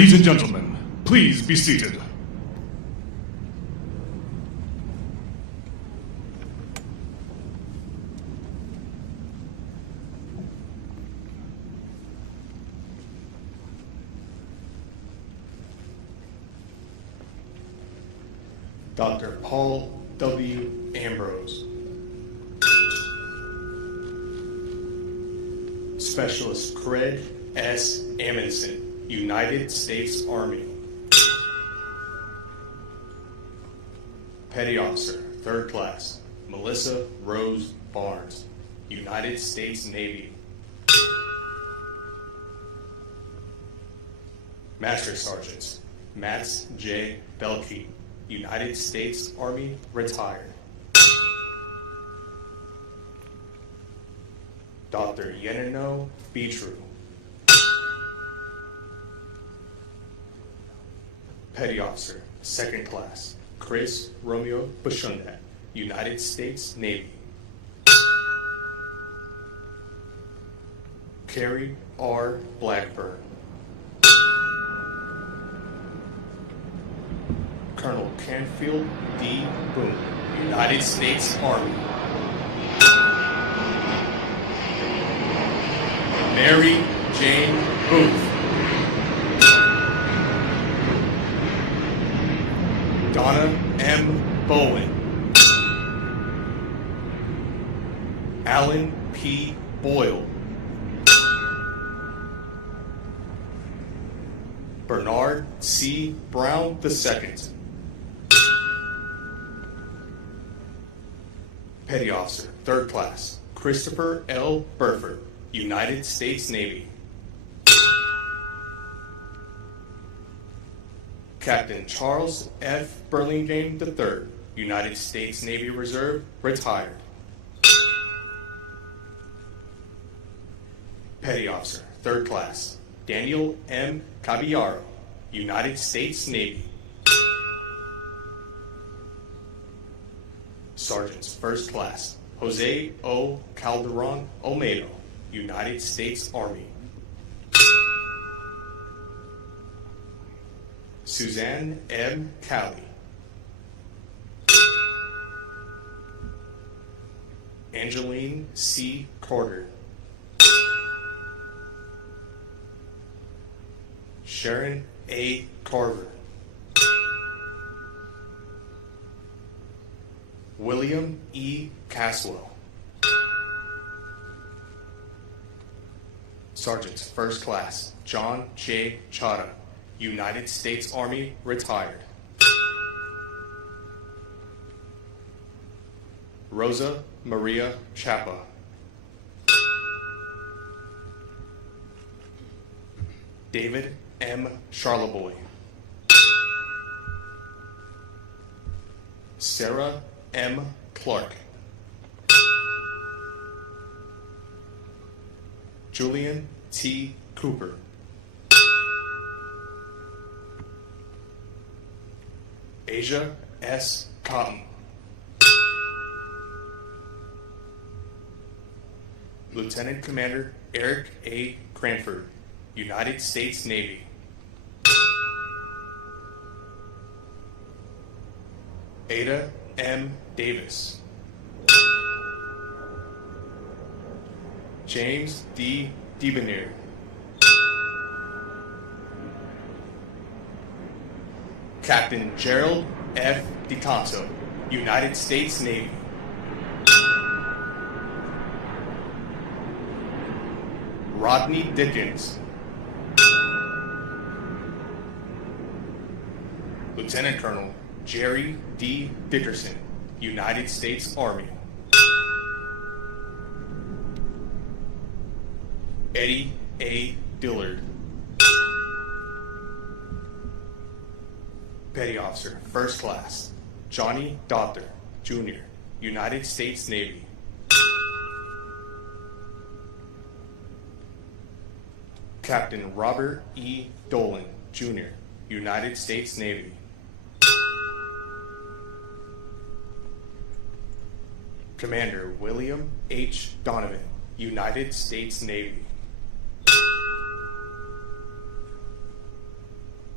Ladies and gentlemen, please be seated. Dr. Paul W. Ambrose. Specialist Craig S. Amundsen, United States Army. Petty Officer, 3rd Class, Melissa Rose Barnes, United States Navy. Master Sergeants, Max J. Belkey, United States Army, retired. Dr. Yenino Beatru. Petty Officer, 2nd Class, Chris Romeo Bashundat, United States Navy. Carrie R. Blackburn. Colonel Canfield D. Boone, United States Army. Mary Jane Booth. Donna M. Bowen. Alan P. Boyle. Bernard C. Brown II. Petty Officer, 3rd Class, Christopher L. Burford, United States Navy. Captain Charles F. Burlingame III, United States Navy Reserve, retired. Petty Officer, 3rd Class, Daniel M. Caballero, United States Navy. Sergeants, 1st Class, Jose O. Calderon Olmedo, United States Army. Suzanne M. Calley. Angeline C. Carter. Sharon A. Carver. William E. Caswell. Sergeants, 1st Class, John J. Chada, United States Army, retired. Rosa Maria Chapa. David M. Charleboy. Sarah M. Clark. Julian T. Cooper. Asia S. Cotton. Lieutenant Commander Eric A. Cranford, United States Navy. Ada M. Davis. James D. Debonair. Captain Gerald F. DiCanto, United States Navy. Rodney Dickens. Lieutenant Colonel Jerry D. Dickerson, United States Army. Eddie A. Dillard. Petty Officer, 1st Class, Johnny Doctor, Jr., United States Navy. Captain Robert E. Dolan, Jr., United States Navy. Commander William H. Donovan, United States Navy.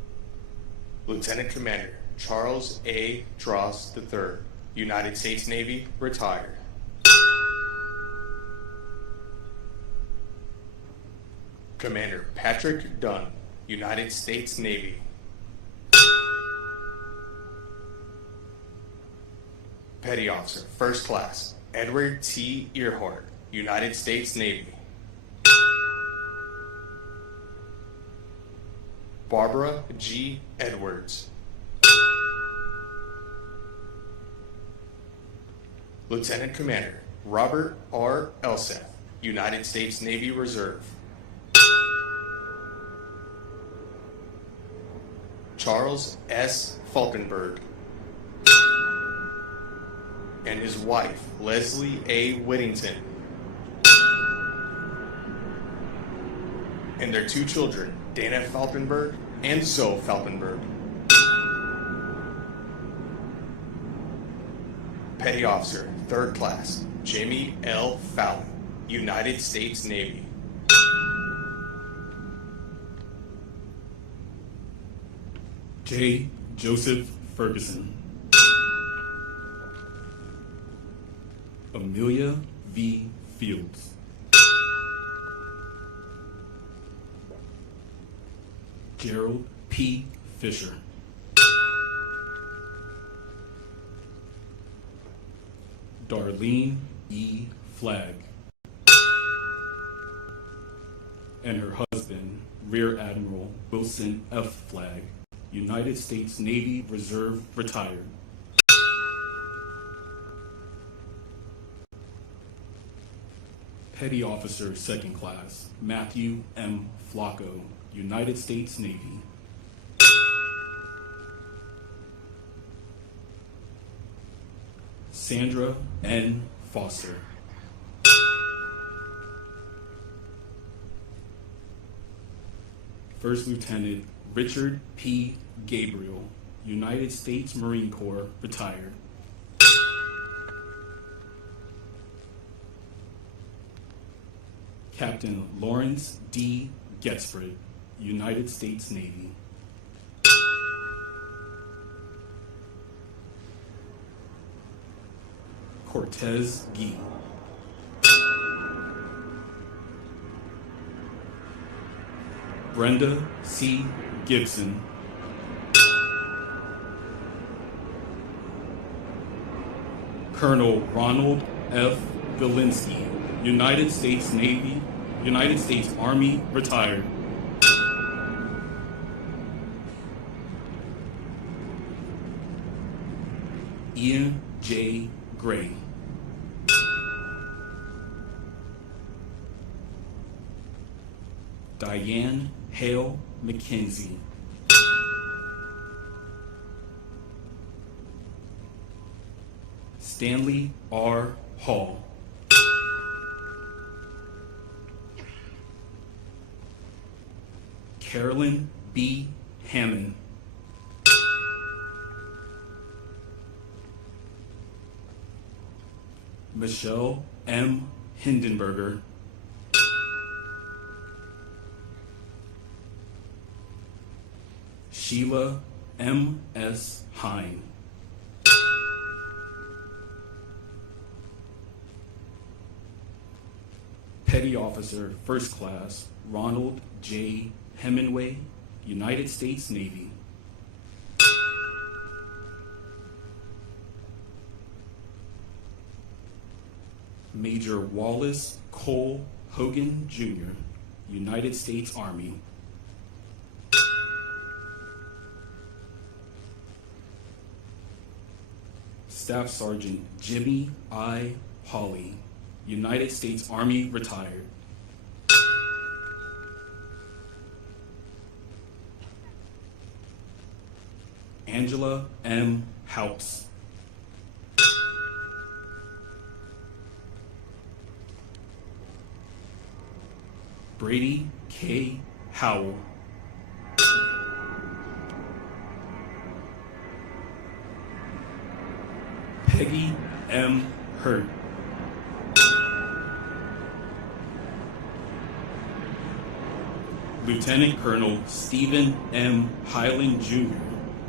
Lieutenant Commander Charles A. Dross III, United States Navy, retired. Commander Patrick Dunn, United States Navy. Petty Officer, First Class, Edward T. Earhart, United States Navy. Barbara G. Edwards. Lieutenant Commander Robert R. Elseth, United States Navy Reserve. Charles S. Falkenberg and his wife, Leslie A. Whittington, and their two children, Dana Falkenberg and Zoe Falkenberg. Petty Officer, Third Class, Jamie L. Fallon, United States Navy. J. Joseph Ferguson. Amelia V. Fields. Gerald P. Fisher. Darlene E. Flagg. And her husband, Rear Admiral Wilson F. Flagg, United States Navy Reserve, retired. Petty Officer, Second Class, Matthew M. Flacco, United States Navy. Sandra N. Foster. First Lieutenant Richard P. Gabriel, United States Marine Corps, retired. Captain Lawrence D. Getsford, United States Navy. Cortez Gee. Brenda C. Gibson. Colonel Ronald F. Galinsky, United States Navy, United States Army, retired. Ian J. Gray. Diane Hale McKenzie. Stanley R. Hall. Carolyn B. Hammond. Michelle M. Hindenburger. Sheila M. S. Hine. Petty Officer, First Class, Ronald J. Hemingway, United States Navy. Major Wallace Cole Hogan, Jr., United States Army. Staff Sergeant Jimmy I. Hawley, United States Army, retired. Angela M. House. Brady K. Howell. Peggy M. Hurt. Lieutenant Colonel Stephen M. Highland, Jr.,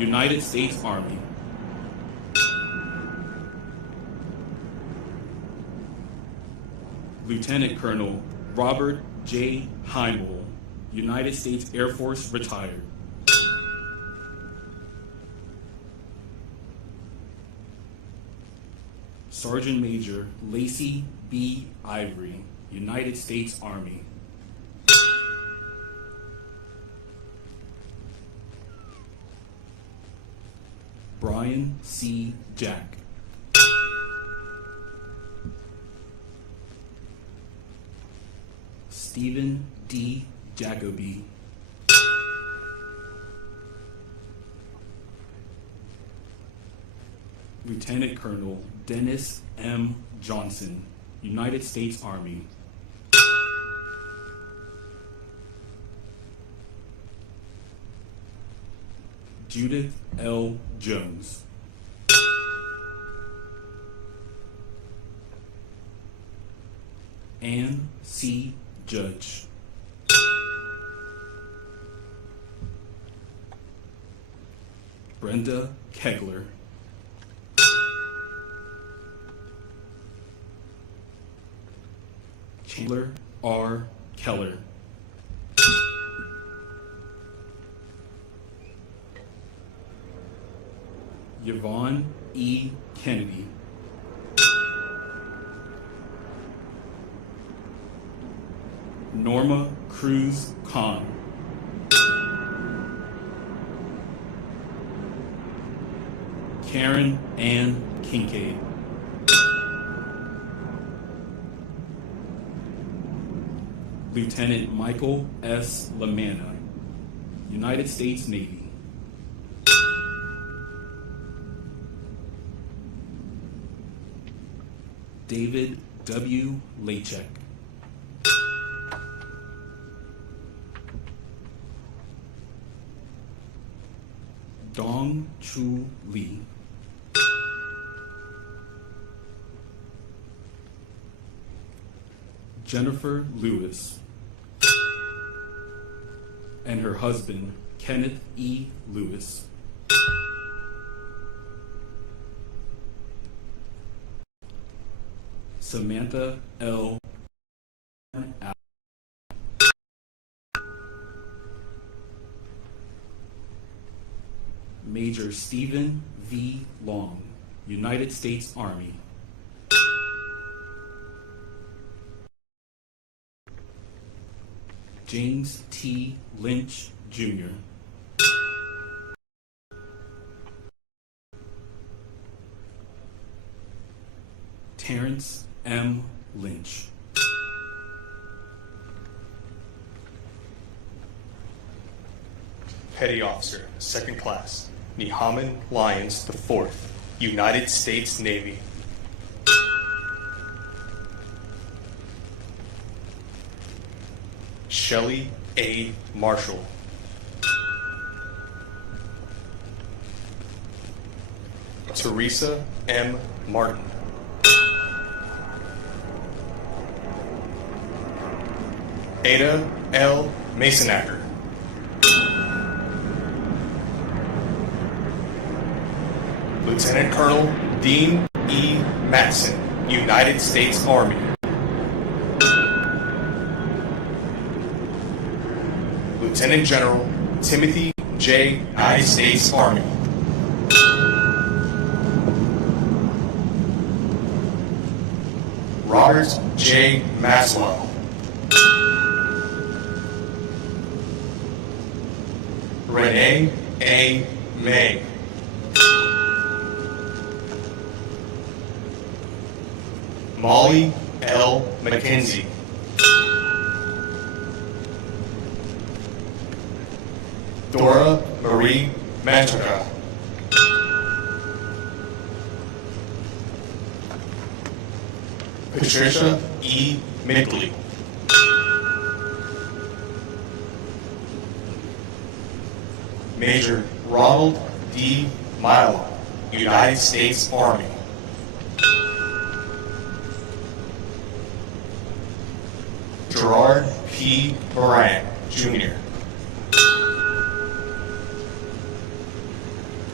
United States Army. Lieutenant Colonel Robert J. Heimel, United States Air Force, retired. Sergeant Major Lacey B. Ivory, United States Army. Brian C. Jack. Stephen D. Jacoby. Lieutenant Colonel Dennis M. Johnson, United States Army. Judith L. Jones. Ann C. Judge. Brenda Kegler. Chandler R. Keller. Yvonne E. Kennedy. Norma Cruz Khan. Karen Ann Kincaid. Lieutenant Michael S. Lamanna, United States Navy. David W. Lachek. Dong Chu Lee. Jennifer Lewis. And her husband, Kenneth E. Lewis. Samantha L. Major Stephen V. Long, United States Army. James T. Lynch, Jr. Terrence M. Lynch. Petty Officer, Second Class, Nehaman Lyons IV, United States Navy. Shelley A. Marshall. Teresa M. Martin. Ada L. Masonacker. Lieutenant Colonel Dean E. Matson, United States Army. Lieutenant General Timothy J. United States Army. Robert J. Maslow. Renee A. May. Molly L. McKenzie. Dora Marie Mantica. Patricia E. Midgley. Major Ronald D. Milo, United States Army. Gerard P. Moran, Jr.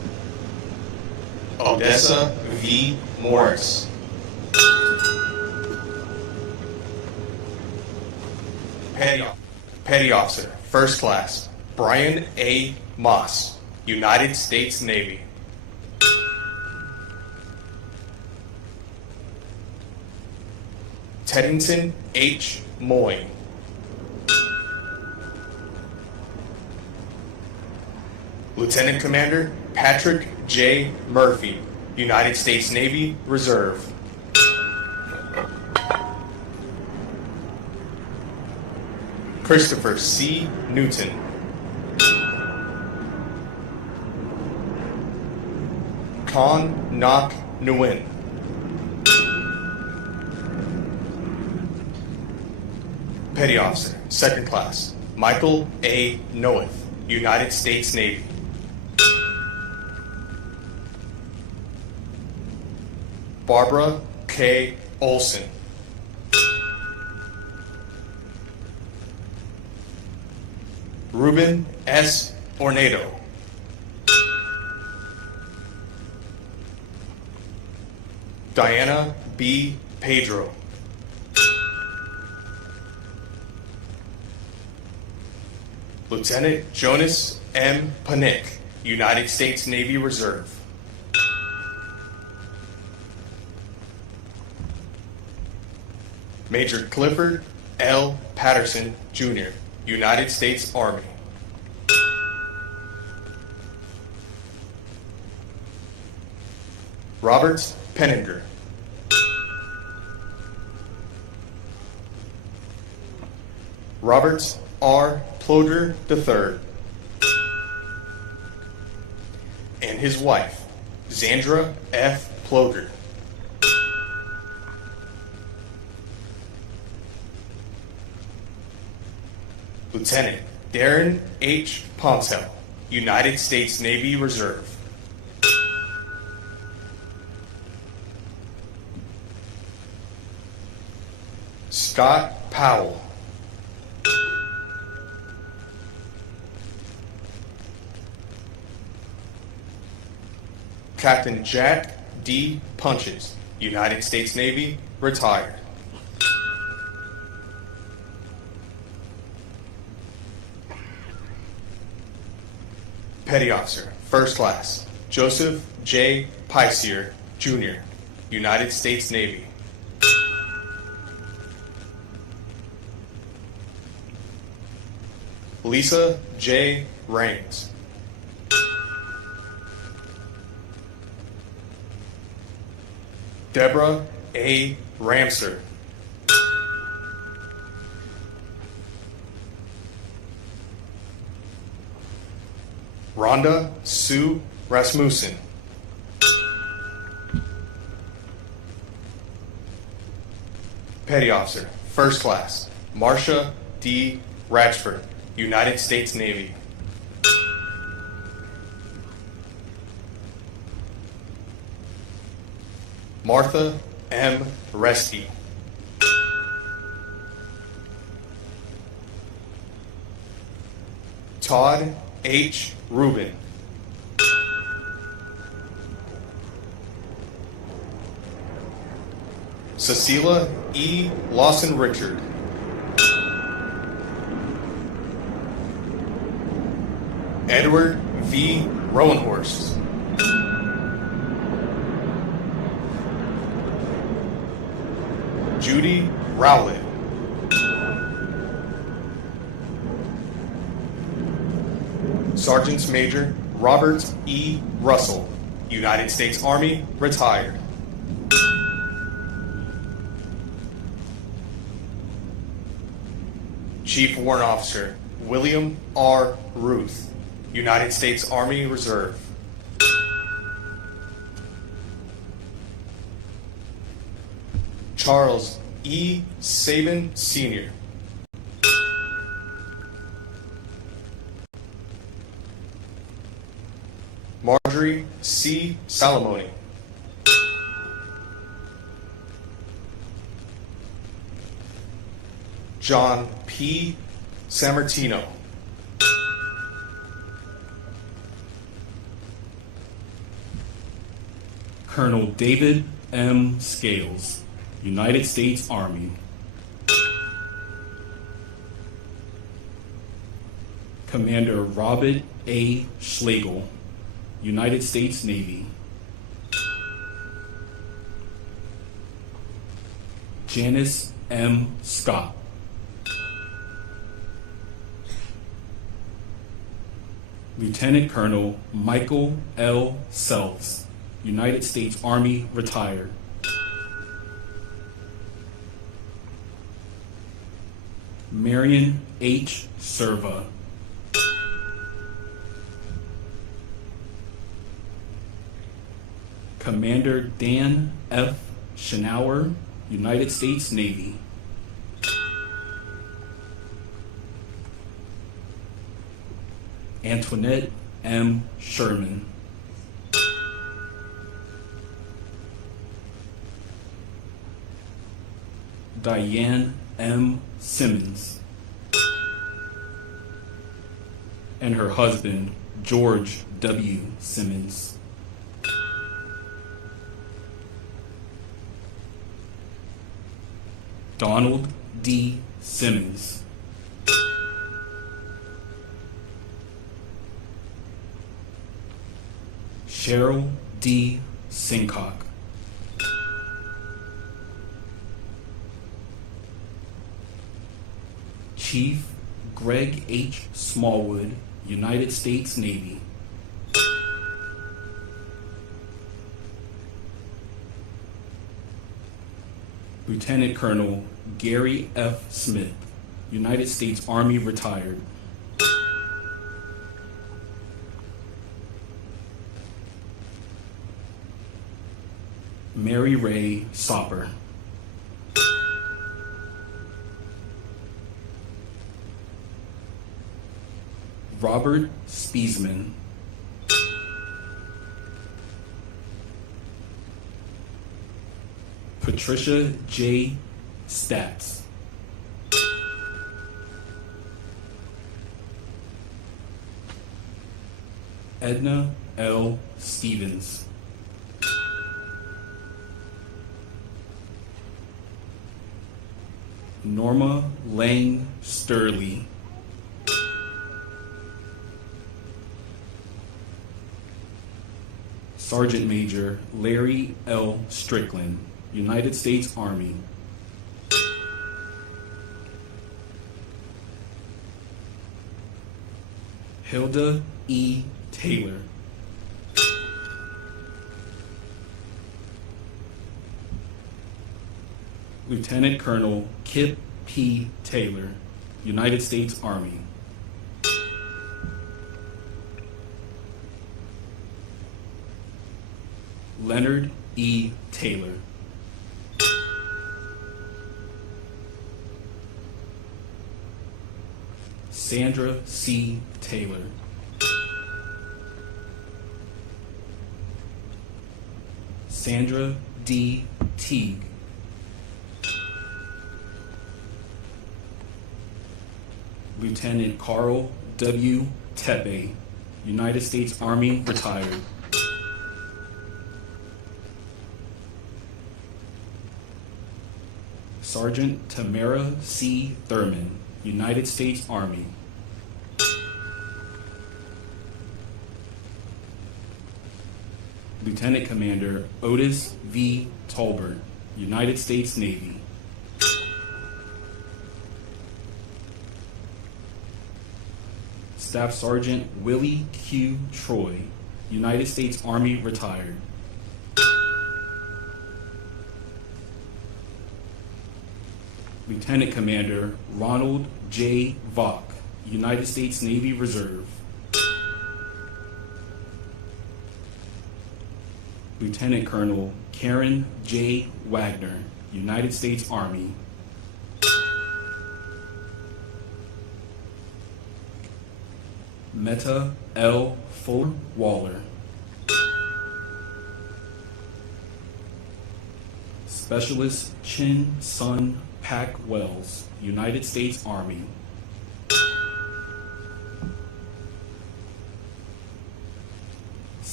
Aldessa V. Morris. Petty Officer, First Class, Brian A. Moss, United States Navy. Teddington H. Moyne. Lieutenant Commander Patrick J. Murphy, United States Navy Reserve. Christopher C. Newton. Con Nok Nguyen. Petty Officer, Second Class, Michael A. Noeth, United States Navy. Barbara K. Olson. Ruben S. Ornado. Diana B. Pedro. Lieutenant Jonas M. Panick, United States Navy Reserve. Major Clifford L. Patterson, Jr., United States Army. Robert Penninger. Robert R. Ploder III. And his wife, Zandra F. Ploder. Lieutenant Darren H. Pontel, United States Navy Reserve. Scott Powell. Captain Jack D. Punches, United States Navy, retired. Petty Officer, First Class, Joseph J. Piesier, Jr., United States Navy. Lisa J. Raines. Deborah A. Ramser. Rhonda Sue Rasmussen. Petty Officer, First Class, Marcia D. Ratchford, United States Navy. Martha M. Resty. Todd H. Rubin. Cecilia E. Lawson Richard. Edward V. Rowenhorst. Judy Rowlett. Sergeant Major Robert E. Russell, United States Army, retired. Chief Warrant Officer William R. Ruth, United States Army Reserve. Charles E. Sabin, Sr. Marjorie C. Salamoni. John P. Sammartino. Colonel David M. Scales, United States Army. Commander Robert A. Schlegel, United States Navy. Janice M. Scott. Lieutenant Colonel Michael L. Sells, United States Army, retired. Marion H. Serva. Commander Dan F. Schnauer, United States Navy. Antoinette M. Sherman. Diane M. Simmons. And her husband, George W. Simmons. Donald D. Simmons. Cheryl D. Sincock. Chief Greg H. Smallwood, United States Navy. Lieutenant Colonel Gary F. Smith, United States Army, retired. Mary Ray Sopper. Robert Spiesman. Patricia J. Statz. Edna L. Stevens. Norma Lang Sturley. Sergeant Major Larry L. Strickland, United States Army. Hilda E. Taylor. Lieutenant Colonel Kip P. Taylor, United States Army. Leonard E. Taylor. Sandra C. Taylor. Sandra D. Teague. Lieutenant Carl W. Tepe, United States Army, retired. Sergeant Tamara C. Thurman, United States Army. Lieutenant Commander Otis V. Tolbert, United States Navy. Staff Sergeant Willie Q. Troy, United States Army, retired. Lieutenant Commander Ronald J. Vaughn, United States Navy Reserve. Lieutenant Colonel Karen J. Wagner, United States Army. Meta L. Fuller Waller. Specialist Chin Sun Pack Wells, United States Army.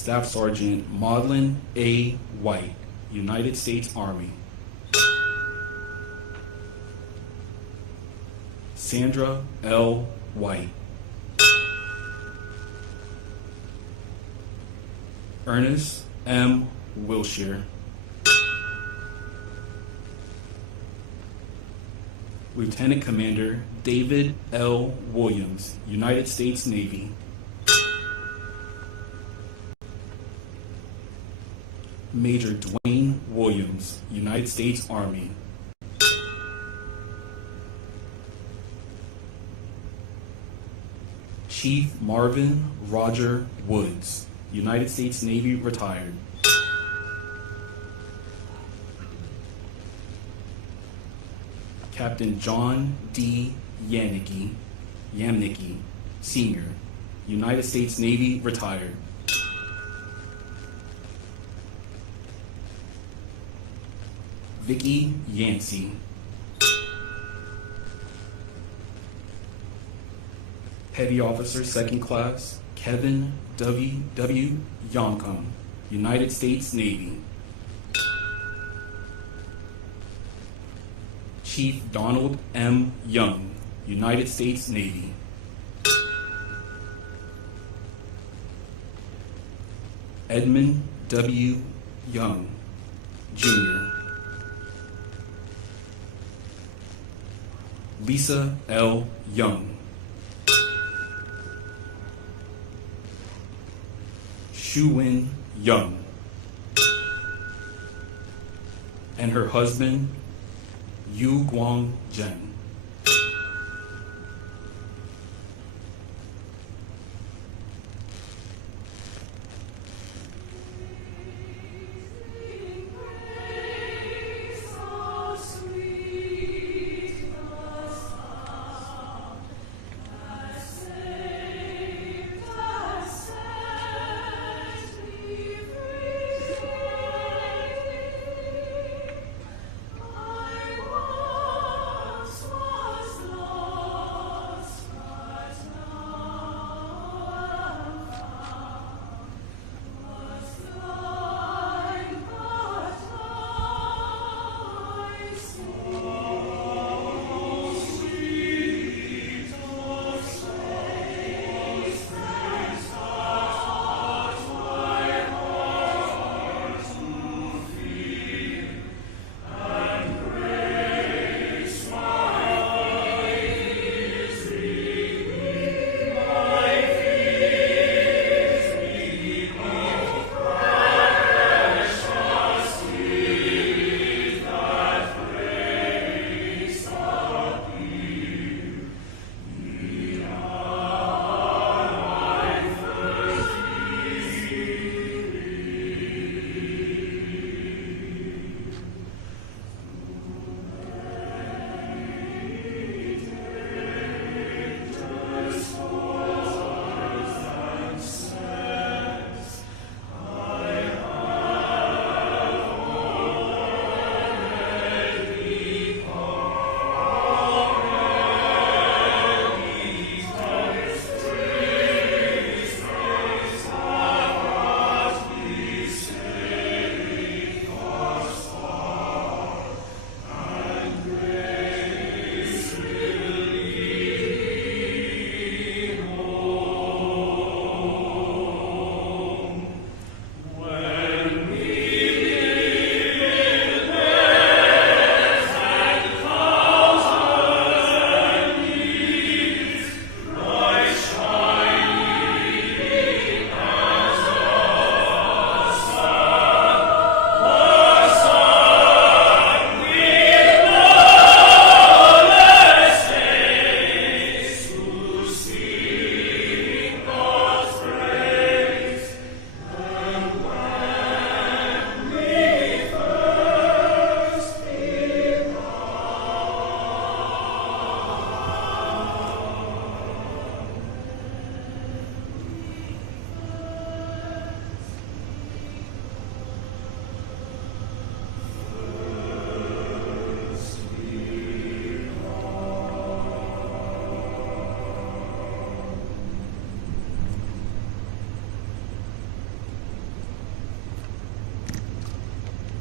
Staff Sergeant Maudlin A. White, United States Army. Sandra L. White. Ernest M. Wilshire. Lieutenant Commander David L. Williams, United States Navy. Major Dwayne Williams, United States Army. Chief Marvin Roger Woods, United States Navy, retired. Captain John D. Yamnicki, Sr., United States Navy, retired. Vicky Yancey. Petty Officer, 2nd Class, Kevin W. Yoncom, United States Navy. Chief Donald M. Young, United States Navy. Edmund W. Young, Jr. Lisa L. Young. Shu-Win Young. And her husband, Yu Guang Zhen.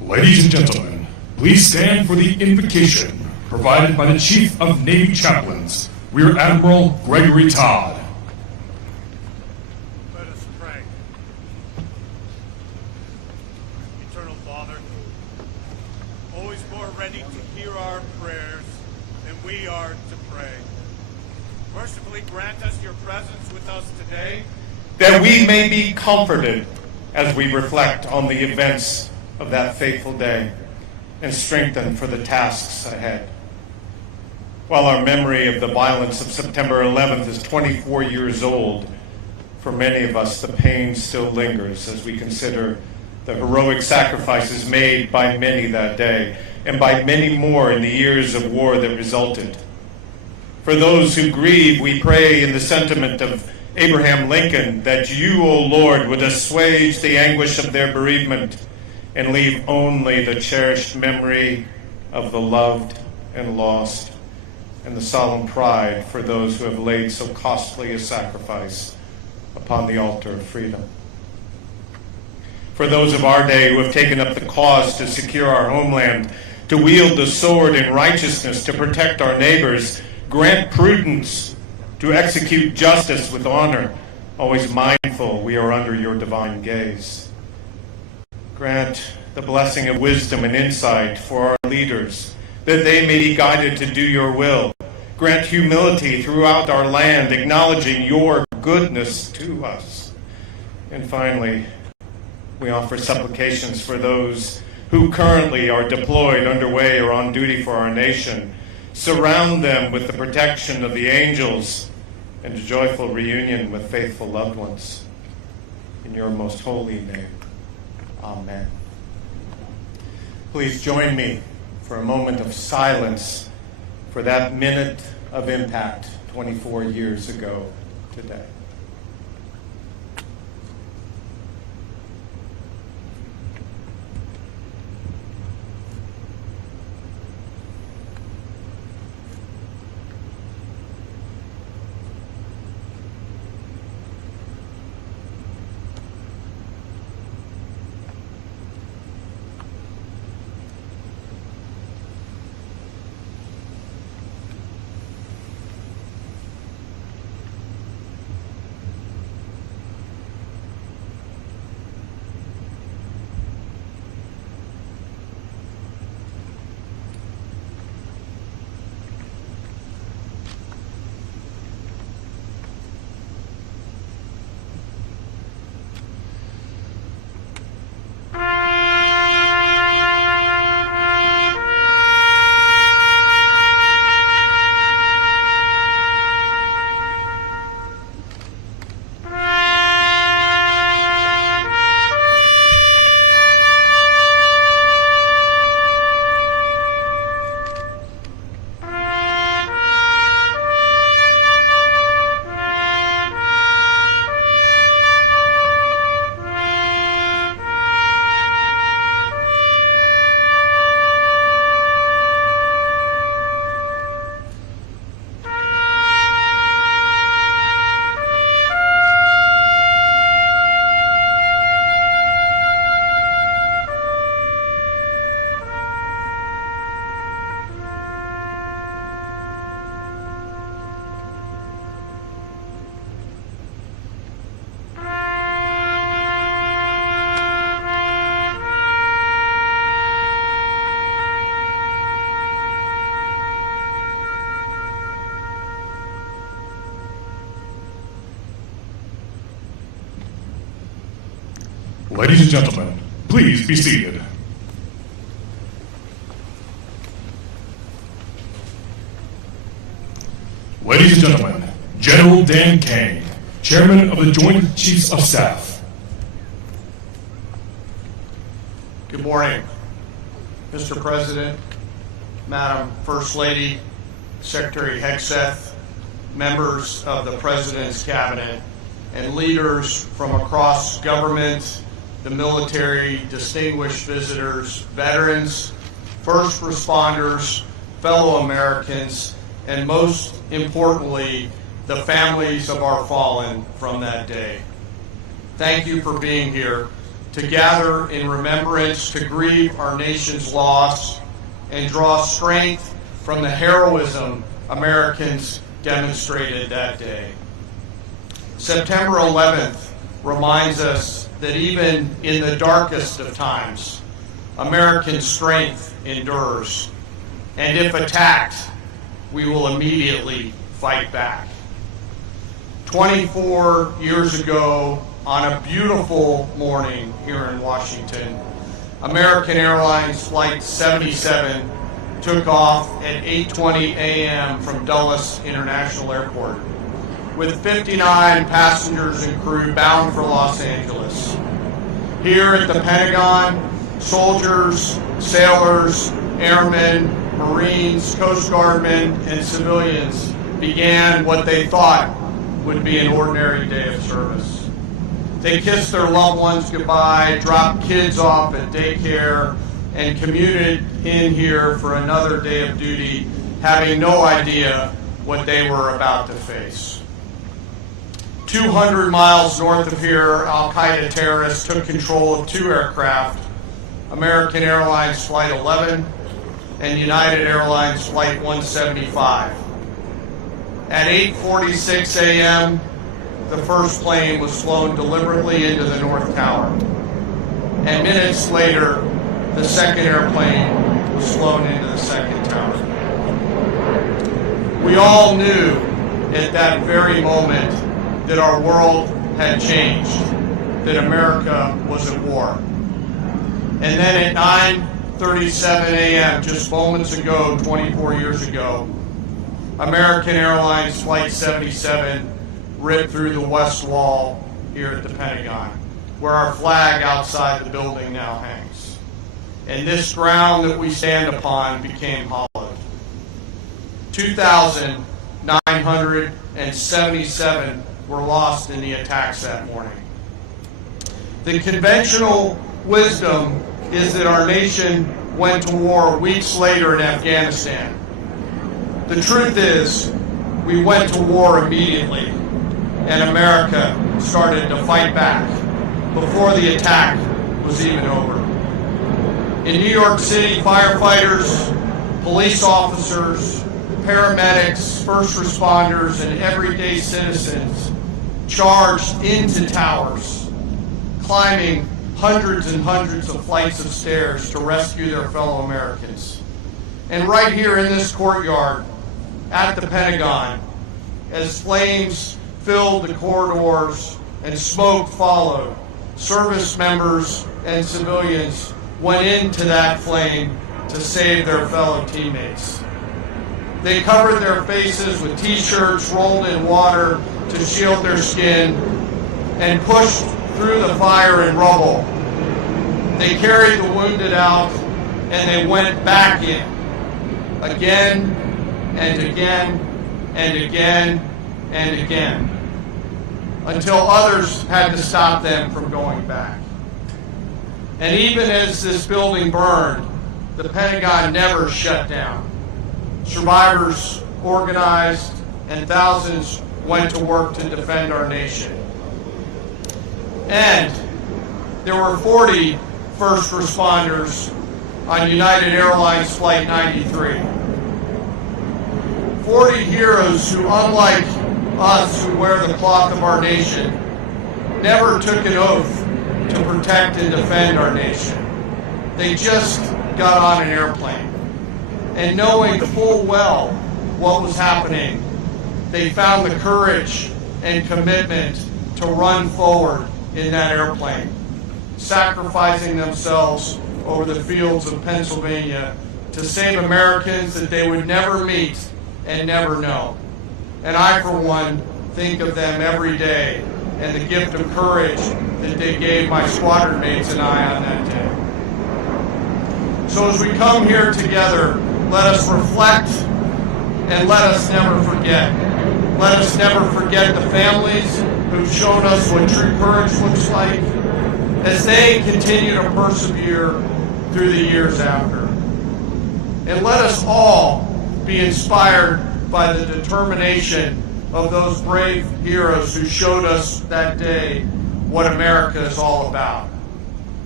Ladies and gentlemen, please stand for the invocation provided by the Chief of Navy Chaplains, Rear Admiral Gregory Todd. Let us pray. Eternal Father, always more ready to hear our prayers than we are to pray. Mercifully grant us your presence with us today, that we may be comforted as we reflect on the events of that fateful day and strengthened for the tasks ahead. While our memory of the violence of September 11th is 24 years old, for many of us the pain still lingers as we consider the heroic sacrifices made by many that day and by many more in the years of war that resulted. For those who grieve, we pray in the sentiment of Abraham Lincoln that you, O Lord, would assuage the anguish of their bereavement and leave only the cherished memory of the loved and lost, and the solemn pride for those who have laid so costly a sacrifice upon the altar of freedom. For those of our day who have taken up the cause to secure our homeland, to wield the sword in righteousness to protect our neighbors, grant prudence to execute justice with honor, always mindful we are under your divine gaze. Grant the blessing of wisdom and insight for our leaders, that they may be guided to do your will. Grant humility throughout our land, acknowledging your goodness to us. And finally, we offer supplications for those who currently are deployed, underway, or on duty for our nation. Surround them with the protection of the angels and a joyful reunion with faithful loved ones. In your most holy name, amen. Please join me for a moment of silence for that minute of impact 24 years ago today. Ladies and gentlemen, please be seated. Ladies and gentlemen, General Dan Caine, Chairman of the Joint Chiefs of Staff. Good morning, Mr. President, Madam First Lady, Secretary Hegseth, members of the President's Cabinet, and leaders from across government, the military, distinguished visitors, veterans, first responders, fellow Americans, and most importantly, the families of our fallen from that day. Thank you for being here to gather in remembrance, to grieve our nation's loss, and draw strength from the heroism Americans demonstrated that day. September 11th reminds us that even in the darkest of times, American strength endures. And if attacked, we will immediately fight back. 24 years ago, on a beautiful morning here in Washington, American Airlines Flight 77 took off at 8:20 a.m. from Dulles International Airport with 59 passengers and crew bound for Los Angeles. Here at the Pentagon, soldiers, sailors, airmen, Marines, Coast Guardmen, and civilians began what they thought would be an ordinary day of service. They kissed their loved ones goodbye, dropped kids off at daycare, and commuted in here for another day of duty, having no idea what they were about to face. 200 miles north of here, al-Qaida terrorists took control of two aircraft, American Airlines Flight 11 and United Airlines Flight 175. At 8:46 a.m., the first plane was flown deliberately into the North Tower. And minutes later, the second airplane was flown into the second tower. We all knew at that very moment that our world had changed, that America was at war. And then at 9:37 a.m., just moments ago, 24 years ago, American Airlines Flight 77 ripped through the west wall here at the Pentagon, where our flag outside the building now hangs. And this ground that we stand upon became hollowed. 2,977 were lost in the attacks that morning. The conventional wisdom is that our nation went to war weeks later in Afghanistan. The truth is, we went to war immediately, and America started to fight back before the attack was even over. In New York City, firefighters, police officers, paramedics, first responders, and everyday citizens charged into towers, climbing hundreds and hundreds of flights of stairs to rescue their fellow Americans. And right here in this courtyard at the Pentagon, as flames filled the corridors and smoke followed, service members and civilians went into that flame to save their fellow teammates. They covered their faces with t-shirts rolled in water to shield their skin and pushed through the fire and rubble. They carried the wounded out and they went back in again and again and again and again until others had to stop them from going back. And even as this building burned, the Pentagon never shut down. Survivors organized and thousands went to work to defend our nation. And there were 40 first responders on United Airlines Flight 93. 40 heroes who, unlike us who wear the cloth of our nation, never took an oath to protect and defend our nation. They just got on an airplane. And knowing full well what was happening, they found the courage and commitment to run forward in that airplane, sacrificing themselves over the fields of Pennsylvania to save Americans that they would never meet and never know. And I, for one, think of them every day and the gift of courage that they gave my squadron mates and I on that day. So as we come here together, let us reflect and let us never forget. Let us never forget the families who've shown us what true courage looks like as they continue to persevere through the years after. And let us all be inspired by the determination of those brave heroes who showed us that day what America is all about.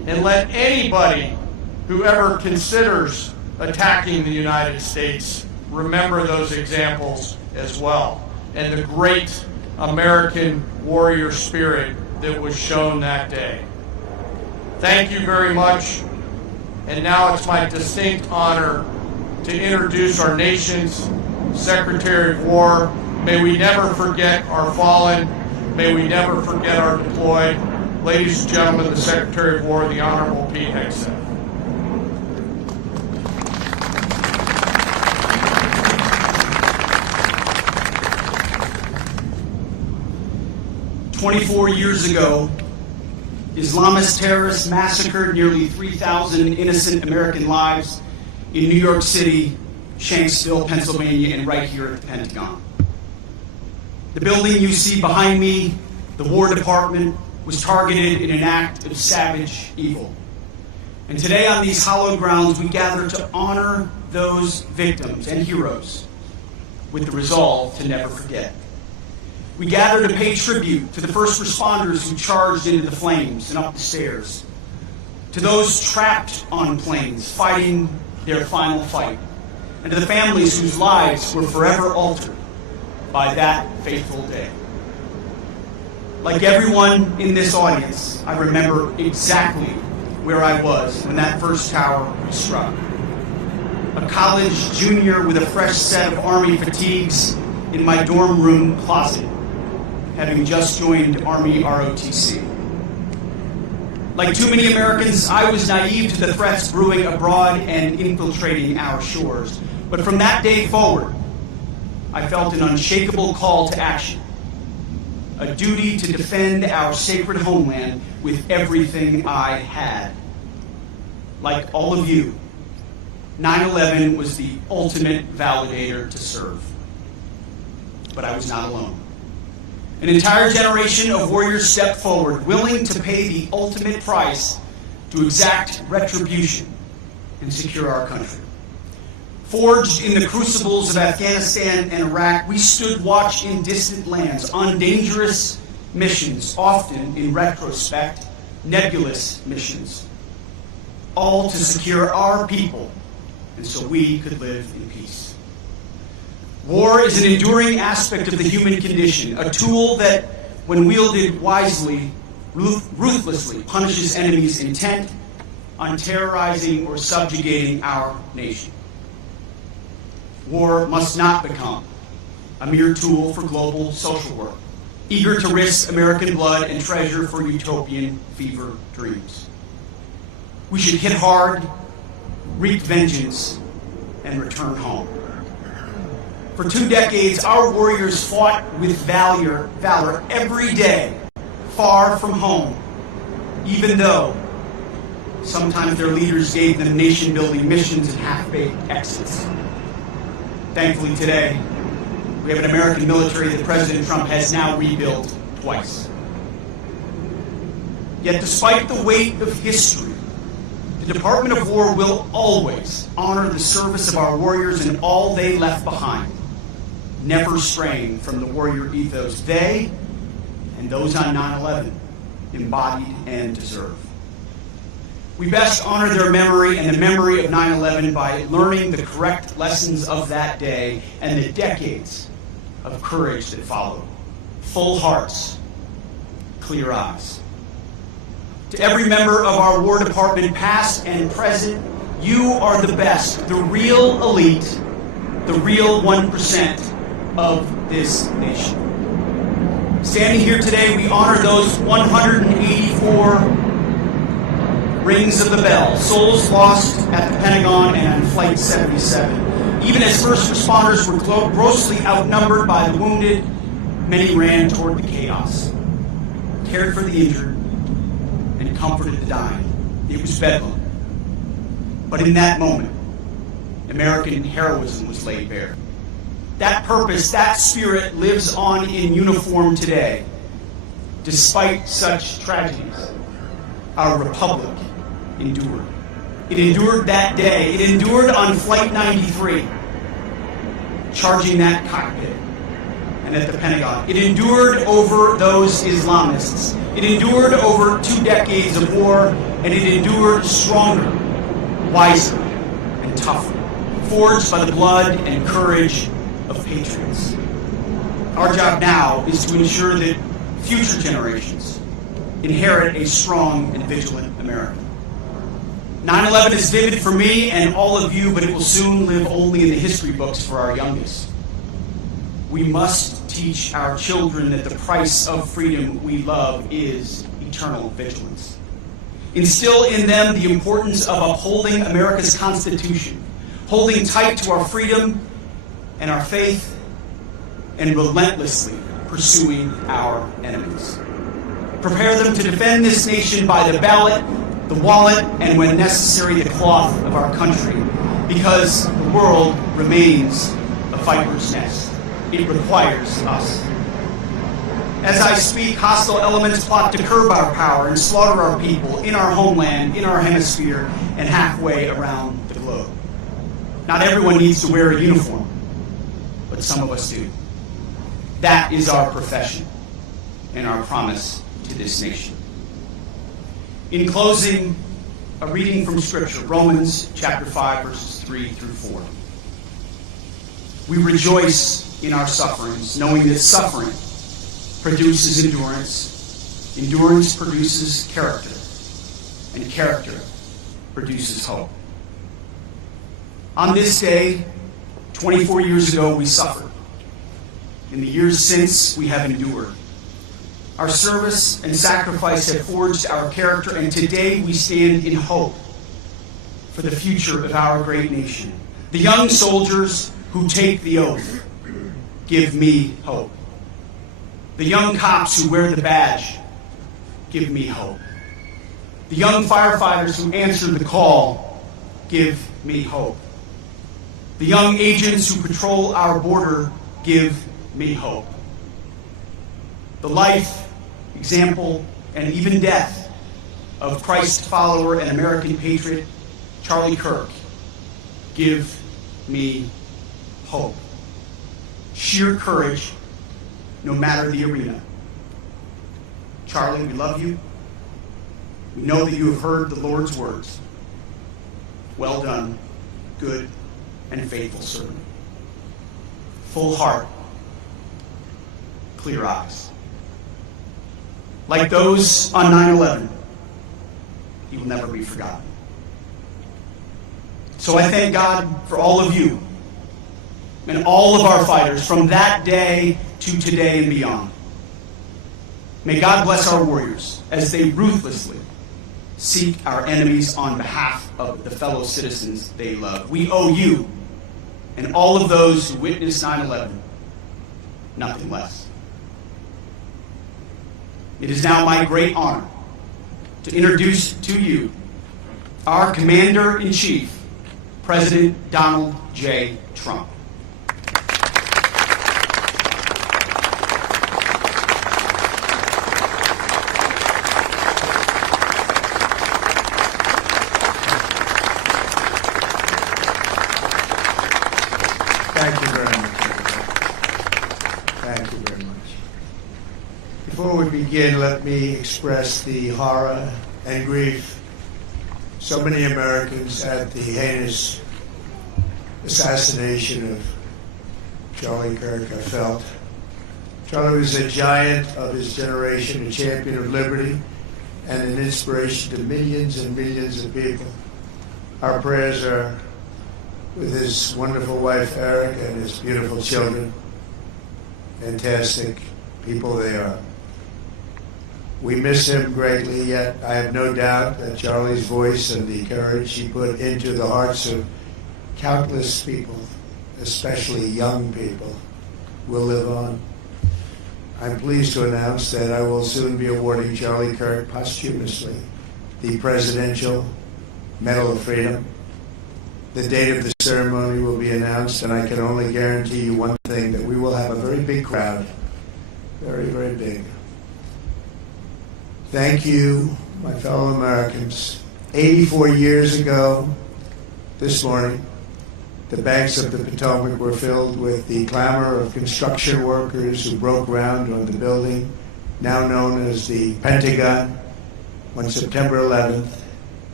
And let anybody who ever considers attacking the United States remember those examples as well, and the great American warrior spirit that was shown that day. Thank you very much. And now it's my distinct honor to introduce our nation's Secretary of War. May we never forget our fallen. May we never forget our deployed. Ladies and gentlemen, the Secretary of War, the Honorable Pete Hegseth. 24 years ago, Islamist terrorists massacred nearly 3,000 innocent American lives in New York City, Shanksville, Pennsylvania, and right here at the Pentagon. The building you see behind me, the War Department, was targeted in an act of savage evil. And today on these hallowed grounds, we gather to honor those victims and heroes with the resolve to never forget. We gather to pay tribute to the first responders who charged into the flames and up the stairs, to those trapped on planes fighting their final fight, and to the families whose lives were forever altered by that fateful day. Like everyone in this audience, I remember exactly where I was when that first tower was struck. A college junior with a fresh set of Army fatigues in my dorm room closet, having just joined Army ROTC. Like too many Americans, I was naive to the threats brewing abroad and infiltrating our shores. But from that day forward, I felt an unshakable call to action, a duty to defend our sacred homeland with everything I had. Like all of you, 9/11 was the ultimate validator to serve. But I was not alone. An entire generation of warriors stepped forward, willing to pay the ultimate price to exact retribution and secure our country. Forged in the crucibles of Afghanistan and Iraq, we stood watch in distant lands on dangerous missions, often, in retrospect, nebulous missions, all to secure our people and so we could live in peace. War is an enduring aspect of the human condition, a tool that, when wielded wisely, ruthlessly punishes enemies intent on terrorizing or subjugating our nation. War must not become a mere tool for global social work, eager to risk American blood and treasure for utopian fever dreams. We should hit hard, wreak vengeance, and return home. For 2 decades, our warriors fought with valor every day, far from home, even though sometimes their leaders gave them nation-building missions and half-baked exits. Thankfully today, we have an American military that President Trump has now rebuilt twice. Yet despite the weight of history, the Department of War will always honor the service of our warriors and all they left behind, never straying from the warrior ethos they and those on 9/11 embodied and deserve. We best honor their memory and the memory of 9/11 by learning the correct lessons of that day and the decades of courage that followed. Full hearts, clear eyes. To every member of our War Department, past and present, you are the best, the real elite, the real 1% of this nation. Standing here today, we honor those 184 rings of the bell, souls lost at the Pentagon and on Flight 77. Even as first responders were grossly outnumbered by the wounded, many ran toward the chaos, cared for the injured, and comforted the dying. It was bedlam. But in that moment, American heroism was laid bare. That purpose, that spirit lives on in uniform today. Despite such tragedies, our republic endured. It endured that day. It endured on Flight 93, charging that cockpit and at the Pentagon. It endured over those Islamists. It endured over 2 decades of war and it endured stronger, wiser, and tougher, forged by the blood and courage of patriots. Our job now is to ensure that future generations inherit a strong and vigilant America. 9/11 is vivid for me and all of you, but it will soon live only in the history books for our youngest. We must teach our children that the price of freedom we love is eternal vigilance. Instill in them the importance of upholding America's Constitution, holding tight to our freedom and our faith, and relentlessly pursuing our enemies. Prepare them to defend this nation by the ballot, the wallet, and when necessary, the cloth of our country, because the world remains a viper's nest. It requires us. As I speak, hostile elements plot to curb our power and slaughter our people in our homeland, in our hemisphere, and halfway around the globe. Not everyone needs to wear a uniform, but some of us do. That is our profession and our promise to this nation. In closing, a reading from Scripture, Romans chapter 5, verses 3 through 4. We rejoice in our sufferings, knowing that suffering produces endurance, endurance produces character, and character produces hope. On this day, 24 years ago, we suffered. In the years since, we have endured. Our service and sacrifice have forged our character, and today we stand in hope for the future of our great nation. The young soldiers who take the oath give me hope. The young cops who wear the badge give me hope. The young firefighters who answer the call give me hope. The young agents who patrol our border give me hope. The life, example, and even death of Christ follower and American patriot Charlie Kirk give me hope. Sheer courage, no matter the arena. Charlie, we love you. We know that you have heard the Lord's words. Well done, good and faithful servant. Full heart, clear eyes. Like those on 9/11, he will never be forgotten. So I thank God for all of you and all of our fighters from that day to today and beyond. May God bless our warriors as they ruthlessly seek our enemies on behalf of the fellow citizens they love. We owe you and all of those who witnessed 9/11 nothing less. It is now my great honor to introduce to you our Commander-in-Chief, President Donald J. Trump. Thank you very much. Thank you very much. Before we begin, let me express the horror and grief so many Americans at the heinous assassination of Charlie Kirk have felt. Charlie was a giant of his generation, a champion of liberty, and an inspiration to millions and millions of people. Our prayers are with his wonderful wife, Eric, and his beautiful children. Fantastic people they are. We miss him greatly, yet I have no doubt that Charlie's voice and the courage he put into the hearts of countless people, especially young people, will live on. I'm pleased to announce that I will soon be awarding Charlie Kirk posthumously the Presidential Medal of Freedom. The date of the ceremony will be announced, and I can only guarantee you one thing, that we will have a very big crowd. Very, very big. Thank you, my fellow Americans. 84 years ago, this morning, the banks of the Potomac were filled with the clamor of construction workers who broke ground on the building, now known as the Pentagon, on September 11th,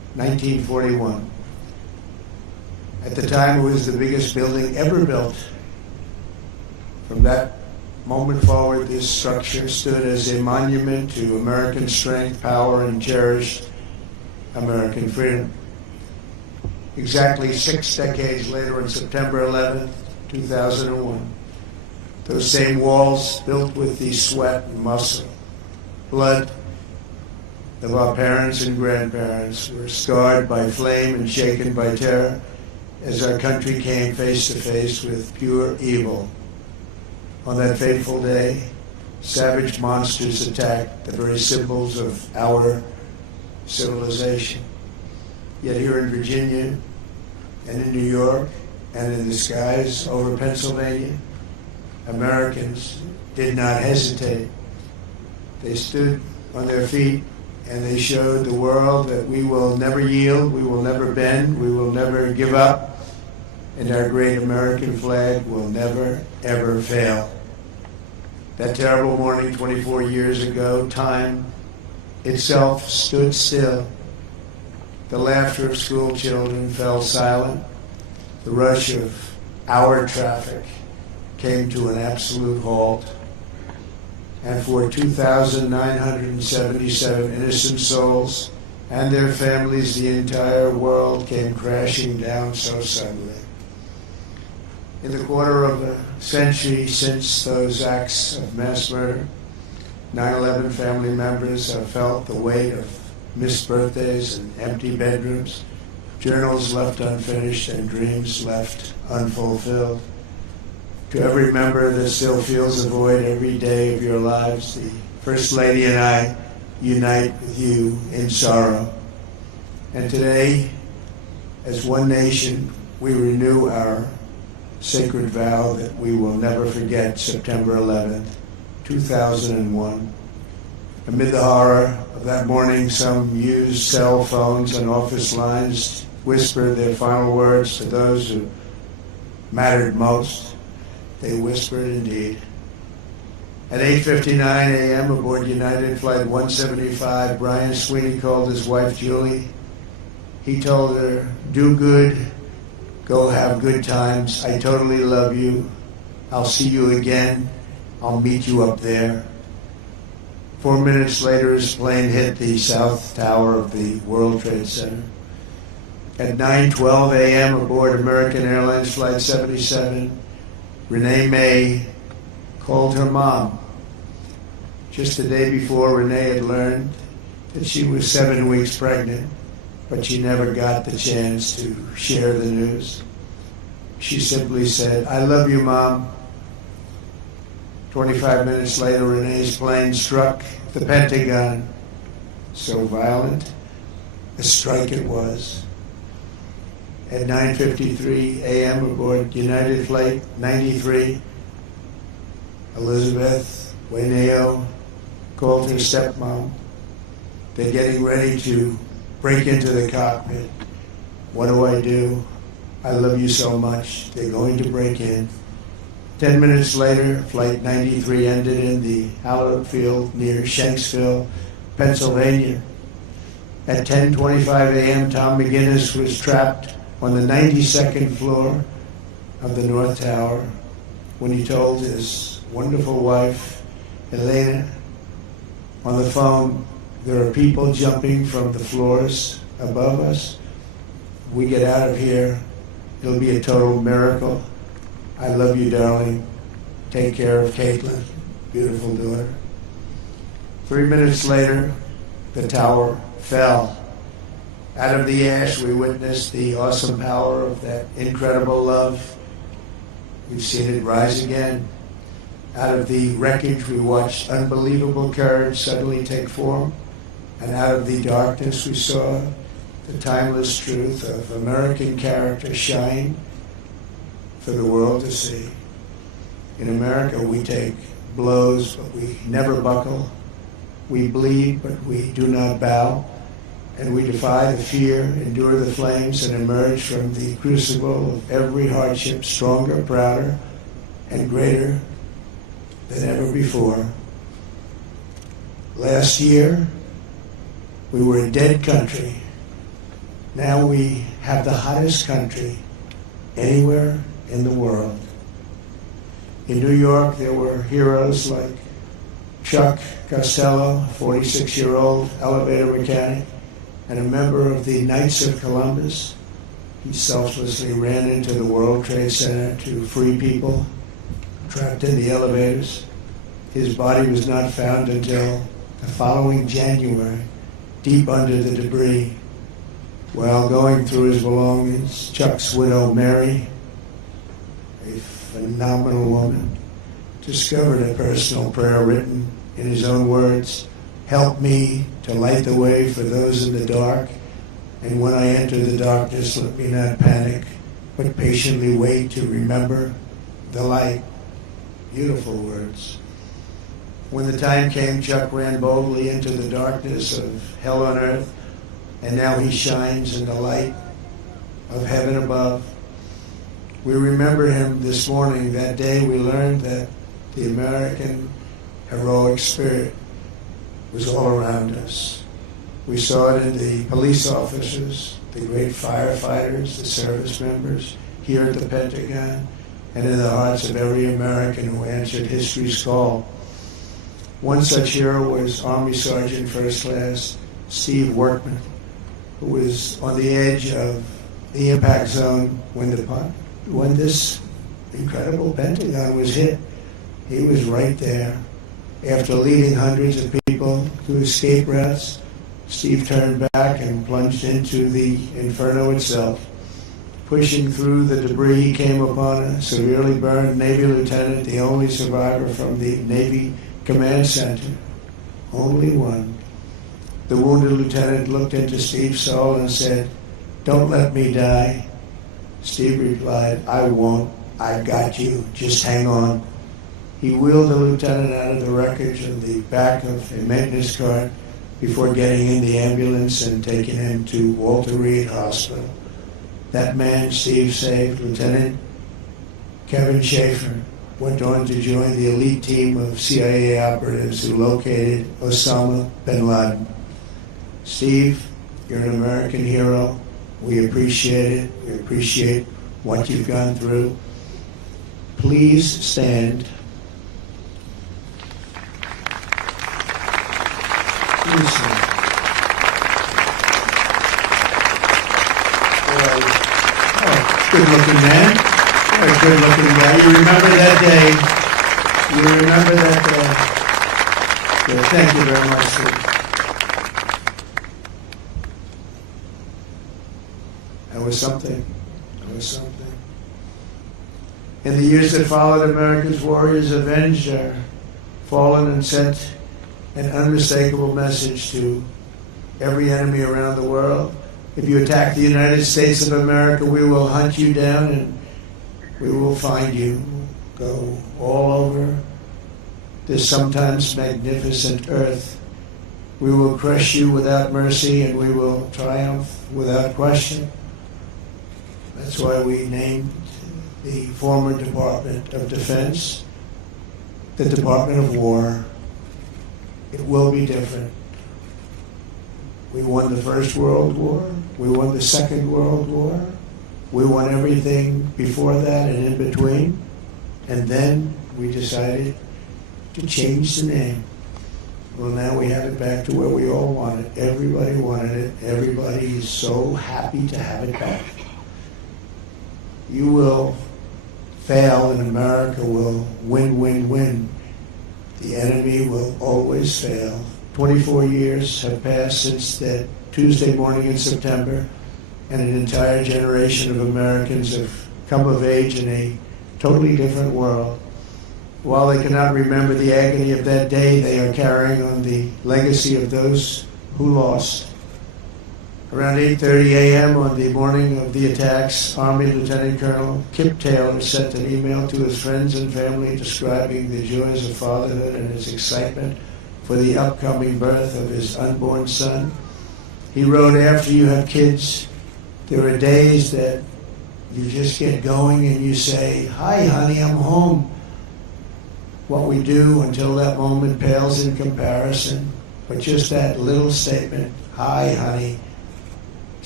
1941. At the time, it was the biggest building ever built. From that moment forward, this structure stood as a monument to American strength, power, and cherished American freedom. Exactly 6 decades later, on September 11th, 2001, those same walls, built with the sweat and muscle, blood of our parents and grandparents, were scarred by flame and shaken by terror as our country came face to face with pure evil. On that fateful day, savage monsters attacked the very symbols of our civilization. Yet here in Virginia and in New York and in the skies over Pennsylvania, Americans did not hesitate. They stood on their feet and they showed the world that we will never yield, we will never bend, we will never give up, and our great American flag will never, ever fail. That terrible morning 24 years ago, time itself stood still. The laughter of school children fell silent. The rush of our traffic came to an absolute halt. And for 2,977 innocent souls and their families, the entire world came crashing down so suddenly. In the quarter of a century since those acts of mass murder, 9/11 family members have felt the weight of missed birthdays and empty bedrooms, journals left unfinished, and dreams left unfulfilled. To every member that still feels the void every day of your lives, the First Lady and I unite with you in sorrow. And today, as one nation, we renew our sacred vow that we will never forget September 11th, 2001. Amid the horror of that morning, some used cell phones and office lines whispered their final words to those who mattered most. They whispered indeed. At 8:59 a.m. aboard United Flight 175, Brian Sweeney called his wife Julie. He told her, "Do good, go have good times. I totally love you. I'll see you again. I'll meet you up there." 4 minutes later, his plane hit the south tower of the World Trade Center. At 9:12 a.m. aboard American Airlines Flight 77, Renee May called her mom. Just the day before, Renee had learned that she was 7 weeks pregnant, but she never got the chance to share the news. She simply said, "I love you, Mom." 25 minutes later, Renee's plane struck the Pentagon. So violent a strike it was. At 9:53 a.m. aboard United Flight 93, Elizabeth Wayneo called her stepmom. They're getting ready to break into the cockpit. What do I do? I love you so much. They're going to break in. 10 minutes later, Flight 93 ended in the hallowed field near Shanksville, Pennsylvania. At 10:25 a.m., Tom McGinnis was trapped on the 92nd floor of the North Tower when he told his wonderful wife, Elena, on the phone, "There are people jumping from the floors above us. If we get out of here, it'll be a total miracle. I love you, darling. Take care of Caitlin, beautiful daughter." 3 minutes later, the tower fell. Out of the ash, we witnessed the awesome power of that incredible love. We've seen it rise again. Out of the wreckage, we watched unbelievable courage suddenly take form. And out of the darkness, we saw the timeless truth of American character shine for the world to see. In America, we take blows, but we never buckle. We bleed, but we do not bow. And we defy the fear, endure the flames, and emerge from the crucible of every hardship stronger, prouder, and greater than ever before. Last year, we were a dead country. Now we have the hottest country anywhere in the world. In New York, there were heroes like Chuck Costello, a 46-year-old elevator mechanic, and a member of the Knights of Columbus. He selflessly ran into the World Trade Center to free people trapped in the elevators. His body was not found until the following January, deep under the debris. While going through his belongings, Chuck's widow, Mary, a phenomenal woman, discovered a personal prayer written in his own words, "Help me to light the way for those in the dark, and when I enter the darkness, let me not panic, but patiently wait to remember the light." Beautiful words. When the time came, Chuck ran boldly into the darkness of hell on earth, and now he shines in the light of heaven above. We remember him this morning. That day we learned that the American heroic spirit was all around us. We saw it in the police officers, the great firefighters, the service members here at the Pentagon, and in the hearts of every American who answered history's call. One such hero was Army Sergeant First Class Steve Workman, who was on the edge of the impact zone when this incredible Pentagon was hit. He was right there. After leading hundreds of people to escape routes, Steve turned back and plunged into the inferno itself. Pushing through the debris, he came upon a severely burned Navy lieutenant, the only survivor from the Navy Command Center. Only one. The wounded lieutenant looked into Steve's soul and said, "Don't let me die." Steve replied, "I won't. I've got you. Just hang on." He wheeled the lieutenant out of the wreckage on the back of a maintenance cart before getting in the ambulance and taking him to Walter Reed Hospital. That man Steve saved, Lieutenant Kevin Schaefer, went on to join the elite team of CIA operatives who located Osama bin Laden. Steve, you're an American hero. We appreciate it. We appreciate what you've gone through. Please stand. Please stand. Good-looking man. What a good-looking guy. You remember that day. You remember that day. Good. Thank you very much, Steve. That was something. That was something. In the years that followed, America's warriors avenged our fallen and sent an unmistakable message to every enemy around the world. If you attack the United States of America, we will hunt you down and we will find you. Go all over this sometimes magnificent earth. We will crush you without mercy and we will triumph without question. That's why we named the former Department of Defense the Department of War. It will be different. We won the First World War. We won the Second World War. We won everything before that and in between. And then we decided to change the name. Well, now we have it back to where we all want it. Everybody wanted it. Everybody is so happy to have it back. You will fail and America will win, win, win. The enemy will always fail. 24 years have passed since that Tuesday morning in September, and an entire generation of Americans have come of age in a totally different world. While they cannot remember the agony of that day, they are carrying on the legacy of those who lost. Around 8:30 a.m. on the morning of the attacks, Army Lieutenant Colonel Kip Taylor sent an email to his friends and family describing the joys of fatherhood and his excitement for the upcoming birth of his unborn son. He wrote, "After you have kids, there are days that you just get going and you say, 'Hi, honey, I'm home.' What we do until that moment pales in comparison, but just that little statement, 'Hi, honey,'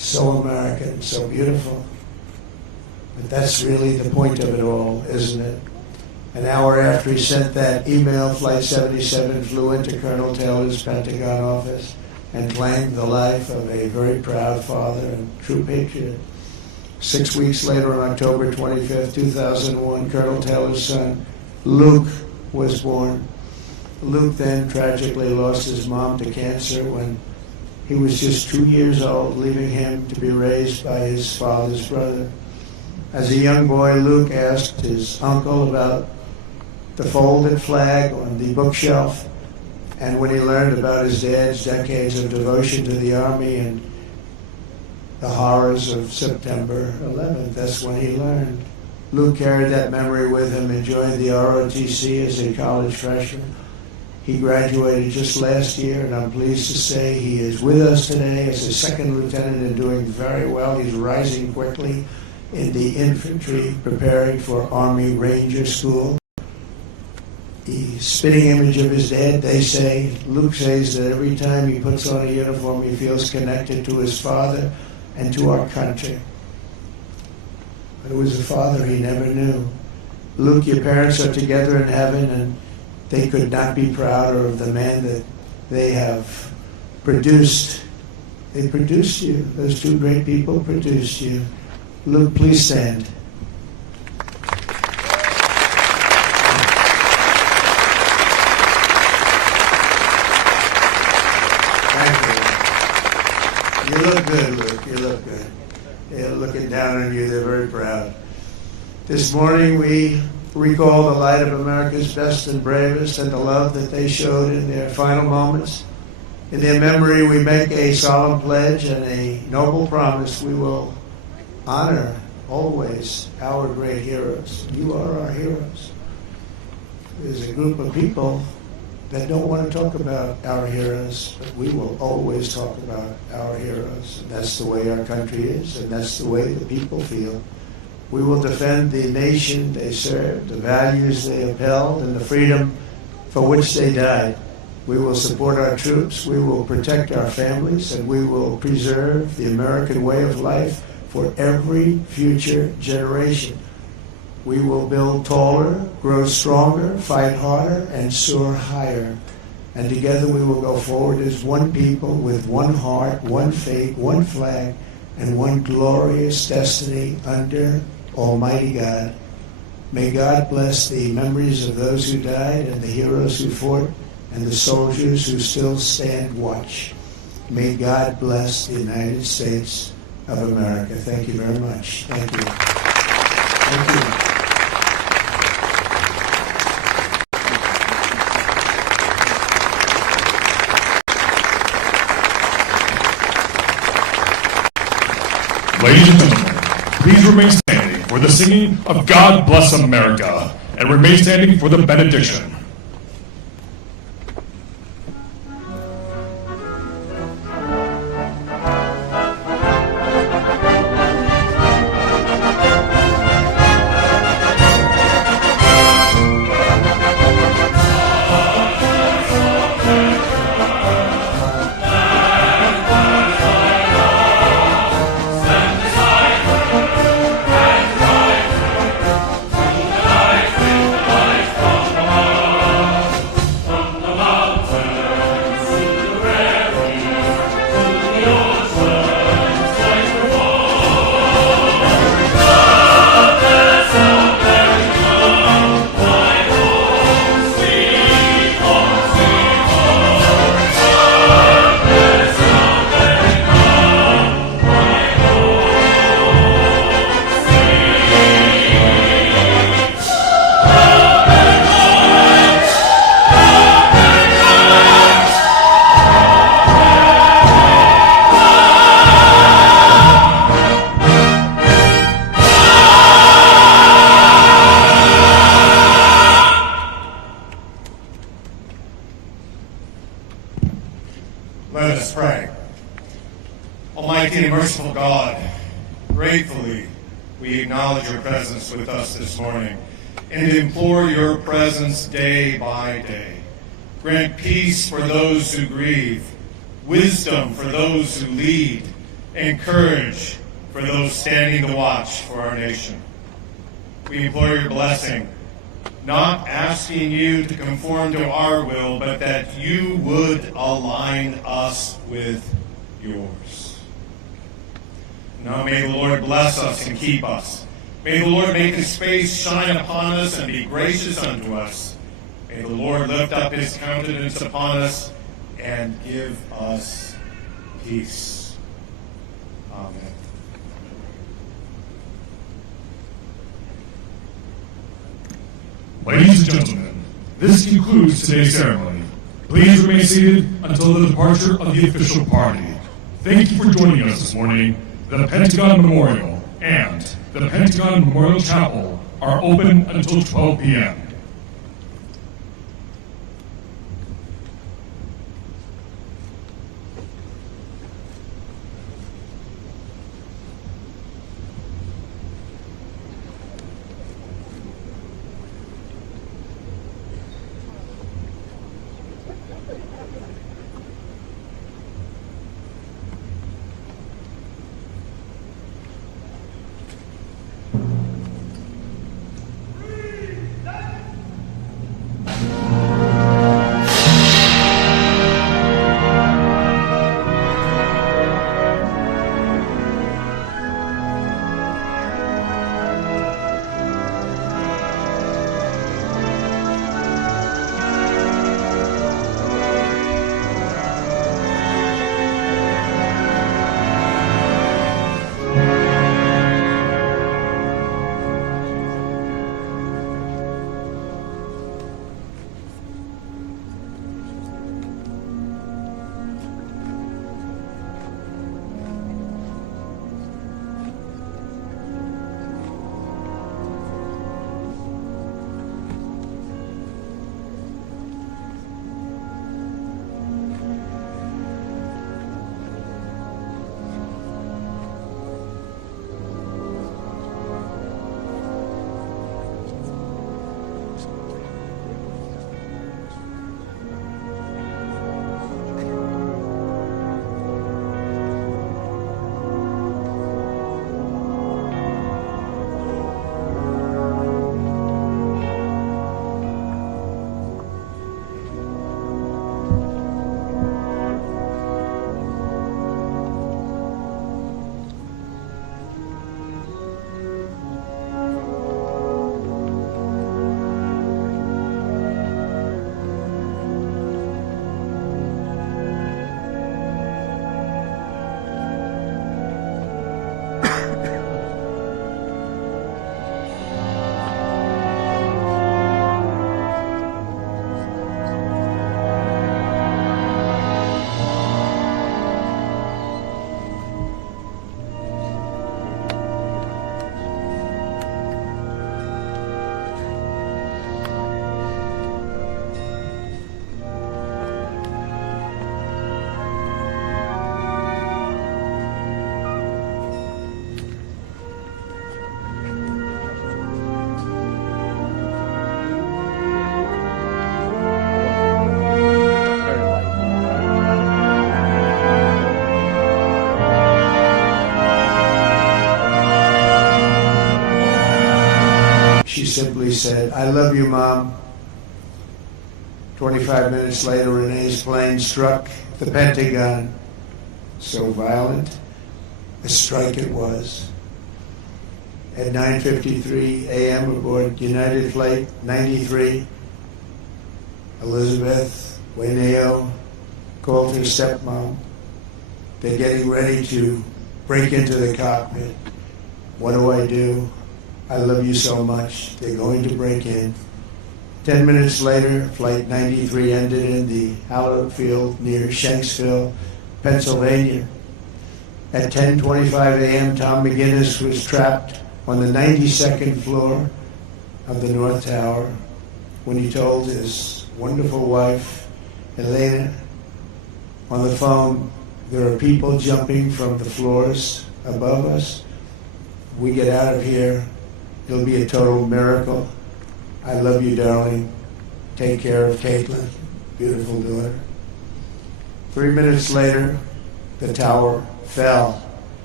so American, so beautiful. But that's really the point of it all, isn't it? An hour after he sent that email, Flight 77 flew into Colonel Taylor's Pentagon office and claimed the life of a very proud father and true patriot. 6 weeks later, on October 25th, 2001, Colonel Taylor's son, Luke, was born. Luke then tragically lost his mom to cancer when he was just 2 years old, leaving him to be raised by his father's brother. As a young boy, Luke asked his uncle about the folded flag on the bookshelf, and when he learned about his dad's decades of devotion to the Army and the horrors of September 11th, that's when he learned. Luke carried that memory with him and joined the ROTC as a college freshman. He graduated just last year, and I'm pleased to say he is with us today as a second lieutenant and doing very well. He's rising quickly in the infantry, preparing for Army Ranger School. The spitting image of his dad, they say, Luke says that every time he puts on a uniform, he feels connected to his father and to our country. But it was a father he never knew. Luke, your parents are together in heaven, and they could not be prouder of the man that they have produced. They produced you. Those two great people produced you. Luke, please stand. You look good, Luke. You look good. They're looking down on you. They're very proud. This morning we recall the light of America's best and bravest and the love that they showed in their final moments. In their memory, we make a solemn pledge and a noble promise. We will honor always our great heroes. You are our heroes. There's a group of people that don't want to talk about our heroes, but we will always talk about our heroes. And that's the way our country is, and that's the way the people feel. We will defend the nation they served, the values they upheld, and the freedom for which they died. We will support our troops, we will protect our families, and we will preserve the American way of life for every future generation. We will build taller, grow stronger, fight harder, and soar higher. And together we will go forward as one people with one heart, one faith, one flag, and one glorious destiny under Almighty God. May God bless the memories of those who died and the heroes who fought and the soldiers who still stand watch. May God bless the United States of America. Thank you very much. Thank you. Thank you. Ladies and gentlemen, please remain standing for the singing of God Bless America, and remain standing for the benediction. Let us pray. Almighty and merciful God, gratefully we acknowledge your presence with us this morning and implore your presence day by day. Grant peace for those who grieve, wisdom for those who lead, and courage for those standing the watch for our nation. We implore your blessing, not asking you to conform to our will, but that you would align us with yours. Now may the Lord bless us and keep us. May the Lord make his face shine upon us and be gracious unto us. May the Lord lift up his countenance upon us and give us peace. Amen. Ladies and gentlemen, this concludes today's ceremony. Please remain seated until the departure of the official party. Thank you for joining us this morning. The Pentagon Memorial and the Pentagon Memorial Chapel are open until 12 p.m. She simply said, "I love you, Mom." 25 minutes later, Renee's plane struck the Pentagon. So violent, a strike it was. At 9:53 a.m. aboard United Flight 93, Elizabeth Wayneo called her stepmom. They're getting ready to break into the cockpit. What do? I love you so much. They're going to break in. 10 minutes later, Flight 93 ended in the hallowed field near Shanksville, Pennsylvania. At 10:25 a.m., Tom McGinnis was trapped on the 92nd floor of the North Tower when he told his wonderful wife, Elena, on the phone, "There are people jumping from the floors above us. We get out of here, it'll be a total miracle. I love you, darling. Take care of Caitlin, beautiful daughter." 3 minutes later, the tower fell.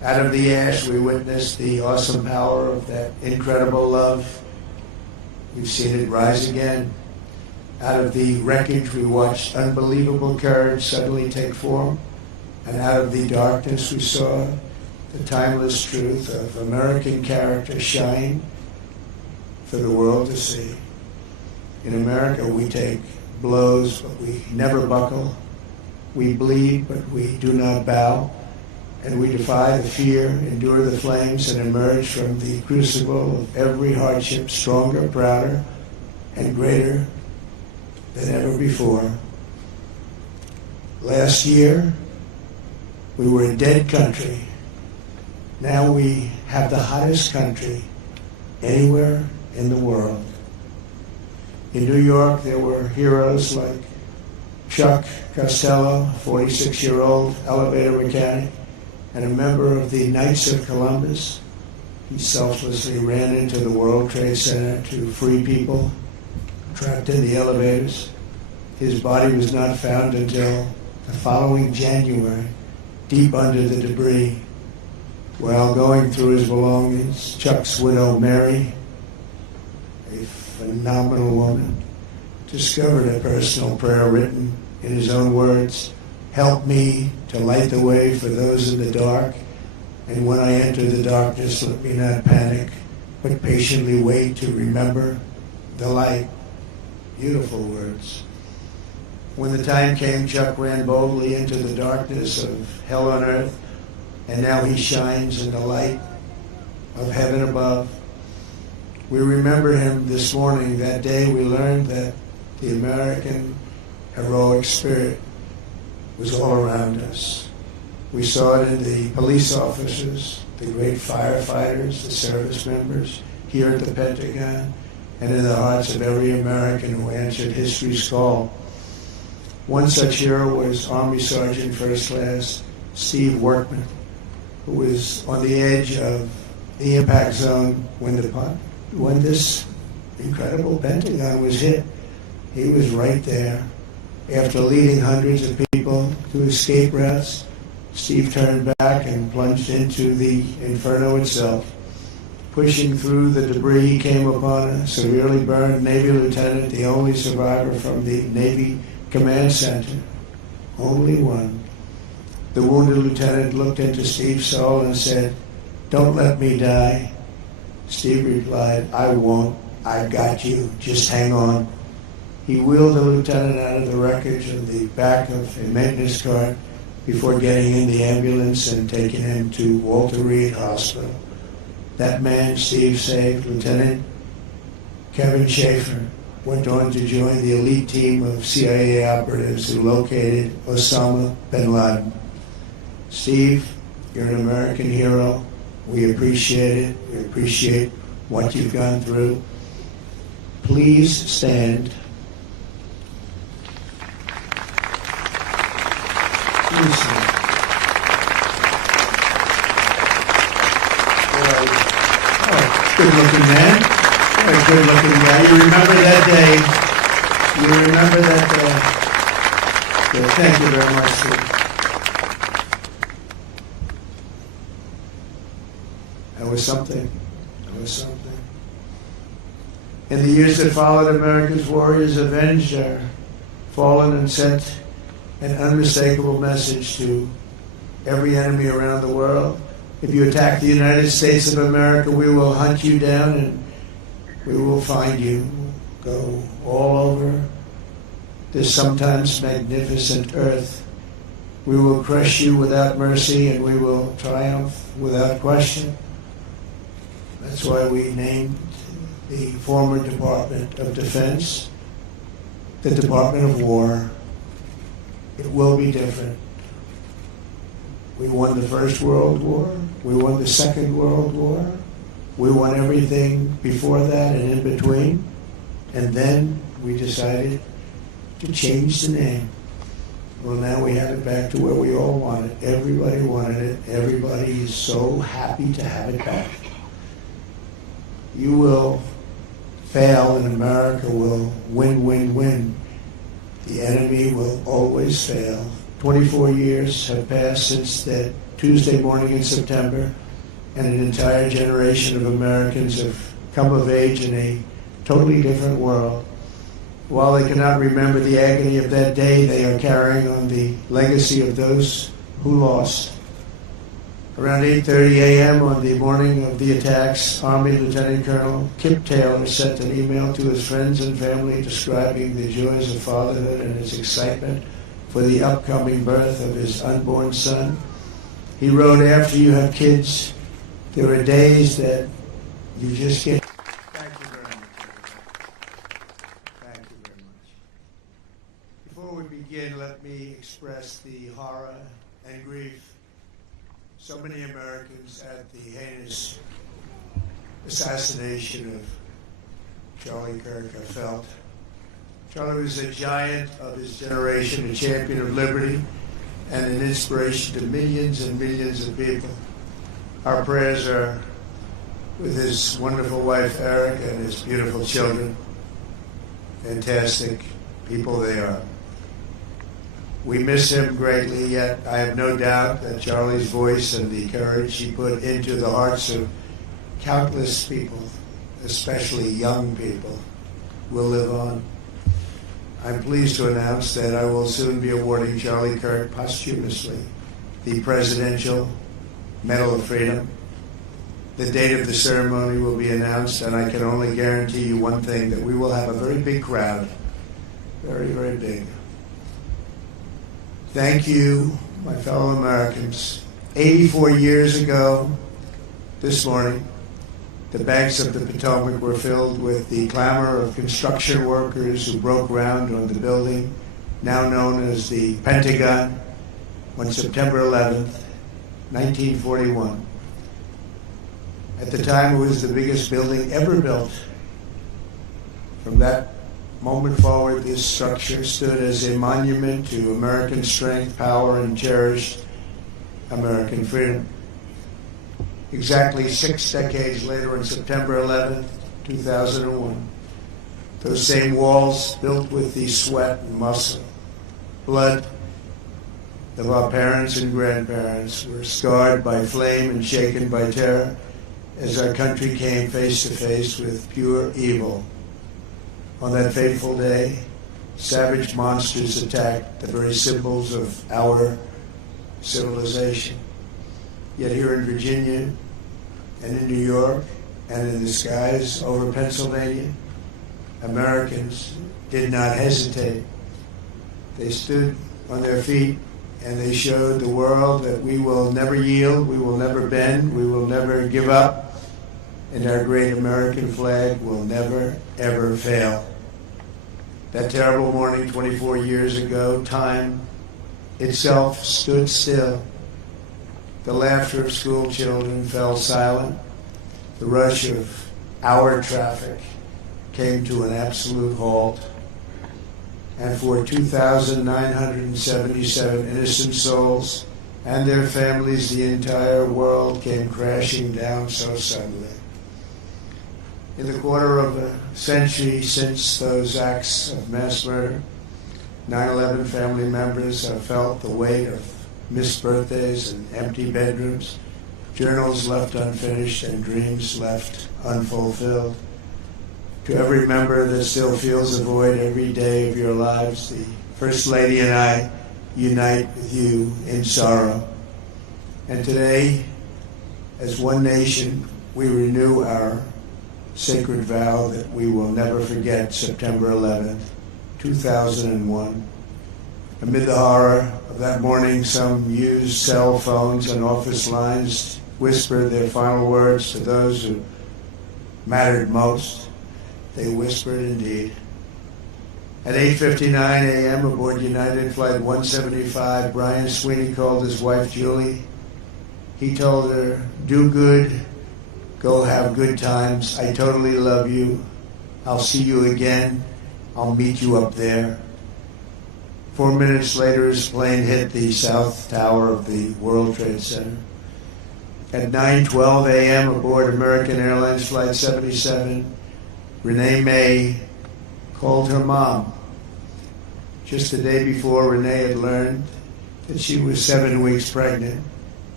Out of the ash, we witnessed the awesome power of that incredible love. We've seen it rise again. Out of the wreckage, we watched unbelievable courage suddenly take form. And out of the darkness, we saw the timeless truth of American character shine for the world to see. In America, we take blows, but we never buckle. We bleed, but we do not bow. And we defy the fear, endure the flames, and emerge from the crucible of every hardship stronger, prouder, and greater than ever before. Last year, we were a dead country. Now we have the hottest country anywhere in the world. In New York, there were heroes like Chuck Costello, 46-year-old elevator mechanic, and a member of the Knights of Columbus. He selflessly ran into the World Trade Center to free people trapped in the elevators. His body was not found until the following January, deep under the debris. While going through his belongings, Chuck's widow, Mary, a phenomenal woman, discovered a personal prayer written in his own words, "Help me to light the way for those in the dark, and when I enter the darkness, let me not panic, but patiently wait to remember the light." Beautiful words. When the time came, Chuck ran boldly into the darkness of hell on earth, and now he shines in the light of heaven above. We remember him this morning. That day we learned that the American heroic spirit was all around us. We saw it in the police officers, the great firefighters, the service members here at the Pentagon, and in the hearts of every American who answered history's call. One such hero was Army Sergeant First Class Steve Workman, who was on the edge of the impact zone when this incredible Pentagon was hit. He was right there. After leading hundreds of people to escape routes, Steve turned back and plunged into the inferno itself. Pushing through the debris, he came upon a severely burned Navy lieutenant, the only survivor from the Navy Command Center. Only one. The wounded lieutenant looked into Steve's soul and said, "Don't let me die." Steve replied, "I won't. I got you. Just hang on." He wheeled the lieutenant out of the wreckage of the back of a maintenance cart before getting in the ambulance and taking him to Walter Reed Hospital. That man Steve saved, Lieutenant Kevin Schaefer, went on to join the elite team of CIA operatives who located Osama bin Laden. Steve, you're an American hero. We appreciate it. We appreciate what you've gone through. Please stand. Please stand. Good-looking man. What a good-looking guy. You remember that day. You remember that day. Good. Thank you very much, Steve. That was something. That was something. In the years that followed, America's warriors avenged our fallen and sent an unmistakable message to every enemy around the world. If you attack the United States of America, we will hunt you down and we will find you. Go all over this sometimes magnificent earth. We will crush you without mercy and we will triumph without question. That's why we named the former Department of Defense the Department of War. It will be different. We won the First World War. We won the Second World War. We won everything before that and in between. And then we decided to change the name. Well, now we have it back to where we all wanted. Everybody wanted it. Everybody is so happy to have it back. You will fail and America will win, win, win. The enemy will always fail. 24 years have passed since that Tuesday morning in September, and an entire generation of Americans have come of age in a totally different world. While they cannot remember the agony of that day, they are carrying on the legacy of those who lost. Around 8:30 a.m. on the morning of the attacks, Army Lieutenant Colonel Kip Taylor sent an email to his friends and family describing the joys of fatherhood and his excitement for the upcoming birth of his unborn son. He wrote, "After you have kids, there are days that you just get..." Thank you very much, everybody. Thank you very much. Before we begin, let me express the horror and grief so many Americans at the heinous assassination of Charlie Kirk have felt. Charlie was a giant of his generation, a champion of liberty, and an inspiration to millions and millions of people. Our prayers are with his wonderful wife, Eric, and his beautiful children. Fantastic people they are. We miss him greatly, yet I have no doubt that Charlie's voice and the courage he put into the hearts of countless people, especially young people, will live on. I'm pleased to announce that I will soon be awarding Charlie Kirk posthumously the Presidential Medal of Freedom. The date of the ceremony will be announced, and I can only guarantee you one thing, that we will have a very big crowd. Very, very big. Thank you, my fellow Americans. 84 years ago, this morning, the banks of the Potomac were filled with the clamor of construction workers who broke ground on the building now known as the Pentagon on September 11th, 1941. At the time, it was the biggest building ever built. From that moment forward, this structure stood as a monument to American strength, power, and cherished American freedom. Exactly 6 decades later, on September 11th, 2001, those same walls, built with the sweat and muscle, blood of our parents and grandparents, were scarred by flame and shaken by terror as our country came face to face with pure evil. On that fateful day, savage monsters attacked the very symbols of our civilization. Yet here in Virginia and in New York and in the skies over Pennsylvania, Americans did not hesitate. They stood on their feet and they showed the world that we will never yield, we will never bend, we will never give up, and our great American flag will never, ever fail. That terrible morning 24 years ago, time itself stood still. The laughter of school children fell silent. The rush of our traffic came to an absolute halt. And for 2,977 innocent souls and their families, the entire world came crashing down so suddenly. In the quarter of a century since those acts of mass murder, 9/11 family members have felt the weight of missed birthdays and empty bedrooms, journals left unfinished, and dreams left unfulfilled. To every member that still feels a void every day of your lives, the First Lady and I unite with you in sorrow. And today, as one nation, we renew our sacred vow that we will never forget September 11th, 2001. Amid the horror of that morning, some used cell phones and office lines whispered their final words to those who mattered most. They whispered indeed. At 8:59 a.m. aboard United Flight 175, Brian Sweeney called his wife Julie. He told her, "Do good, go have good times. I totally love you. I'll see you again. I'll meet you up there." 4 minutes later, his plane hit the south tower of the World Trade Center. At 9:12 a.m. aboard American Airlines Flight 77, Renee May called her mom. Just the day before, Renee had learned that she was 7 weeks pregnant.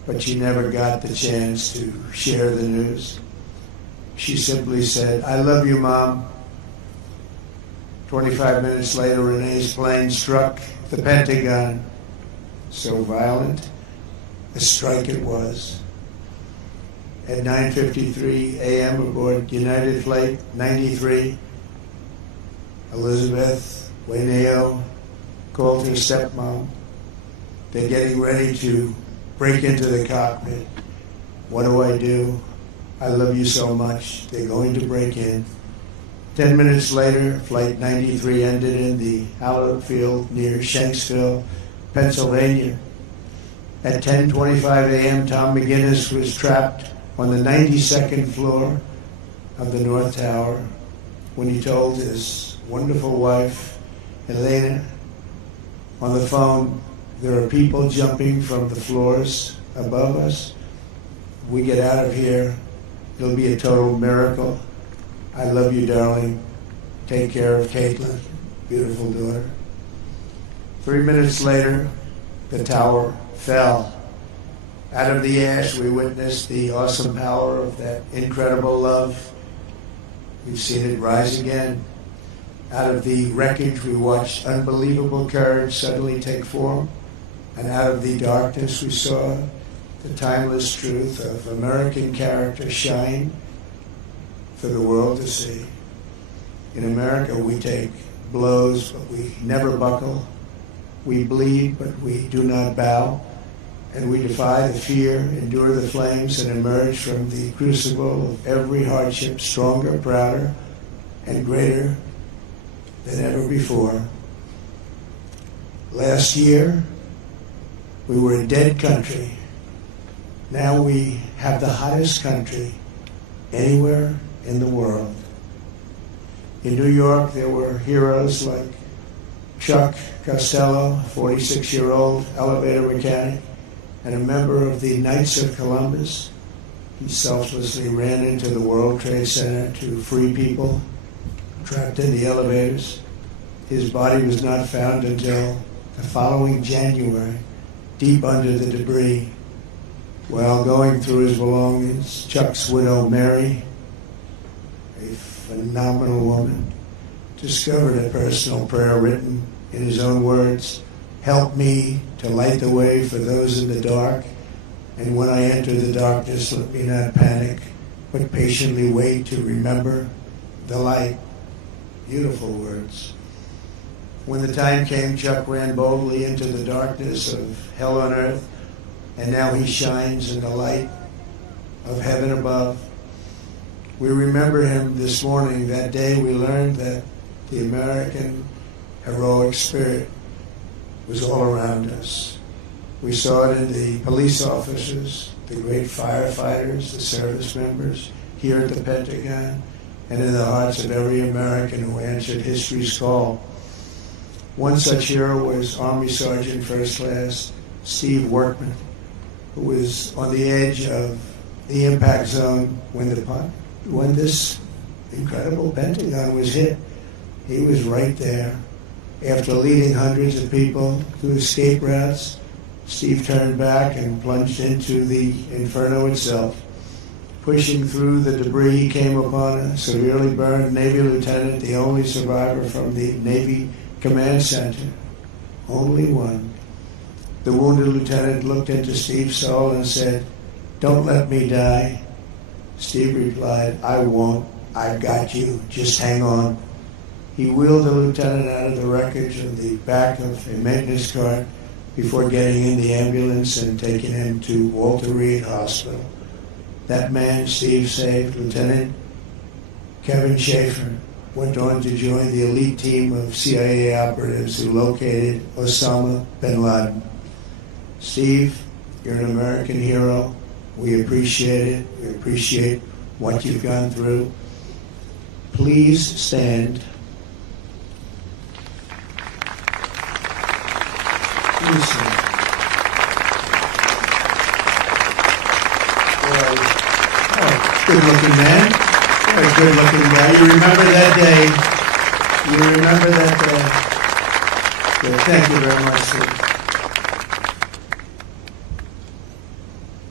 but she never got the chance to share the news. She simply said, "I love you, Mom." 25 minutes later, Renee's plane struck the Pentagon. So violent, a strike it was. At 9:53 a.m. aboard United Flight 93, Elizabeth Wayneo called her stepmom. They're getting ready to break into the cockpit. What do? I love you so much. They're going to break in. 10 minutes later, Flight 93 ended in the hallowed field near Shanksville, Pennsylvania. At 10:25 a.m., Tom McGinnis was trapped on the 92nd floor of the North Tower when he told his wonderful wife, Elena, on the phone, "There are people jumping from the floors above us. We get out of here, it'll be a total miracle. I love you, darling. Take care of Caitlin, beautiful daughter." 3 minutes later, the tower fell. Out of the ash, we witnessed the awesome power of that incredible love. We've seen it rise again. Out of the wreckage, we watched unbelievable courage suddenly take form. And out of the darkness, we saw the timeless truth of American character shine for the world to see. In America, we take blows, but we never buckle. We bleed, but we do not bow. And we defy the fear, endure the flames, and emerge from the crucible of every hardship stronger, prouder, and greater than ever before. Last year, we were a dead country. Now we have the hottest country anywhere in the world. In New York, there were heroes like Chuck Costello, 46-year-old elevator mechanic, and a member of the Knights of Columbus. He selflessly ran into the World Trade Center to free people trapped in the elevators. His body was not found until the following January, deep under the debris. While going through his belongings, Chuck's widow, Mary, a phenomenal woman, discovered a personal prayer written in his own words, "Help me to light the way for those in the dark, and when I enter the darkness, let me not panic, but patiently wait to remember the light." Beautiful words. When the time came, Chuck ran boldly into the darkness of hell on earth, and now he shines in the light of heaven above. We remember him this morning. That day we learned that the American heroic spirit was all around us. We saw it in the police officers, the great firefighters, the service members here at the Pentagon, and in the hearts of every American who answered history's call. One such hero was Army Sergeant First Class Steve Workman, who was on the edge of the impact zone when this incredible Pentagon was hit. He was right there. After leading hundreds of people to escape routes, Steve turned back and plunged into the inferno itself. Pushing through the debris, he came upon a severely burned Navy lieutenant, the only survivor from the Navy Command Center. Only one. The wounded lieutenant looked into Steve's soul and said, "Don't let me die." Steve replied, "I won't. I've got you. Just hang on." He wheeled the lieutenant out of the wreckage of the back of a maintenance cart before getting in the ambulance and taking him to Walter Reed Hospital. That man Steve saved, Lieutenant Kevin Schaefer, went on to join the elite team of CIA operatives who located Osama bin Laden. Steve, you're an American hero. We appreciate it. We appreciate what you've gone through. Please stand. Please stand. Good-looking man. What a good-looking guy. You remember that day. You remember that day. Good. Thank you very much, Steve.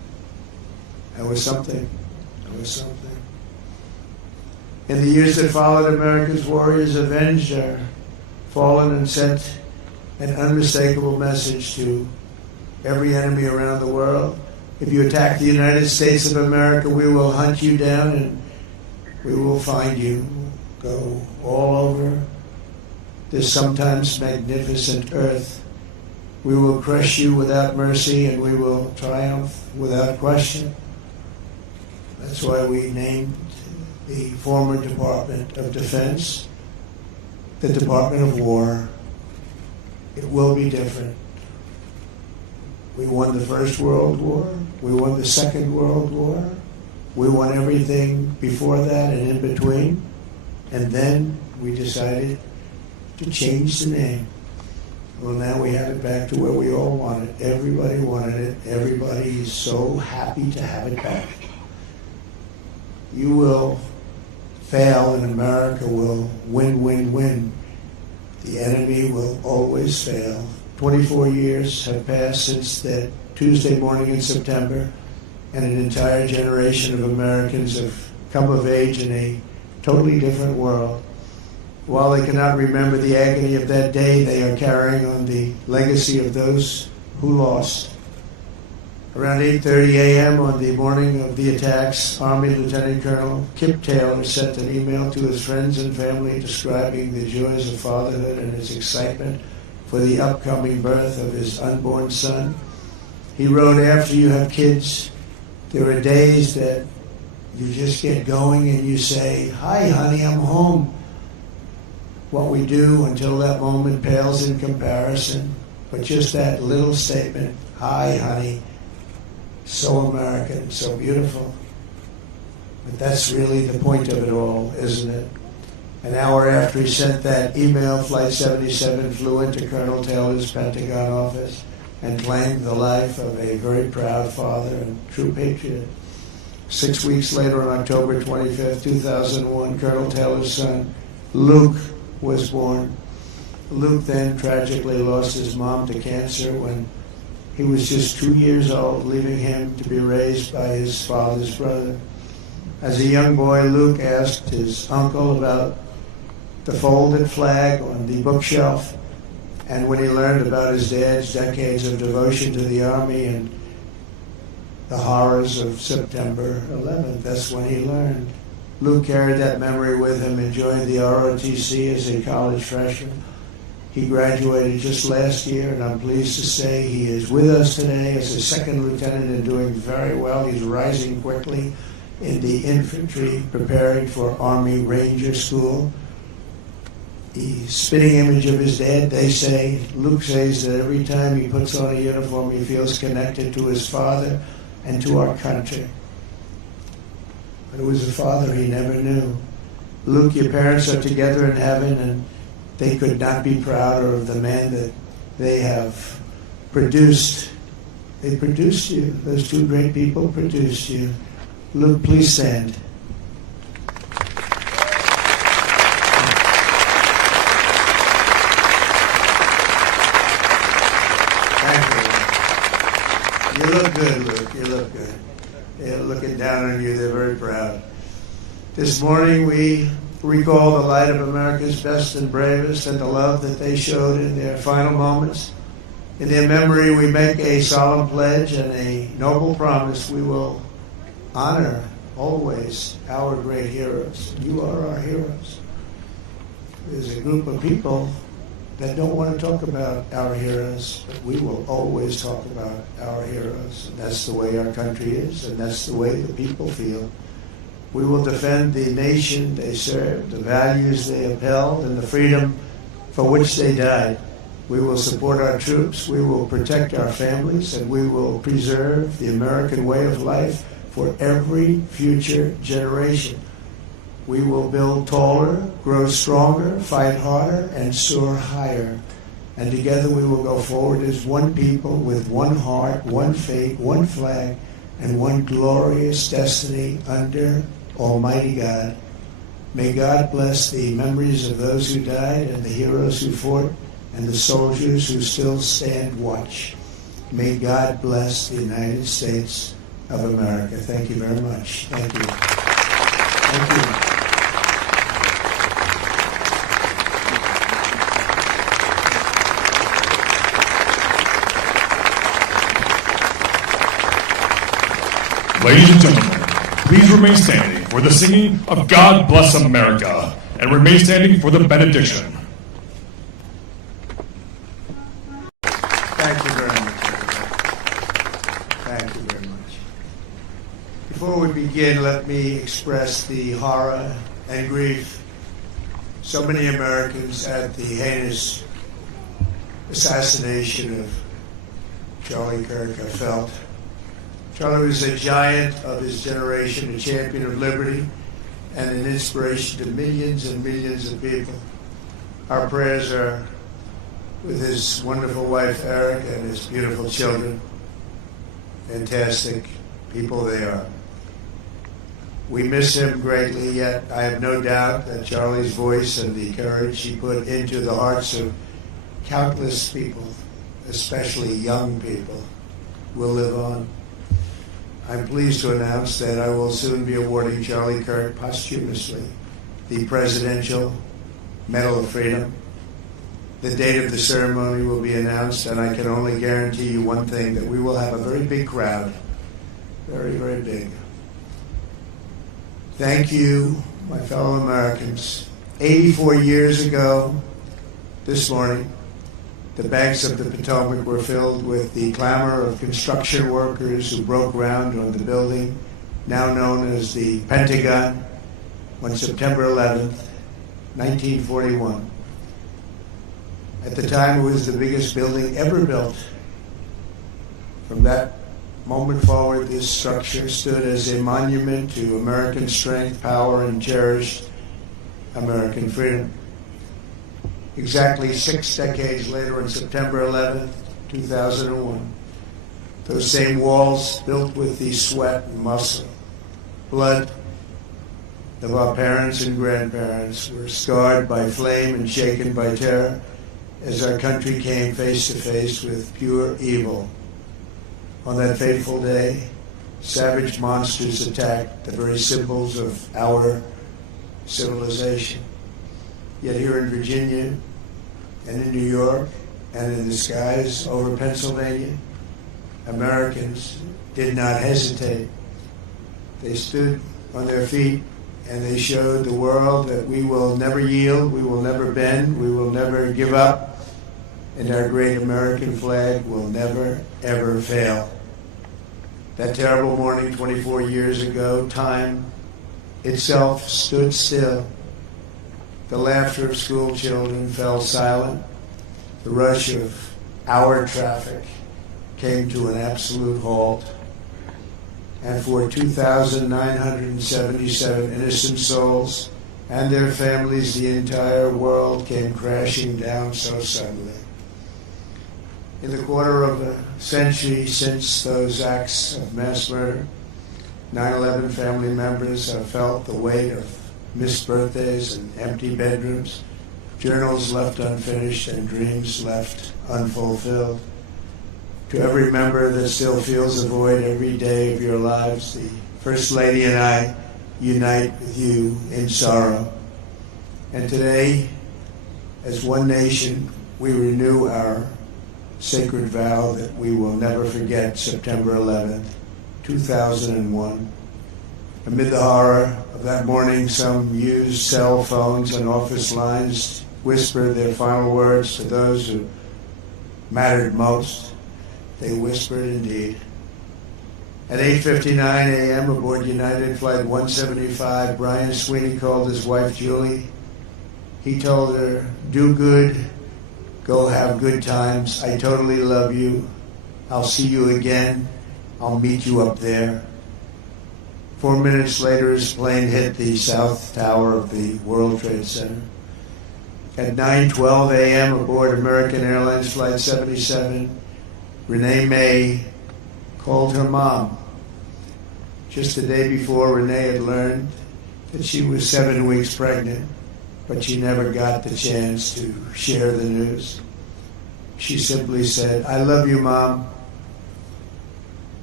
was something. There was something. In the years that followed, America's warriors avenged our fallen and sent an unmistakable message to every enemy around the world. If you attack the United States of America, we will hunt you down and we will find you. Go all over this sometimes magnificent earth. We will crush you without mercy and we will triumph without question. That's why we named the former Department of Defense the Department of War. It will be different. We won the First World War. We won the Second World War. We won everything before that and in between. And then we decided to change the name. Well, now we have it back to where we all want it. Everybody wanted it. Everybody is so happy to have it back. You will fail and America will win, win, win. The enemy will always fail. 24 years have passed since that Tuesday morning in September, and an entire generation of Americans have come of age in a totally different world. While they cannot remember the agony of that day, they are carrying on the legacy of those who lost. Around 8:30 a.m. on the morning of the attacks, Army Lieutenant Colonel Kip Taylor sent an email to his friends and family describing the joys of fatherhood and his excitement for the upcoming birth of his unborn son. He wrote, after you have kids, there are days that you just get going and you say, "Hi, honey, I'm home." What we do until that moment pales in comparison, but just that little statement, "Hi, honey," so American, so beautiful. But that's really the point of it all, isn't it? An hour after he sent that email, Flight 77 flew into Colonel Taylor's Pentagon office and claimed the life of a very proud father and true patriot. 6 weeks later, on October 25th, 2001, Colonel Taylor's son, Luke, was born. Luke then tragically lost his mom to cancer when he was just 2 years old, leaving him to be raised by his father's brother. As a young boy, Luke asked his uncle about the folded flag on the bookshelf, and when he learned about his dad's decades of devotion to the Army and the horrors of September 11th, that's when he learned. Luke carried that memory with him and joined the ROTC as a college freshman. He graduated just last year, and I'm pleased to say he is with us today as a second lieutenant and doing very well. He's rising quickly in the infantry, preparing for Army Ranger School. The spitting image of his dad, they say, Luke says that every time he puts on a uniform, he feels connected to his father and to our country. But it was a father he never knew. Luke, your parents are together in heaven, and they could not be prouder of the man that they have produced. They produced you. Those two great people produced you. Luke, please stand. Thank you. You look good, Luke. You look good. They're looking down on you. They're very proud. This morning we recall the light of America's best and bravest and the love that they showed in their final moments. In their memory, we make a solemn pledge and a noble promise. We will honor always our great heroes. You are our heroes. There's a group of people that don't want to talk about our heroes, but we will always talk about our heroes. And that's the way our country is, and that's the way the people feel. We will defend the nation they served, the values they upheld, and the freedom for which they died. We will support our troops, we will protect our families, and we will preserve the American way of life for every future generation. We will build taller, grow stronger, fight harder, and soar higher. And together we will go forward as one people with one heart, one faith, one flag, and one glorious destiny under Almighty God. May God bless the memories of those who died and the heroes who fought and the soldiers who still stand watch. May God bless the United States of America. Thank you very much. Thank you. Thank you. Ladies and gentlemen, please remain standing for the singing of God Bless America, and remain standing for the benediction. Thank you very much. Thank you very much. Before we begin, let me express the horror and grief so many Americans at the heinous assassination of Charlie Kirk have felt. Charlie was a giant of his generation, a champion of liberty, and an inspiration to millions and millions of people. Our prayers are with his wonderful wife, Eric, and his beautiful children. Fantastic people they are. We miss him greatly, yet I have no doubt that Charlie's voice and the courage he put into the hearts of countless people, especially young people, will live on. I'm pleased to announce that I will soon be awarding Charlie Kirk posthumously the Presidential Medal of Freedom. The date of the ceremony will be announced, and I can only guarantee you one thing, that we will have a very big crowd. Very, very big. Thank you, my fellow Americans. 84 years ago this morning, the banks of the Potomac were filled with the clamor of construction workers who broke ground on the building now known as the Pentagon on September 11th, 1941. At the time, it was the biggest building ever built. From that moment forward, this structure stood as a monument to American strength, power, and cherished American freedom. Exactly 6 decades later, on September 11th, 2001, those same walls, built with the sweat and muscle, blood of our parents and grandparents, were scarred by flame and shaken by terror as our country came face to face with pure evil. On that fateful day, savage monsters attacked the very symbols of our civilization. Yet here in Virginia and in New York and in the skies over Pennsylvania, Americans did not hesitate. They stood on their feet and they showed the world that we will never yield, we will never bend, we will never give up, and our great American flag will never, ever fail. That terrible morning 24 years ago, time itself stood still. The laughter of school children fell silent. The rush of our traffic came to an absolute halt. And for 2,977 innocent souls and their families, the entire world came crashing down so suddenly. In the quarter of a century since those acts of mass murder, 9/11 family members have felt the weight of missed birthdays and empty bedrooms, journals left unfinished, and dreams left unfulfilled. To every member that still feels a void every day of your lives, the First Lady and I unite with you in sorrow. And today, as one nation, we renew our sacred vow that we will never forget September 11th, 2001. Amid the horror of that morning, some used cell phones and office lines, whispered their final words to those who mattered most. They whispered indeed. At 8:59 a.m. aboard United Flight 175, Brian Sweeney called his wife Julie. He told her, "Do good, go have good times. I totally love you. I'll see you again. I'll meet you up there." 4 minutes later, his plane hit the south tower of the World Trade Center. At 9:12 a.m. aboard American Airlines Flight 77, Renee May called her mom. Just the day before, Renee had learned that she was 7 weeks pregnant, but she never got the chance to share the news. She simply said, "I love you, Mom."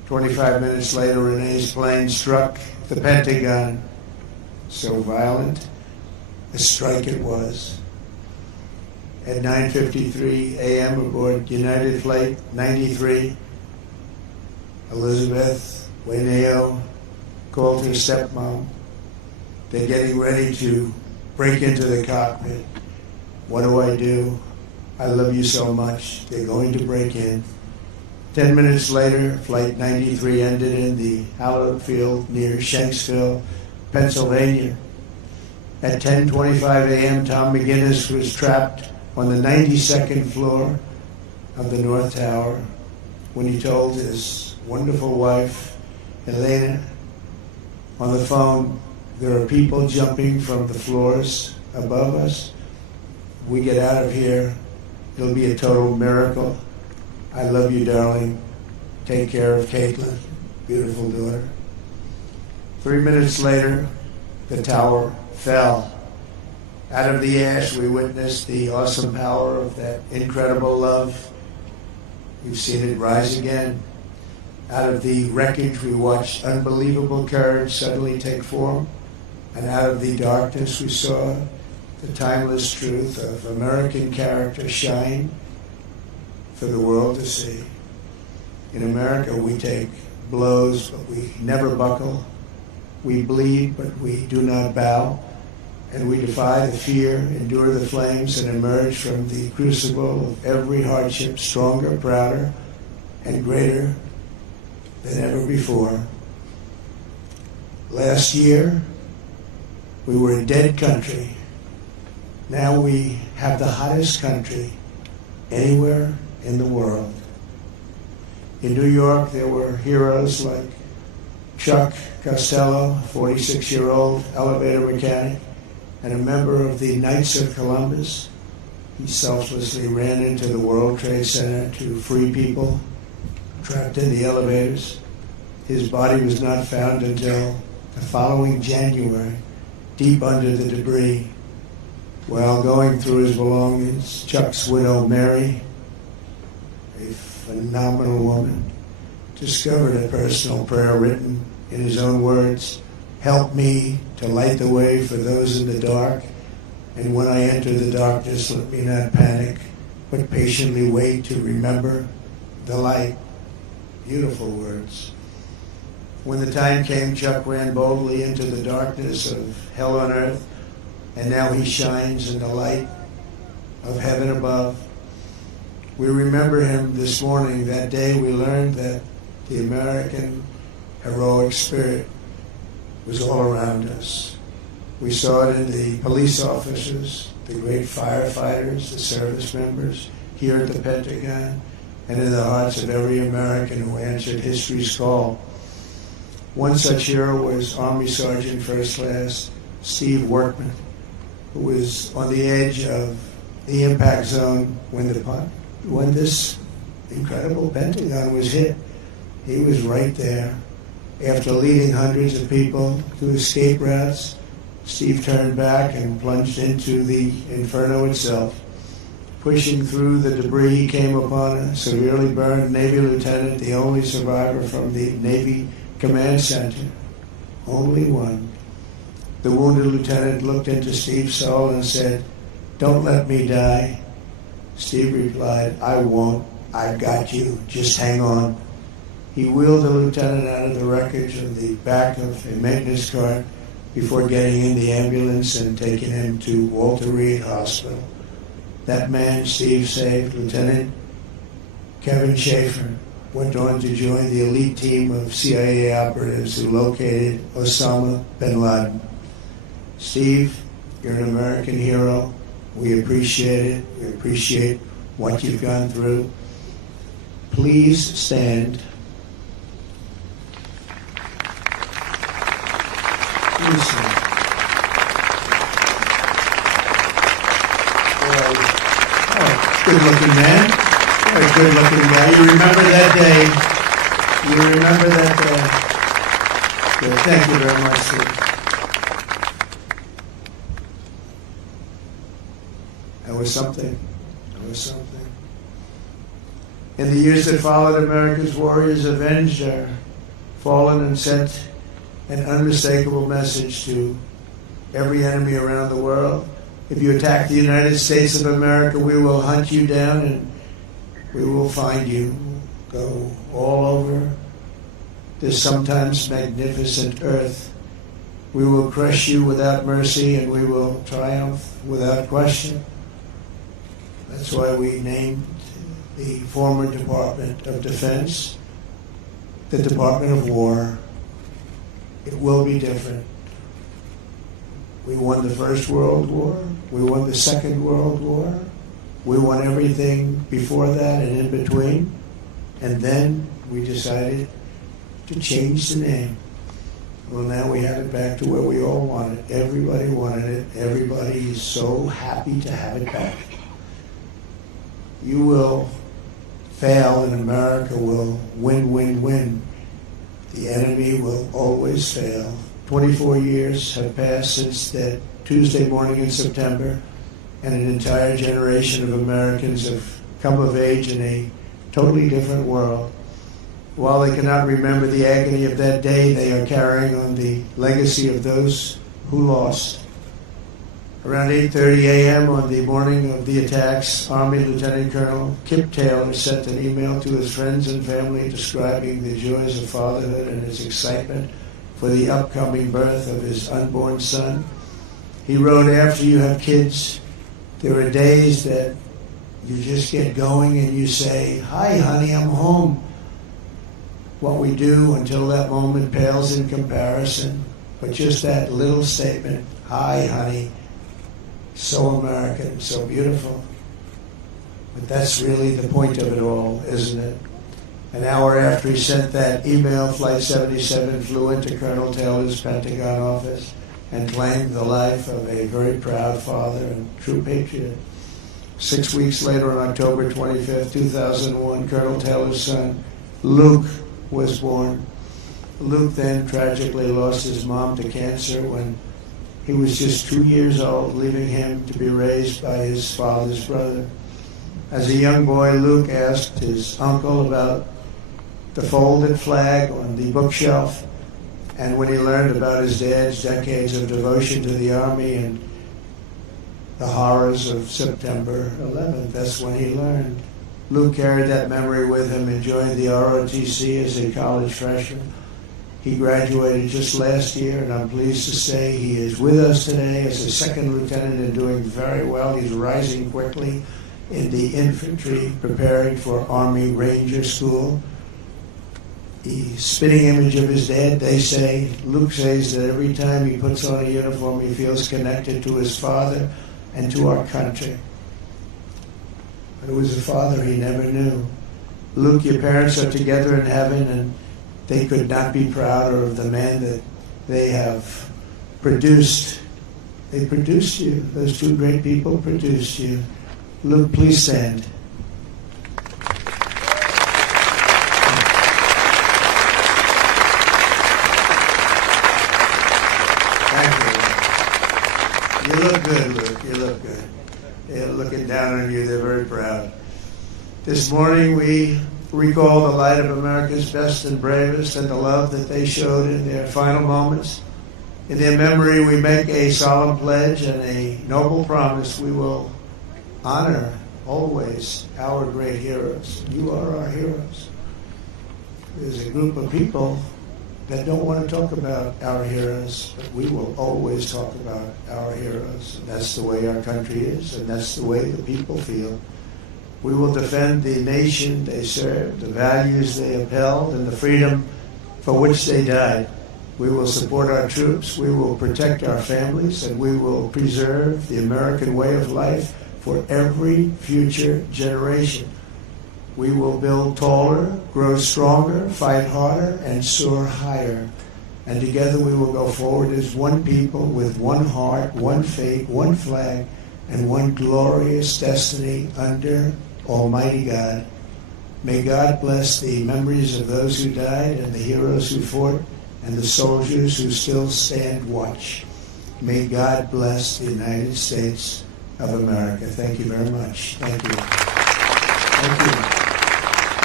25 minutes later, Renee's plane struck the Pentagon. So violent, a strike it was. At 9:53 a.m. aboard United Flight 93, Elizabeth Wayneo called her stepmom. They're getting ready to break into the cockpit. What do? I love you so much. They're going to break in. 10 minutes later, Flight 93 ended in the hallowed field near Shanksville, Pennsylvania. At 10:25 a.m., Tom McGinnis was trapped on the 92nd floor of the North Tower when he told his wonderful wife, Elena, on the phone, there are people jumping from the floors above us. We get out of here, it'll be a total miracle. I love you, darling. Take care of Caitlin, beautiful daughter. 3 minutes later, the tower fell. Out of the ash, we witnessed the awesome power of that incredible love. We've seen it rise again. Out of the wreckage, we watched unbelievable courage suddenly take form. And out of the darkness, we saw the timeless truth of American character shine for the world to see. In America, we take blows, but we never buckle. We bleed, but we do not bow. And we defy the fear, endure the flames, and emerge from the crucible of every hardship stronger, prouder, and greater than ever before. Last year, we were a dead country. Now we have the hottest country anywhere in the world. In New York, there were heroes like Chuck Costello, 46-year-old elevator mechanic, and a member of the Knights of Columbus. He selflessly ran into the World Trade Center to free people trapped in the elevators. His body was not found until the following January, deep under the debris. While going through his belongings, Chuck's widow, Mary, a phenomenal woman, discovered a personal prayer written in his own words, "Help me to light the way for those in the dark, and when I enter the darkness, let me not panic, but patiently wait to remember the light." Beautiful words. When the time came, Chuck ran boldly into the darkness of hell on earth, and now he shines in the light of heaven above. We remember him this morning. That day we learned that the American heroic spirit was all around us. We saw it in the police officers, the great firefighters, the service members here at the Pentagon, and in the hearts of every American who answered history's call. One such hero was Army Sergeant First Class Steve Workman, who was on the edge of the impact zone when this incredible Pentagon was hit. He was right there. After leading hundreds of people to escape routes, Steve turned back and plunged into the inferno itself. Pushing through the debris, he came upon a severely burned Navy lieutenant, the only survivor from the Navy Command Center. Only one. The wounded lieutenant looked into Steve's soul and said, "Don't let me die." Steve replied, "I won't. I've got you. Just hang on." He wheeled the lieutenant out of the wreckage of the back of a maintenance cart before getting in the ambulance and taking him to Walter Reed Hospital. That man Steve saved, Lieutenant Kevin Schaefer, went on to join the elite team of CIA operatives who located Osama bin Laden. Steve, you're an American hero. We appreciate it. We appreciate what you've gone through. Please stand. Please stand. Good-looking man. What a good-looking guy. You remember that day. You remember that day. Good. Thank you very much, Steve. That was something. That was something. In the years that followed, America's warriors avenged our fallen and sent an unmistakable message to every enemy around the world. If you attack the United States of America, we will hunt you down and we will find you. Go all over this sometimes magnificent earth. We will crush you without mercy and we will triumph without question. That's why we named the former Department of Defense the Department of War. It will be different. We won the First World War. We won the Second World War. We won everything before that and in between. And then we decided to change the name. Well, now we have it back to where we all wanted. Everybody wanted it. Everybody is so happy to have it back. You will fail and America will win, win, win. The enemy will always fail. 24 years have passed since that Tuesday morning in September, and an entire generation of Americans have come of age in a totally different world. While they cannot remember the agony of that day, they are carrying on the legacy of those who lost. Around 8:30 a.m. on the morning of the attacks, Army Lieutenant Colonel Kip Taylor sent an email to his friends and family describing the joys of fatherhood and his excitement for the upcoming birth of his unborn son. He wrote, after you have kids, there are days that you just get going and you say, "Hi, honey, I'm home." What we do until that moment pales in comparison, but just that little statement, "Hi, honey," so American, so beautiful. But that's really the point of it all, isn't it? An hour after he sent that email, Flight 77 flew into Colonel Taylor's Pentagon office and claimed the life of a very proud father and true patriot. 6 weeks later, on October 25th, 2001, Colonel Taylor's son, Luke, was born. Luke then tragically lost his mom to cancer when he was just 2 years old, leaving him to be raised by his father's brother. As a young boy, Luke asked his uncle about the folded flag on the bookshelf, and when he learned about his dad's decades of devotion to the Army and the horrors of September 11th, that's when he learned. Luke carried that memory with him and joined the ROTC as a college freshman. He graduated just last year, and I'm pleased to say he is with us today as a second lieutenant and doing very well. He's rising quickly in the infantry, preparing for Army Ranger School. The spitting image of his dad, they say, Luke says that every time he puts on a uniform, he feels connected to his father and to our country. But it was a father he never knew. Luke, your parents are together in heaven, and they could not be prouder of the man that they have produced. They produced you. Those two great people produced you. Luke, please stand. Thank you. You look good, Luke. You look good. They're looking down on you. They're very proud. This morning we recall the light of America's best and bravest and the love that they showed in their final moments. In their memory, we make a solemn pledge and a noble promise. We will honor always our great heroes. You are our heroes. There's a group of people that don't want to talk about our heroes, but we will always talk about our heroes. And that's the way our country is, and that's the way the people feel. We will defend the nation they served, the values they upheld, and the freedom for which they died. We will support our troops, we will protect our families, and we will preserve the American way of life for every future generation. We will build taller, grow stronger, fight harder, and soar higher. And together we will go forward as one people with one heart, one faith, one flag, and one glorious destiny under Almighty God. May God bless the memories of those who died and the heroes who fought and the soldiers who still stand watch. May God bless the United States of America. Thank you very much. Thank you. Thank you.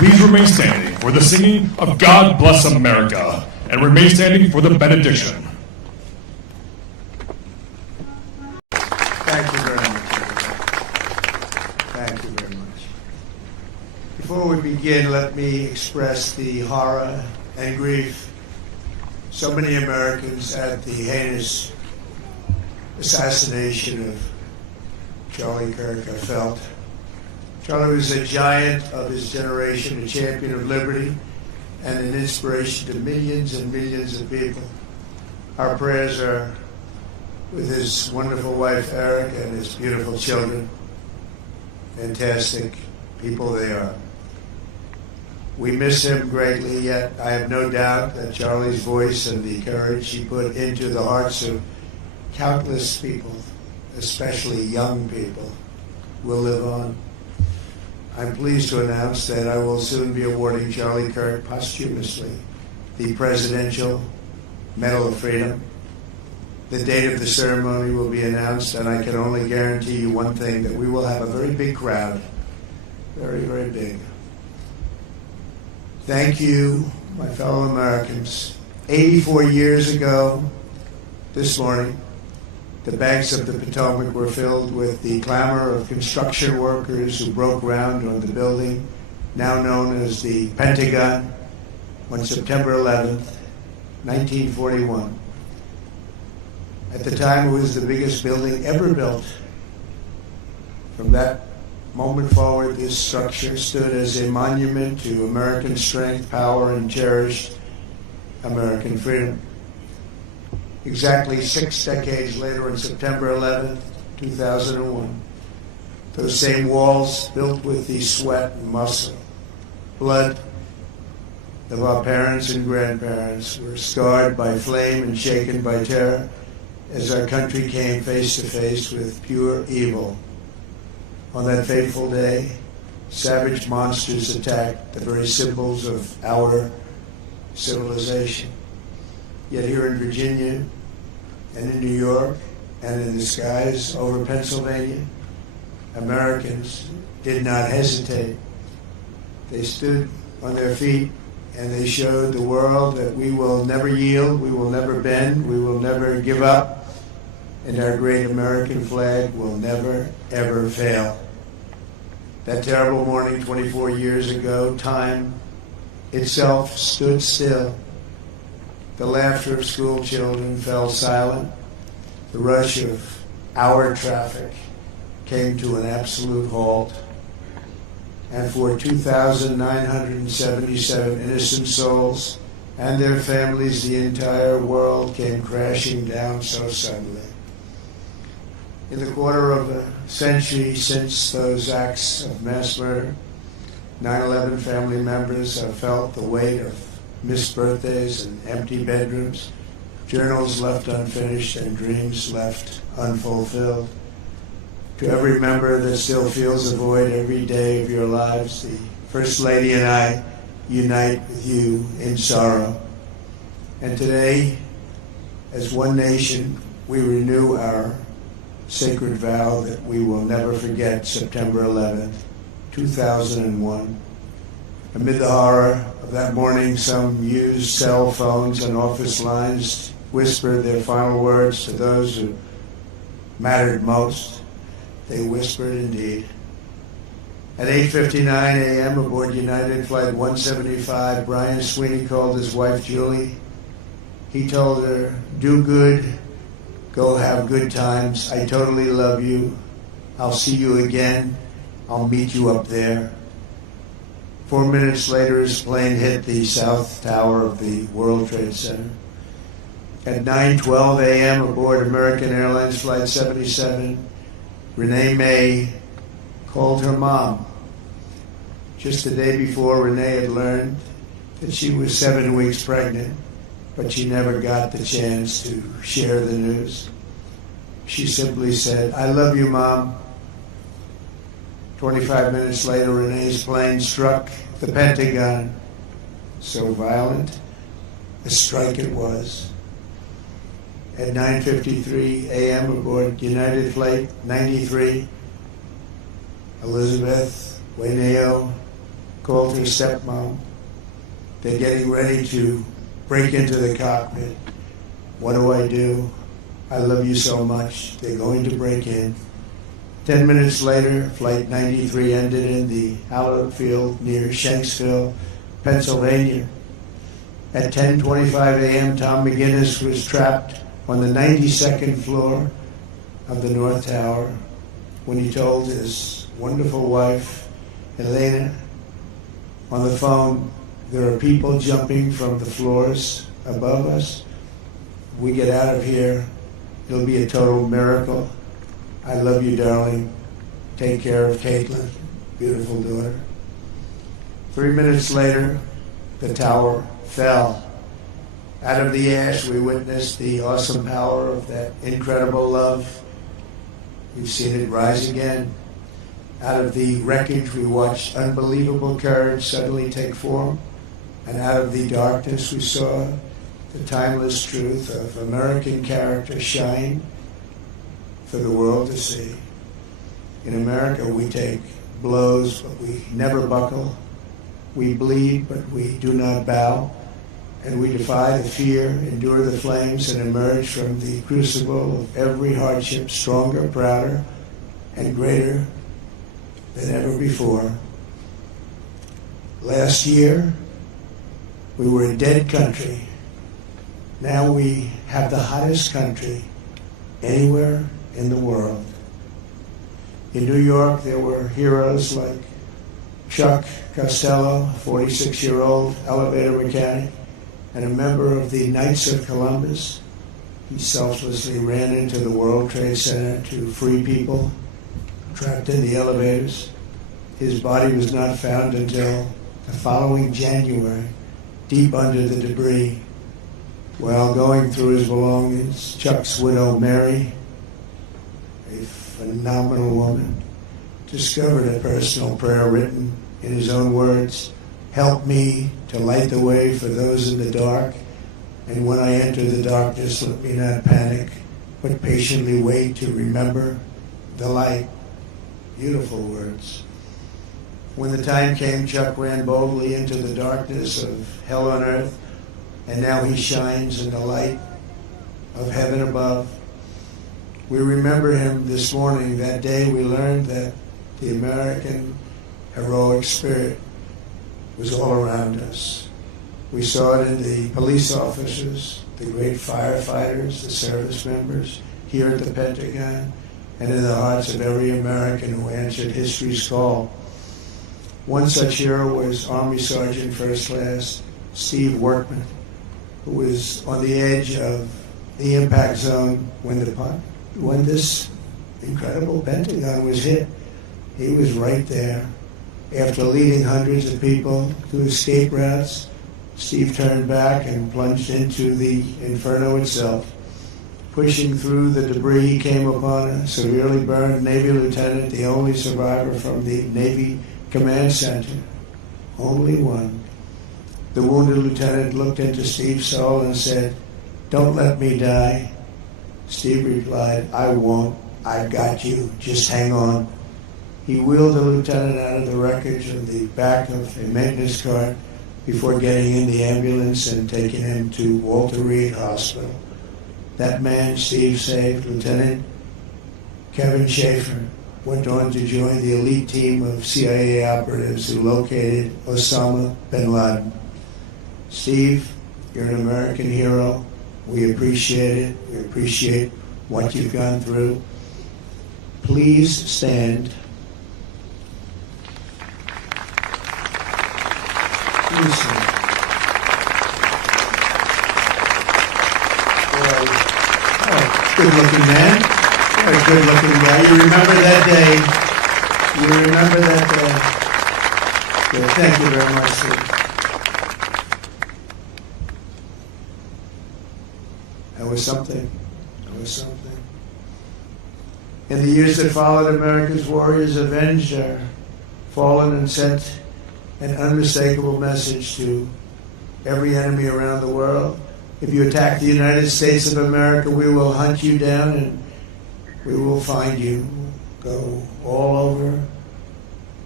please remain standing for the singing of God Bless America, and remain standing for the benediction. Thank you very much, everybody. Thank you very much. Before we begin, let me express the horror and grief so many Americans at the heinous assassination of Charlie Kirk have felt. Charlie was a giant of his generation, a champion of liberty, and an inspiration to millions and millions of people. Our prayers are with his wonderful wife, Eric, and his beautiful children. Fantastic people they are. We miss him greatly, yet I have no doubt that Charlie's voice and the courage he put into the hearts of countless people, especially young people, will live on. I'm pleased to announce that I will soon be awarding Charlie Kirk posthumously the Presidential Medal of Freedom. The date of the ceremony will be announced, and I can only guarantee you one thing, that we will have a very big crowd. Very, very big. Thank you, my fellow Americans. 84 years ago this morning, the banks of the Potomac were filled with the clamor of construction workers who broke ground on the building now known as the Pentagon on September 11th, 1941. At the time, it was the biggest building ever built. From that moment forward, this structure stood as a monument to American strength, power, and cherished American freedom. Exactly 6 decades later, on September 11th, 2001, those same walls, built with the sweat and muscle, blood of our parents and grandparents, were scarred by flame and shaken by terror as our country came face to face with pure evil. On that fateful day, savage monsters attacked the very symbols of our civilization. Yet here in Virginia and in New York and in the skies over Pennsylvania, Americans did not hesitate. They stood on their feet and they showed the world that we will never yield, we will never bend, we will never give up, and our great American flag will never, ever fail. That terrible morning 24 years ago, time itself stood still. The laughter of school children fell silent. The rush of our traffic came to an absolute halt. And for 2,977 innocent souls and their families, the entire world came crashing down so suddenly. In the quarter of a century since those acts of mass murder, 9/11 family members have felt the weight of missed birthdays and empty bedrooms, journals left unfinished, and dreams left unfulfilled. To every member that still feels a void every day of your lives, the First Lady and I unite with you in sorrow. And today, as one nation, we renew our sacred vow that we will never forget September 11th, 2001. Amid the horror of that morning, some used cell phones and office lines, whispered their final words to those who mattered most. They whispered indeed. At 8:59 a.m. aboard United Flight 175, Brian Sweeney called his wife Julie. He told her, "Do good, go have good times. I totally love you. I'll see you again. I'll meet you up there." 4 minutes later, his plane hit the south tower of the World Trade Center. At 9:12 a.m. aboard American Airlines Flight 77, Renee May called her mom. Just the day before, Renee had learned that she was 7 weeks pregnant, but she never got the chance to share the news. She simply said, "I love you, Mom." 25 minutes later, Renee's plane struck the Pentagon. So violent, a strike it was. At 9:53 a.m. aboard United Flight 93, Elizabeth Wayneo called her stepmom. They're getting ready to break into the cockpit. What do? I love you so much. They're going to break in. 10 minutes later, Flight 93 ended in the hallowed field near Shanksville, Pennsylvania. At 10:25 a.m., Tom McGinnis was trapped on the 92nd floor of the North Tower when he told his wonderful wife, Elena, on the phone, there are people jumping from the floors above us. We get out of here, it'll be a total miracle. I love you, darling. Take care of Caitlin, beautiful daughter. 3 minutes later, the tower fell. Out of the ash, we witnessed the awesome power of that incredible love. We've seen it rise again. Out of the wreckage, we watched unbelievable courage suddenly take form. And out of the darkness, we saw the timeless truth of American character shine for the world to see. In America, we take blows, but we never buckle. We bleed, but we do not bow. And we defy the fear, endure the flames, and emerge from the crucible of every hardship stronger, prouder, and greater than ever before. Last year, we were a dead country. Now we have the hottest country anywhere in the world. In New York, there were heroes like Chuck Costello, a 46-year-old elevator mechanic, and a member of the Knights of Columbus. He selflessly ran into the World Trade Center to free people trapped in the elevators. His body was not found until the following January, deep under the debris. While going through his belongings, Chuck's widow, Mary, a phenomenal woman, discovered a personal prayer written in his own words, "Help me to light the way for those in the dark, and when I enter the darkness, let me not panic, but patiently wait to remember the light." Beautiful words. When the time came, Chuck ran boldly into the darkness of hell on earth, and now he shines in the light of heaven above. We remember him this morning. That day we learned that the American heroic spirit was all around us. We saw it in the police officers, the great firefighters, the service members here at the Pentagon, and in the hearts of every American who answered history's call. One such hero was Army Sergeant First Class Steve Workman, who was on the edge of the impact zone when this incredible Pentagon was hit. He was right there. After leading hundreds of people to escape routes, Steve turned back and plunged into the inferno itself. Pushing through the debris, he came upon a severely burned Navy lieutenant, the only survivor from the Navy Command Center. Only one. The wounded lieutenant looked into Steve's soul and said, "Don't let me die." Steve replied, "I won't. I got you. Just hang on." He wheeled the lieutenant out of the wreckage of the back of a maintenance cart before getting in the ambulance and taking him to Walter Reed Hospital. That man Steve saved, Lieutenant Kevin Schaefer, went on to join the elite team of CIA operatives who located Osama bin Laden. Steve, you're an American hero. We appreciate it. We appreciate what you've gone through. Please stand. Please stand. Good-looking man. You're a good-looking guy. You remember that day. You remember that day. Good. Thank you very much, Steve. That was something. That was something. In the years that followed, America's warriors avenged our fallen and sent an unmistakable message to every enemy around the world. If you attack the United States of America, we will hunt you down and we will find you. Go all over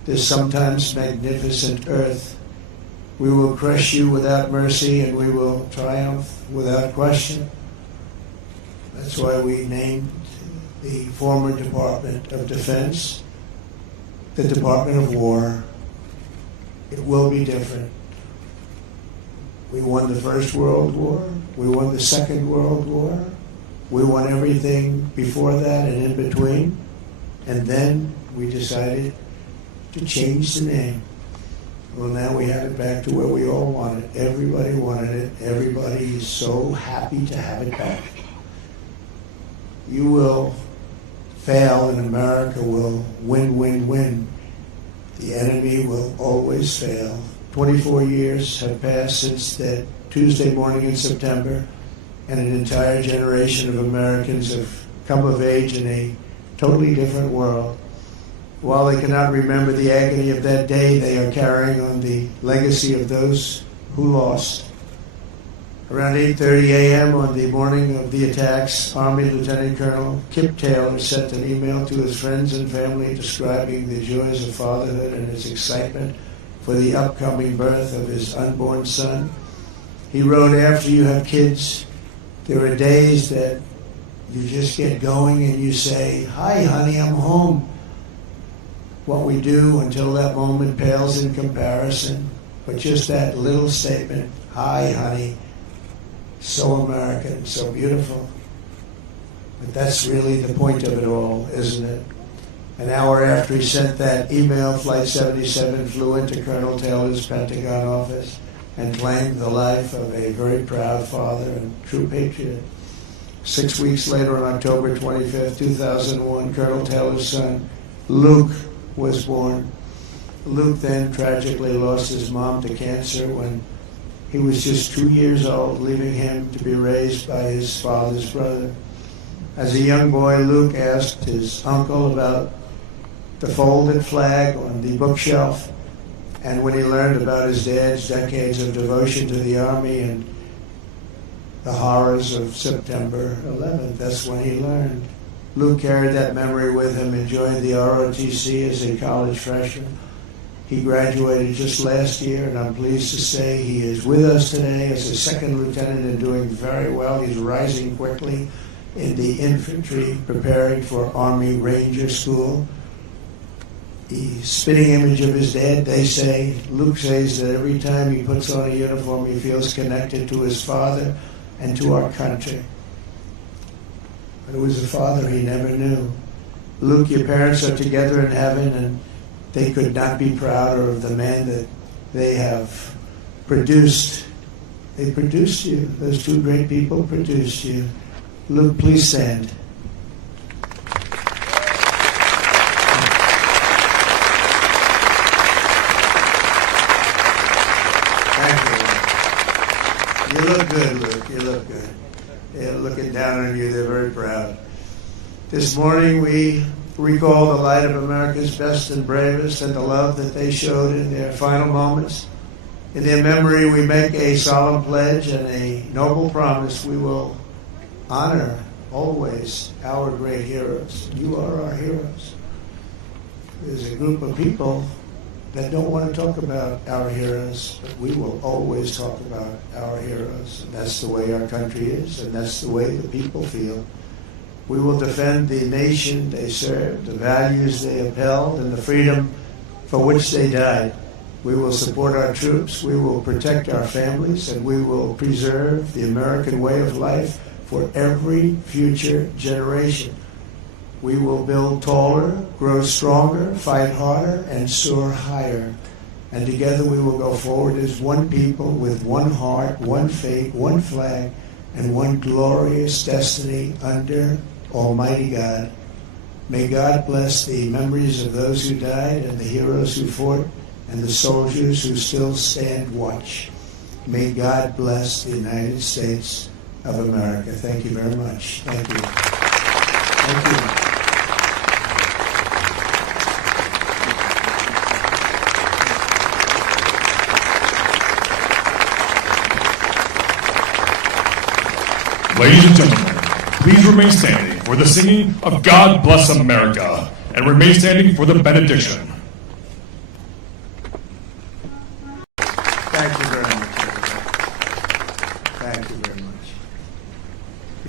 this sometimes magnificent earth. We will crush you without mercy, and we will triumph without question. That's why we named the former Department of Defense the Department of War. It will be different. We won the First World War. We won the Second World War. We won everything before that and in between. And then we decided to change the name. Well, now we have it back to where we all wanted. Everybody wanted it. Everybody is so happy to have it back. You will fail and America will win, win, win. The enemy will always fail. 24 years have passed since that Tuesday morning in September, and an entire generation of Americans have come of age in a totally different world. While they cannot remember the agony of that day, they are carrying on the legacy of those who lost. Around 8:30 a.m. on the morning of the attacks, Army Lieutenant Colonel Kip Taylor sent an email to his friends and family describing the joys of fatherhood and his excitement for the upcoming birth of his unborn son. He wrote, "After you have kids, there are days that you just get going and you say, 'Hi, honey, I'm home.' What we do until that moment pales in comparison, but just that little statement, 'Hi, honey,' so American, so beautiful." But that's really the point of it all, isn't it? An hour after he sent that email, Flight 77 flew into Colonel Taylor's Pentagon office and claimed the life of a very proud father and true patriot. 6 weeks later, on October 25th, 2001, Colonel Taylor's son, Luke, was born. Luke then tragically lost his mom to cancer when he was just 2 years old, leaving him to be raised by his father's brother. As a young boy, Luke asked his uncle about the folded flag on the bookshelf, and when he learned about his dad's decades of devotion to the Army and the horrors of September 11th, that's when he learned. Luke carried that memory with him and joined the ROTC as a college freshman. He graduated just last year, and I'm pleased to say he is with us today as a second lieutenant and doing very well. He's rising quickly in the infantry, preparing for Army Ranger School. The spitting image of his dad, they say. Luke says that every time he puts on a uniform, he feels connected to his father and to our country. But it was a father he never knew. Luke, your parents are together in heaven, and they could not be prouder of the man that they have produced. They produced you. Those two great people produced you. Luke, please stand. Thank you. You look good, Luke. You look good. They're looking down on you. They're very proud. This morning we recall the light of America's best and bravest and the love that they showed in their final moments. In their memory, we make a solemn pledge and a noble promise. We will honor always our great heroes. You are our heroes. There's a group of people that don't want to talk about our heroes, but we will always talk about our heroes. And that's the way our country is, and that's the way the people feel. We will defend the nation they served, the values they upheld, and the freedom for which they died. We will support our troops, we will protect our families, and we will preserve the American way of life for every future generation. We will build taller, grow stronger, fight harder, and soar higher. And together we will go forward as one people with one heart, one faith, one flag, and one glorious destiny under Almighty God. May God bless the memories of those who died and the heroes who fought and the soldiers who still stand watch. May God bless the United States of America. Thank you very much. Thank you. Thank you. Ladies and gentlemen, please remain standing for the singing of God Bless America, and remain standing for the benediction.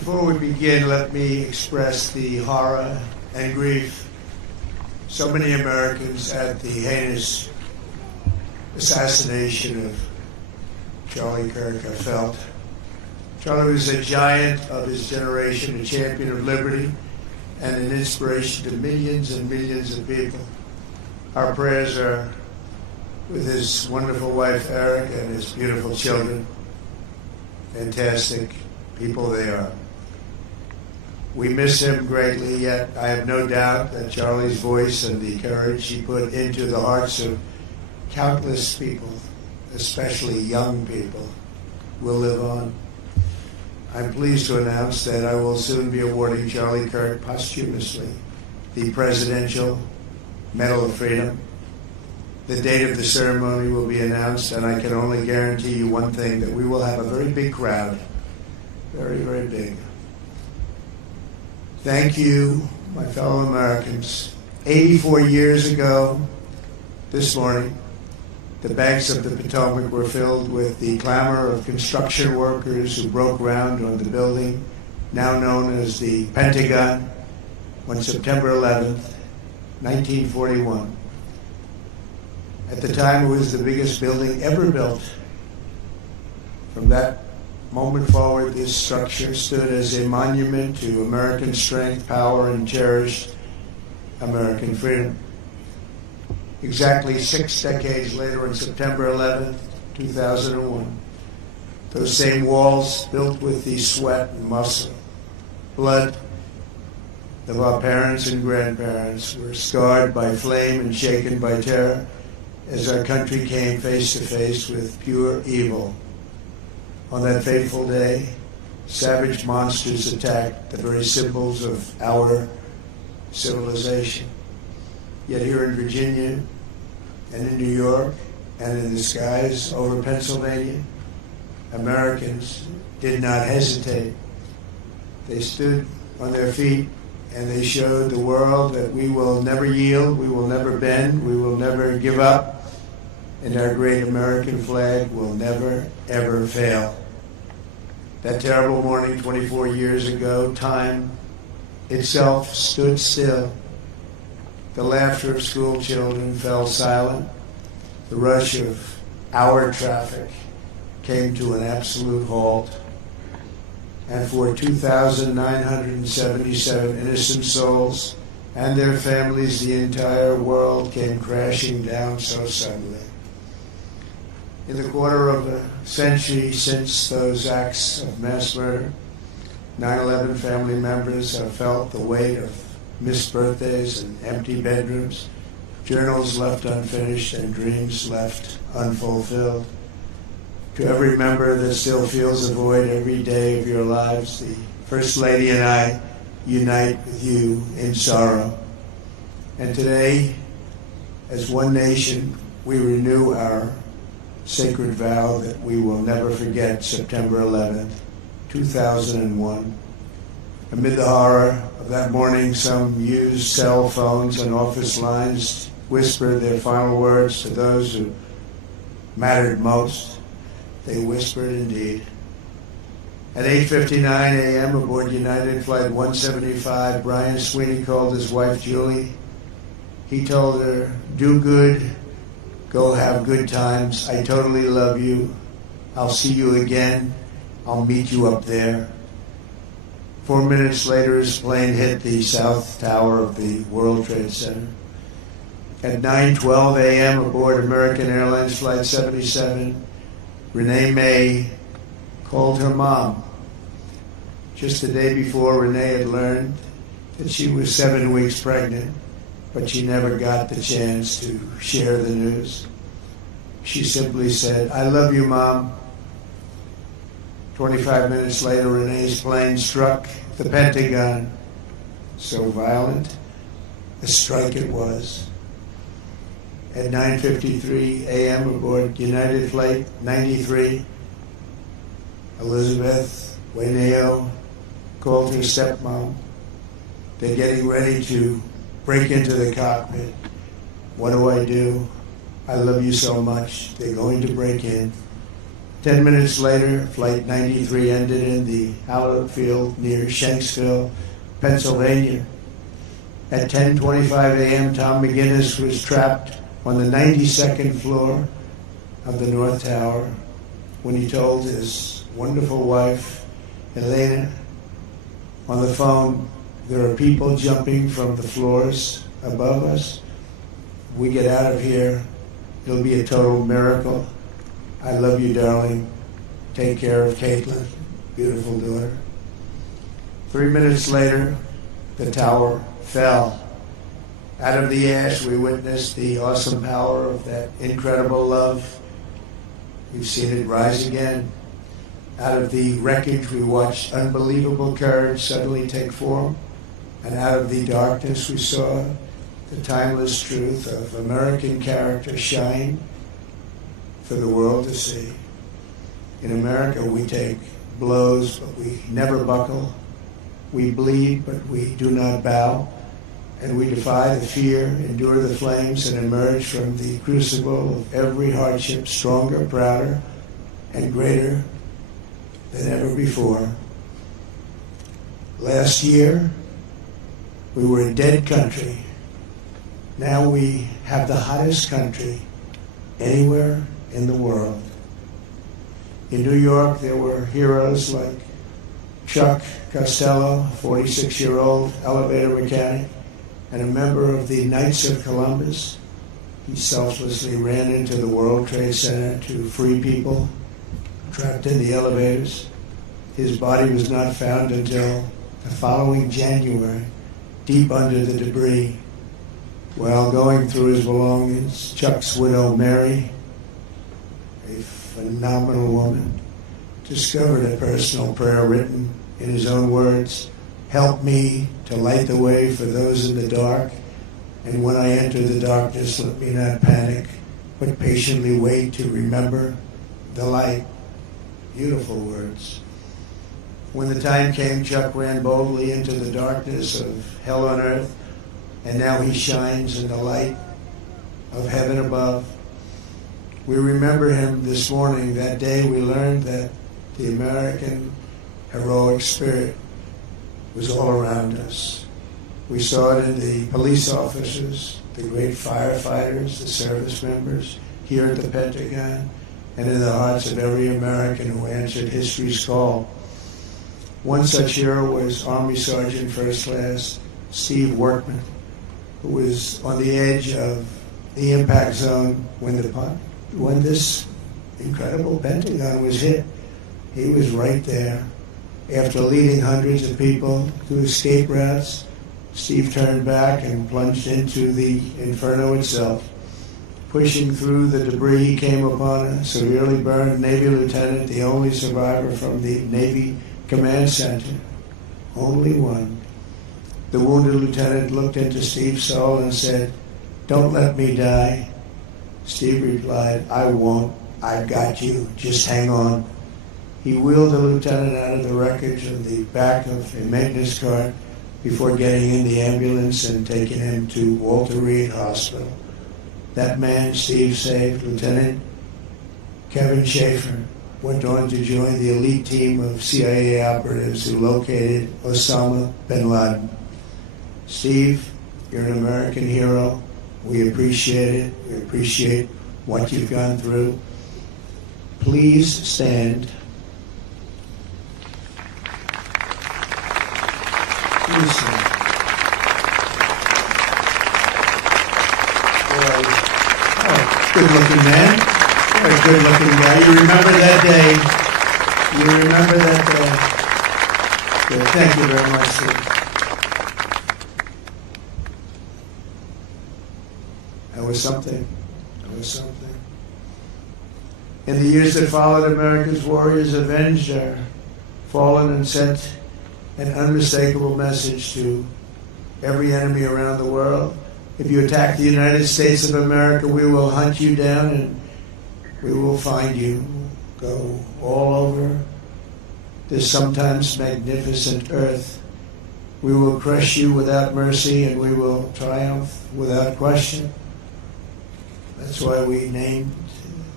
Before we begin, let me express the horror and grief so many Americans at the heinous assassination of Charlie Kirk have felt. Charlie was a giant of his generation, a champion of liberty, and an inspiration to millions and millions of people. Our prayers are with his wonderful wife, Eric, and his beautiful children. Fantastic people they are. We miss him greatly, yet I have no doubt that Charlie's voice and the courage he put into the hearts of countless people, especially young people, will live on. I'm pleased to announce that I will soon be awarding Charlie Kirk posthumously the Presidential Medal of Freedom. The date of the ceremony will be announced, and I can only guarantee you one thing, that we will have a very big crowd. Very, very big. Thank you, my fellow Americans. 84 years ago, this morning, the banks of the Potomac were filled with the clamor of construction workers who broke ground on the building, now known as the Pentagon, on September 11th, 1941. At the time, it was the biggest building ever built. From that moment forward, this structure stood as a monument to American strength, power, and cherished American freedom. Exactly 6 decades later, on September 11, 2001, those same walls, built with the sweat and muscle, blood of our parents and grandparents, were scarred by flame and shaken by terror as our country came face to face with pure evil. On that fateful day, savage monsters attacked the very symbols of our civilization. Yet here in Virginia and in New York and in the skies over Pennsylvania, Americans did not hesitate. They stood on their feet and they showed the world that we will never yield, we will never bend, we will never give up, and our great American flag will never, ever fail. That terrible morning 24 years ago, time itself stood still. The laughter of school children fell silent. The rush of our traffic came to an absolute halt. And for 2,977 innocent souls and their families, the entire world came crashing down so suddenly. In the quarter of a century since those acts of mass murder, 9/11 family members have felt the weight of missed birthdays and empty bedrooms, journals left unfinished, and dreams left unfulfilled. To every member that still feels a void every day of your lives, the First Lady and I unite with you in sorrow. And today, as one nation, we renew our sacred vow that we will never forget September 11th, 2001. Amid the horror of that morning, some used cell phones and office lines, whispered their final words to those who mattered most. They whispered indeed. At 8:59 a.m. aboard United Flight 175, Brian Sweeney called his wife Julie. He told her, "Do good, go have good times. I totally love you. I'll see you again. I'll meet you up there." 4 minutes later, his plane hit the south tower of the World Trade Center. At 9:12 a.m. aboard American Airlines Flight 77, Renee May called her mom. Just the day before, Renee had learned that she was 7 weeks pregnant, but she never got the chance to share the news. She simply said, "I love you, Mom." 25 minutes later, Renee's plane struck the Pentagon. So violent, a strike it was. At 9:53 a.m. aboard United Flight 93, Elizabeth Wayneo called her stepmom. They're getting ready to break into the cockpit. What do? I love you so much. They're going to break in. 10 minutes later, Flight 93 ended in the hallowed field near Shanksville, Pennsylvania. At 10:25 a.m., Tom McGinnis was trapped on the 92nd floor of the North Tower when he told his wonderful wife, Elena, on the phone, "There are people jumping from the floors above us. We get out of here, it'll be a total miracle. I love you, darling. Take care of Caitlin, beautiful daughter." 3 minutes later, the tower fell. Out of the ash, we witnessed the awesome power of that incredible love. We've seen it rise again. Out of the wreckage, we watched unbelievable courage suddenly take form. And out of the darkness, we saw the timeless truth of American character shine for the world to see. In America, we take blows, but we never buckle. We bleed, but we do not bow. And we defy the fear, endure the flames, and emerge from the crucible of every hardship stronger, prouder, and greater than ever before. Last year, we were a dead country. Now we have the hottest country anywhere in the world. In New York, there were heroes like Chuck Costello, 46-year-old elevator mechanic, and a member of the Knights of Columbus. He selflessly ran into the World Trade Center to free people trapped in the elevators. His body was not found until the following January, deep under the debris. While going through his belongings, Chuck's widow, Mary, a phenomenal woman, discovered a personal prayer written in his own words, "Help me to light the way for those in the dark, and when I enter the darkness, let me not panic, but patiently wait to remember the light." Beautiful words. When the time came, Chuck ran boldly into the darkness of hell on earth, and now he shines in the light of heaven above. We remember him this morning. That day we learned that the American heroic spirit was all around us. We saw it in the police officers, the great firefighters, the service members here at the Pentagon, and in the hearts of every American who answered history's call. One such hero was Army Sergeant First Class Steve Workman, who was on the edge of the impact zone when this incredible Pentagon was hit. He was right there. After leading hundreds of people to escape routes, Steve turned back and plunged into the inferno itself. Pushing through the debris, he came upon a severely burned Navy lieutenant, the only survivor from the Navy Command Center. Only one. The wounded lieutenant looked into Steve's soul and said, "Don't let me die." Steve replied, "I won't. I've got you. Just hang on." He wheeled the lieutenant out of the wreckage of the back of a maintenance cart before getting in the ambulance and taking him to Walter Reed Hospital. That man Steve saved, Lieutenant Kevin Schaefer, went on to join the elite team of CIA operatives who located Osama bin Laden. Steve, you're an American hero. We appreciate it. We appreciate what you've gone through. Please stand. Please stand. Good-looking man. You're a good-looking guy. You remember that day. You remember that day. Good. Thank you very much, Steve. That was something. That was something. In the years that followed, America's warriors avenged our fallen and sent an unmistakable message to every enemy around the world. If you attack the United States of America, we will hunt you down and we will find you. Go all over this sometimes magnificent earth. We will crush you without mercy and we will triumph without question. That's why we named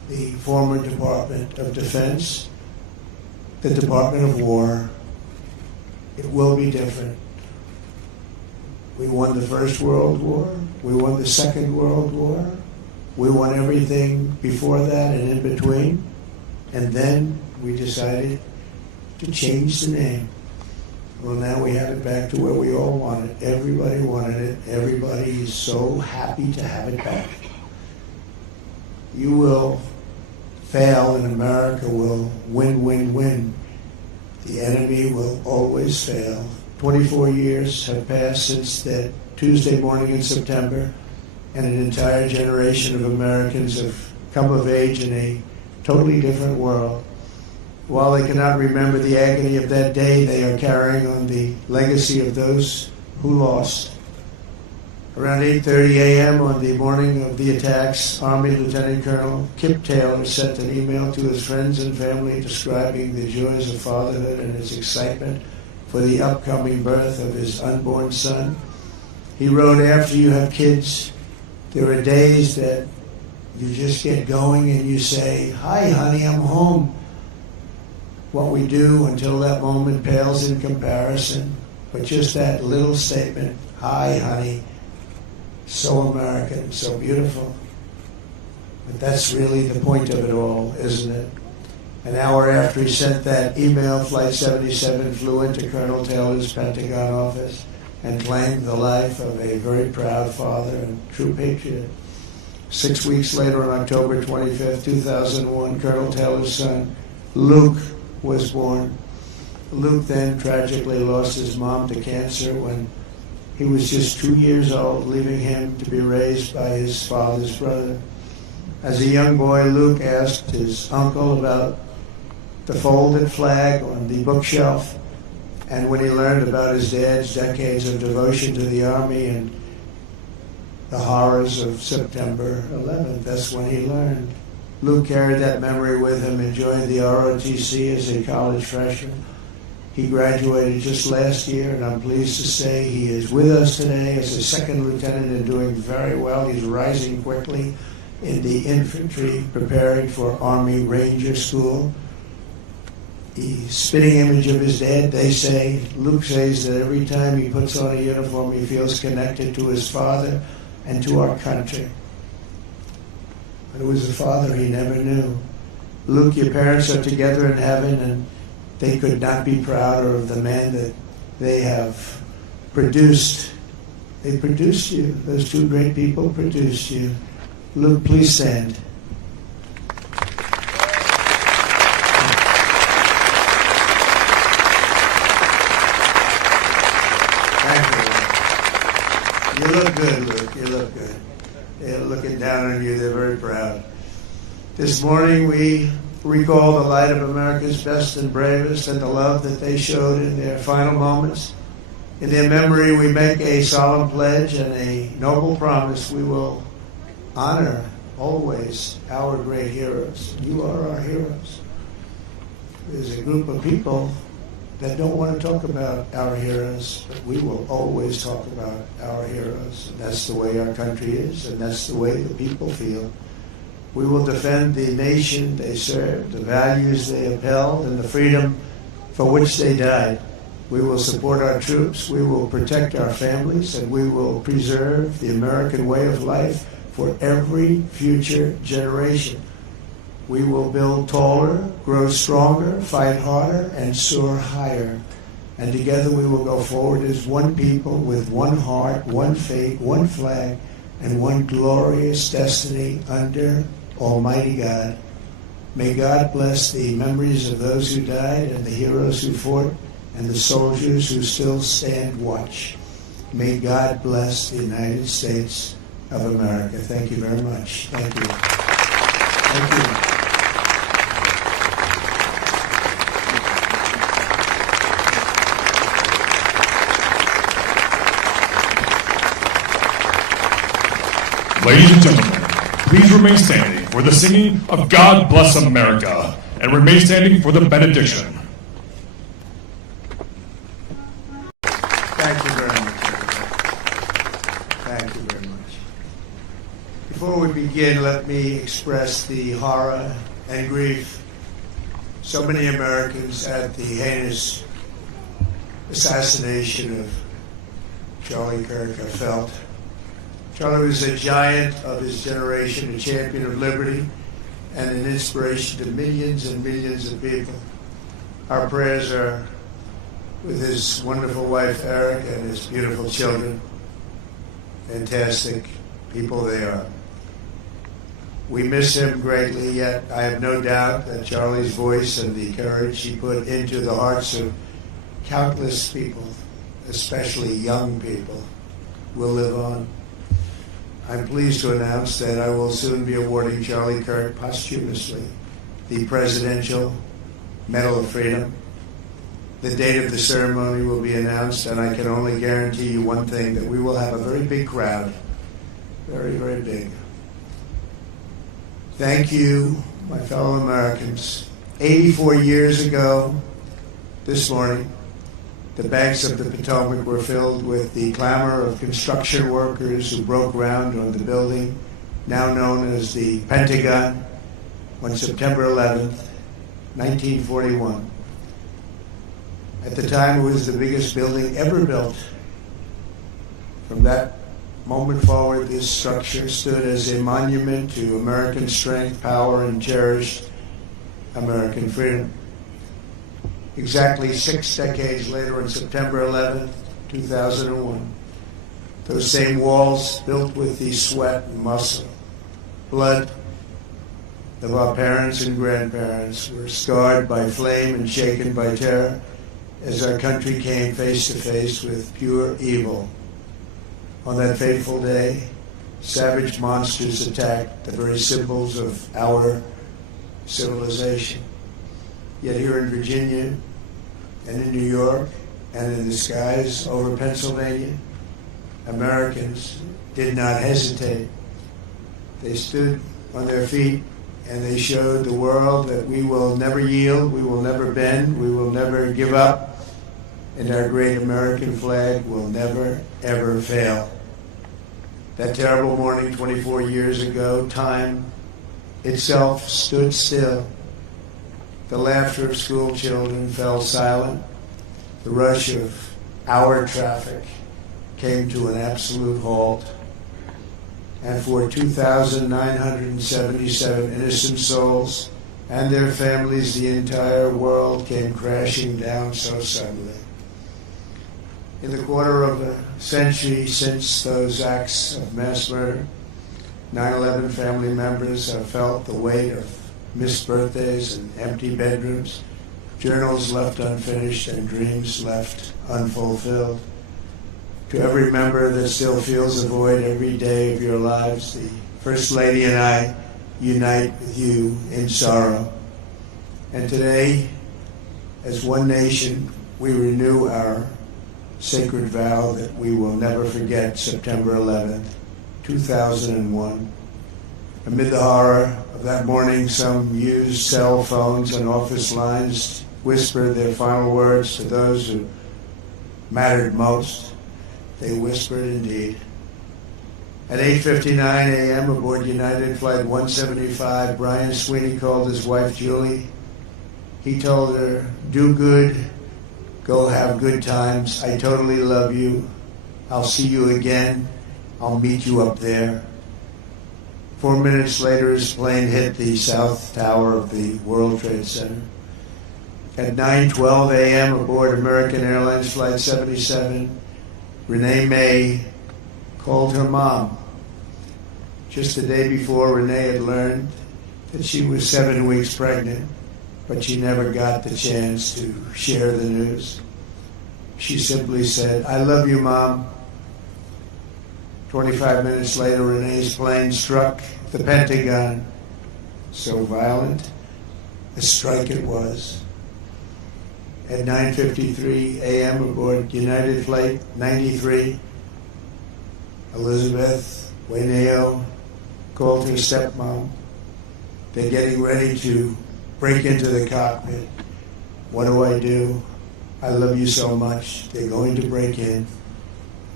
the former Department of Defense, the Department of War. It will be different. We won the First World War. We won the Second World War. We won everything before that and in between. And then we decided to change the name. Well, now we have it back to where we all want it. Everybody wanted it. Everybody is so happy to have it back. You will fail and America will win, win, win. The enemy will always fail. 24 years have passed since that Tuesday morning in September, and an entire generation of Americans have come of age in a totally different world. While they cannot remember the agony of that day, they are carrying on the legacy of those who lost. Around 8:30 a.m. on the morning of the attacks, Army Lieutenant Colonel Kip Taylor sent an email to his friends and family describing the joys of fatherhood and his excitement for the upcoming birth of his unborn son. He wrote, "After you have kids, there are days that you just get going and you say, 'Hi, honey, I'm home.' What we do until that moment pales in comparison, but just that little statement, 'Hi, honey,' so American, so beautiful." But that's really the point of it all, isn't it? An hour after he sent that email, Flight 77 flew into Colonel Taylor's Pentagon office and claimed the life of a very proud father and true patriot. 6 weeks later, on October 25th, 2001, Colonel Taylor's son, Luke, was born. Luke then tragically lost his mom to cancer when he was just 2 years old, leaving him to be raised by his father's brother. As a young boy, Luke asked his uncle about the folded flag on the bookshelf, and when he learned about his dad's decades of devotion to the Army and the horrors of September 11th, that's when he learned. Luke carried that memory with him and joined the ROTC as a college freshman. He graduated just last year, and I'm pleased to say he is with us today as a second lieutenant and doing very well. He's rising quickly in the infantry, preparing for Army Ranger School. The spitting image of his dad, they say. Luke says that every time he puts on a uniform, he feels connected to his father and to our country. But it was a father he never knew. Luke, your parents are together in heaven, and they could not be prouder of the man that they have produced. They produced you. Those two great people produced you. Luke, please stand. Thank you. You look good, Luke. You look good. They're looking down on you. They're very proud. This morning we recall the light of America's best and bravest and the love that they showed in their final moments. In their memory, we make a solemn pledge and a noble promise. We will honor always our great heroes. You are our heroes. There's a group of people that don't want to talk about our heroes, but we will always talk about our heroes. And that's the way our country is, and that's the way the people feel. We will defend the nation they served, the values they upheld, and the freedom for which they died. We will support our troops, we will protect our families, and we will preserve the American way of life for every future generation. We will build taller, grow stronger, fight harder, and soar higher. And together we will go forward as one people with one heart, one faith, one flag, and one glorious destiny under Almighty God. May God bless the memories of those who died and the heroes who fought and the soldiers who still stand watch. May God bless the United States of America. Thank you very much. Thank you. Thank you. Ladies and gentlemen, please remain standing for the singing of God Bless America, and remain standing for the benediction. Thank you very much. Thank you very much. Before we begin, begin, let me express the horror and grief so many Americans at the heinous assassination of Charlie Kirk have felt. Charlie was a giant of his generation, a champion of liberty, and an inspiration to millions and millions of people. Our prayers are with his wonderful wife, Eric, and his beautiful children. Fantastic people they are. We miss him greatly, yet I have no doubt that Charlie's voice and the courage he put into the hearts of countless people, especially young people, will live on. I'm pleased to announce that I will soon be awarding Charlie Kirk posthumously the Presidential Medal of Freedom. The date of the ceremony will be announced, and I can only guarantee you one thing, that we will have a very big crowd. Very, very big. Thank you, my fellow Americans. 84 years ago, this morning, the banks of the Potomac were filled with the clamor of construction workers who broke ground on the building, now known as the Pentagon, on September 11th, 1941. At the time, it was the biggest building ever built. From that moment forward, this structure stood as a monument to American strength, power, and cherished American freedom. Exactly 6 decades later, on September 11th, 2001, those same walls, built with the sweat and muscle, blood of our parents and grandparents, were scarred by flame and shaken by terror as our country came face to face with pure evil. On that fateful day, savage monsters attacked the very symbols of our civilization. Yet here in Virginia and in New York and in the skies over Pennsylvania, Americans did not hesitate. They stood on their feet and they showed the world that we will never yield, we will never bend, we will never give up, and our great American flag will never, ever fail. That terrible morning 24 years ago, time itself stood still. The laughter of school children fell silent. The rush of our traffic came to an absolute halt. And for 2,977 innocent souls and their families, the entire world came crashing down so suddenly. In the quarter of a century since those acts of mass murder, 9/11 family members have felt the weight of missed birthdays and empty bedrooms, journals left unfinished, and dreams left unfulfilled. To every member that still feels a void every day of your lives, the First Lady and I unite with you in sorrow. And today, as one nation, we renew our sacred vow that we will never forget September 11th, 2001. Amid the horror of that morning, some used cell phones and office lines whispered their final words to those who mattered most. They whispered indeed. At 8:59 a.m. aboard United Flight 175, Brian Sweeney called his wife Julie. He told her, "Do good, go have good times. I totally love you. I'll see you again. I'll meet you up there." 4 minutes later, his plane hit the south tower of the World Trade Center. At 9:12 a.m. aboard American Airlines Flight 77, Renee May called her mom. Just the day before, Renee had learned that she was 7 weeks pregnant, but she never got the chance to share the news. She simply said, "I love you, Mom." 25 minutes later, Renee's plane struck the Pentagon. So violent, a strike it was. At 9:53 a.m. aboard United Flight 93, Elizabeth Wayneo called her stepmom. They're getting ready to break into the cockpit. What do? I love you so much. They're going to break in.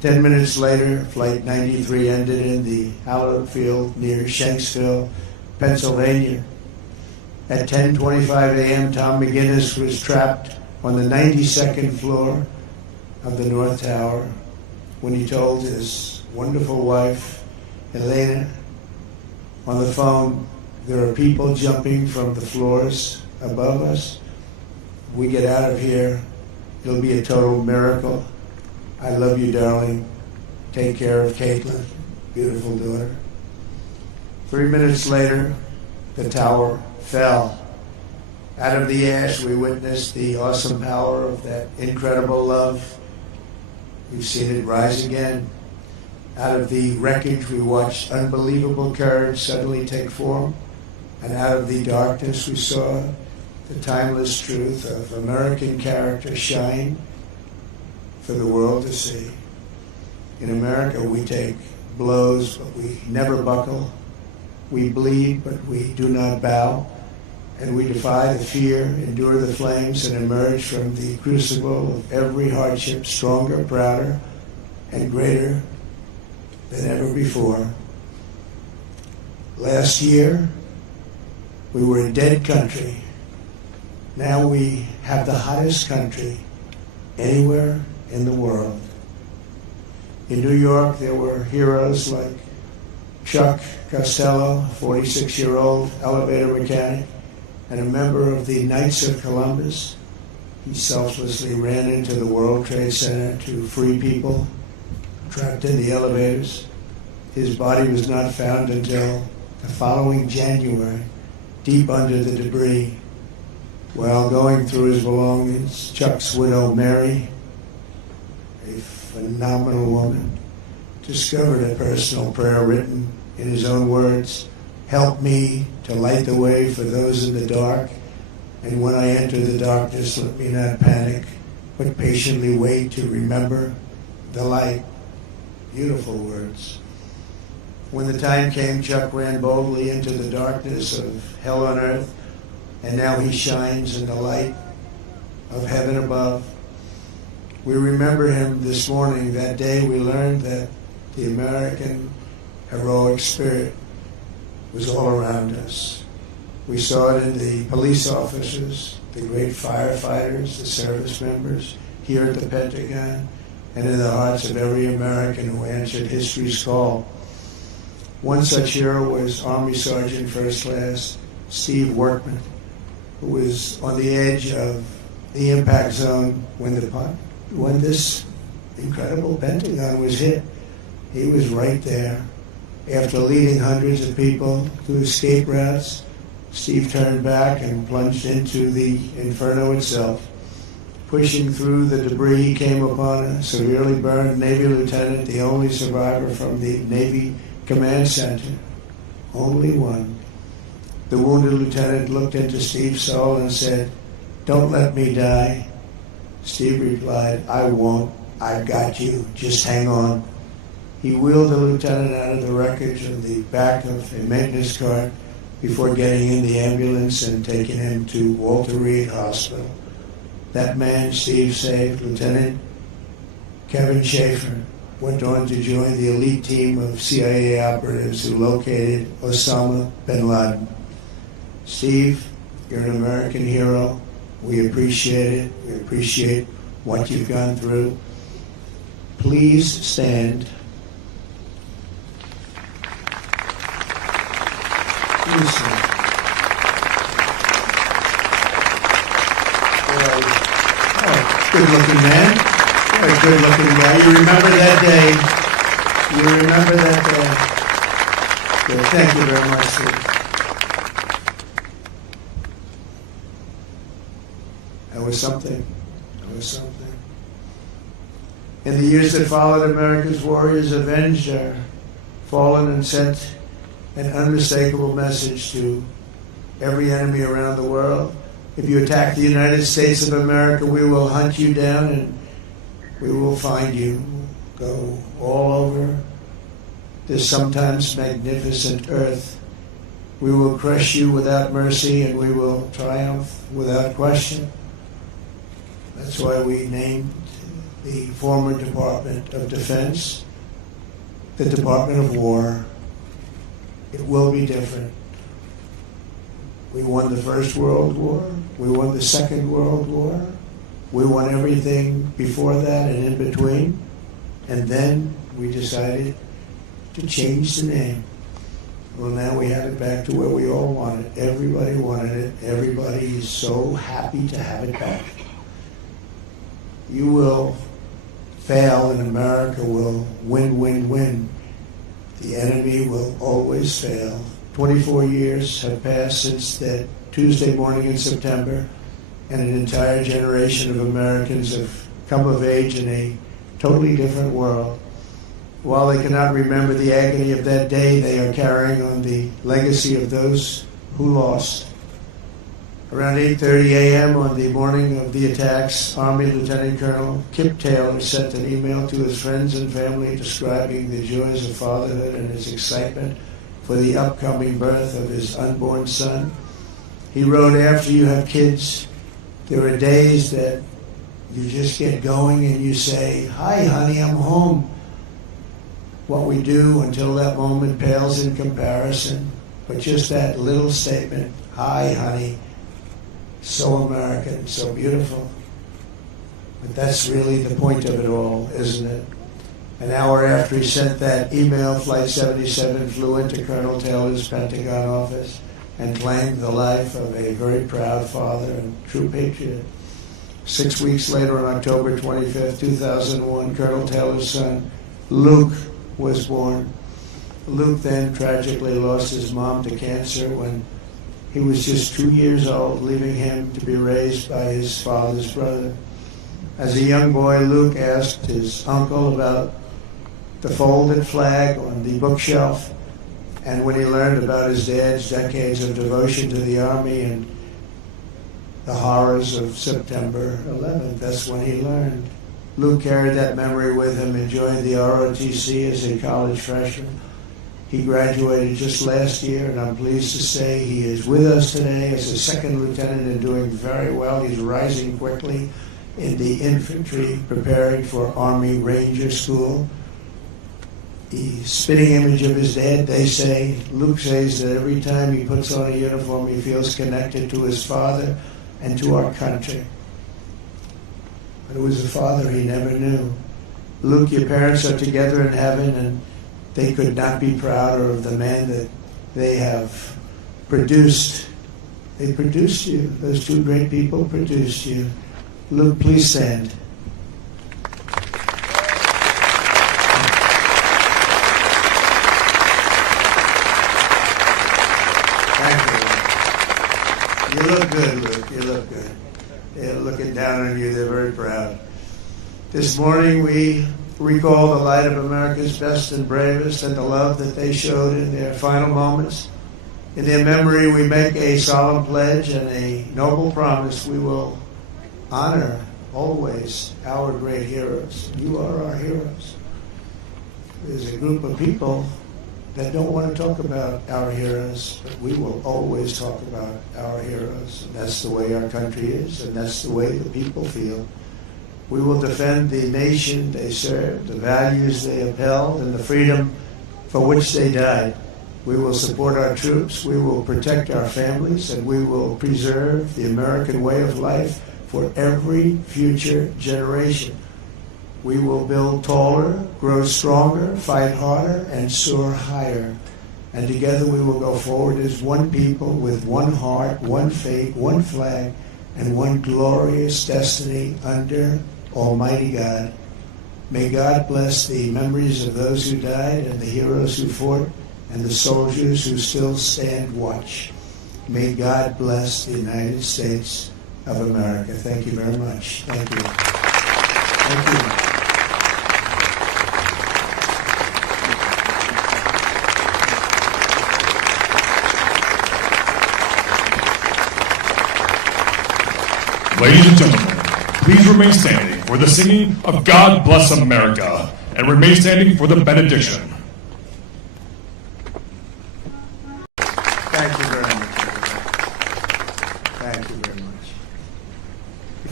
10 minutes later, Flight 93 ended in the hallowed field near Shanksville, Pennsylvania. At 10:25 a.m., Tom McGinnis was trapped on the 92nd floor of the North Tower when he told his wonderful wife, Elena, on the phone, "There are people jumping from the floors above us. We get out of here, it'll be a total miracle. I love you, darling. Take care of Caitlin, beautiful daughter." 3 minutes later, the tower fell. Out of the ash, we witnessed the awesome power of that incredible love. We've seen it rise again. Out of the wreckage, we watched unbelievable courage suddenly take form. And out of the darkness, we saw the timeless truth of American character shine for the world to see. In America, we take blows, but we never buckle. We bleed, but we do not bow. And we defy the fear, endure the flames, and emerge from the crucible of every hardship stronger, prouder, and greater than ever before. Last year, we were a dead country. Now we have the hottest country anywhere in the world. In New York, there were heroes like Chuck Costello, 46-year-old elevator mechanic, and a member of the Knights of Columbus. He selflessly ran into the World Trade Center to free people trapped in the elevators. His body was not found until the following January, deep under the debris. While going through his belongings, Chuck's widow, Mary, a phenomenal woman, discovered a personal prayer written in his own words, "Help me to light the way for those in the dark, and when I enter the darkness, let me not panic, but patiently wait to remember the light." Beautiful words. When the time came, Chuck ran boldly into the darkness of hell on earth, and now he shines in the light of heaven above. We remember him this morning. That day we learned that the American heroic spirit was all around us. We saw it in the police officers, the great firefighters, the service members here at the Pentagon, and in the hearts of every American who answered history's call. One such hero was Army Sergeant First Class Steve Workman, who was on the edge of the impact zone when this incredible Pentagon was hit. He was right there. After leading hundreds of people to escape routes, Steve turned back and plunged into the inferno itself. Pushing through the debris, he came upon a severely burned Navy lieutenant, the only survivor from the Navy Command Center. Only one. The wounded lieutenant looked into Steve's soul and said, "Don't let me die." Steve replied, "I won't. I've got you. Just hang on." He wheeled the lieutenant out of the wreckage of the back of a maintenance cart before getting in the ambulance and taking him to Walter Reed Hospital. That man Steve saved, Lieutenant Kevin Schaefer, went on to join the elite team of CIA operatives who located Osama bin Laden. Steve, you're an American hero. We appreciate it. We appreciate what you've gone through. Please stand. Please stand. Good-looking man. You're a good-looking guy. You remember that day. You remember that day. Good. Thank you very much, Steve. That was something. That was something. In the years that followed, America's warriors avenged our fallen and sent an unmistakable message to every enemy around the world. If you attack the United States of America, we will hunt you down and we will find you. Go all over this sometimes magnificent earth. We will crush you without mercy and we will triumph without question. That's why we named the former Department of Defense, the Department of War. It will be different. We won the First World War. We won the Second World War. We won everything before that and in between. And then we decided to change the name. Well, now we have it back to where we all want it. Everybody wanted it. Everybody is so happy to have it back. You will fail and America will win, win, win. The enemy will always fail. 24 years have passed since that Tuesday morning in September, and an entire generation of Americans have come of age in a totally different world. While they cannot remember the agony of that day, they are carrying on the legacy of those who lost. Around 8:30 a.m. on the morning of the attacks, Army Lieutenant Colonel Kip Taylor sent an email to his friends and family describing the joys of fatherhood and his excitement for the upcoming birth of his unborn son. He wrote, after you have kids, there are days that you just get going and you say, "Hi, honey, I'm home." What we do until that moment pales in comparison, but just that little statement, "Hi, honey," so American, so beautiful. But that's really the point of it all, isn't it? An hour after he sent that email, Flight 77 flew into Colonel Taylor's Pentagon office and claimed the life of a very proud father and true patriot. 6 weeks later, on October 25th, 2001, Colonel Taylor's son, Luke, was born. Luke then tragically lost his mom to cancer when he was just 2 years old, leaving him to be raised by his father's brother. As a young boy, Luke asked his uncle about the folded flag on the bookshelf, and when he learned about his dad's decades of devotion to the Army and the horrors of September 11th, that's when he learned. Luke carried that memory with him and joined the ROTC as a college freshman. He graduated just last year, and I'm pleased to say he is with us today as a second lieutenant and doing very well. He's rising quickly in the infantry, preparing for Army Ranger School. The spitting image of his dad, they say, Luke says that every time he puts on a uniform, he feels connected to his father and to our country. But it was a father he never knew. Luke, your parents are together in heaven, and they could not be prouder of the man that they have produced. They produced you. Those two great people produced you. Luke, please stand. Thank you. You look good, Luke. You look good. They're looking down on you. They're very proud. This morning we recall the light of America's best and bravest and the love that they showed in their final moments. In their memory, we make a solemn pledge and a noble promise. We will honor always our great heroes. You are our heroes. There's a group of people that don't want to talk about our heroes, but we will always talk about our heroes. And that's the way our country is, and that's the way the people feel. We will defend the nation they served, the values they upheld, and the freedom for which they died. We will support our troops, we will protect our families, and we will preserve the American way of life for every future generation. We will build taller, grow stronger, fight harder, and soar higher. And together we will go forward as one people with one heart, one faith, one flag, and one glorious destiny under Almighty God. May God bless the memories of those who died and the heroes who fought and the soldiers who still stand watch. May God bless the United States of America. Thank you very much. Thank you. Thank you. Ladies and gentlemen, please remain standing for the singing of God Bless America, and remain standing for the benediction. Thank you very much. Thank you very much.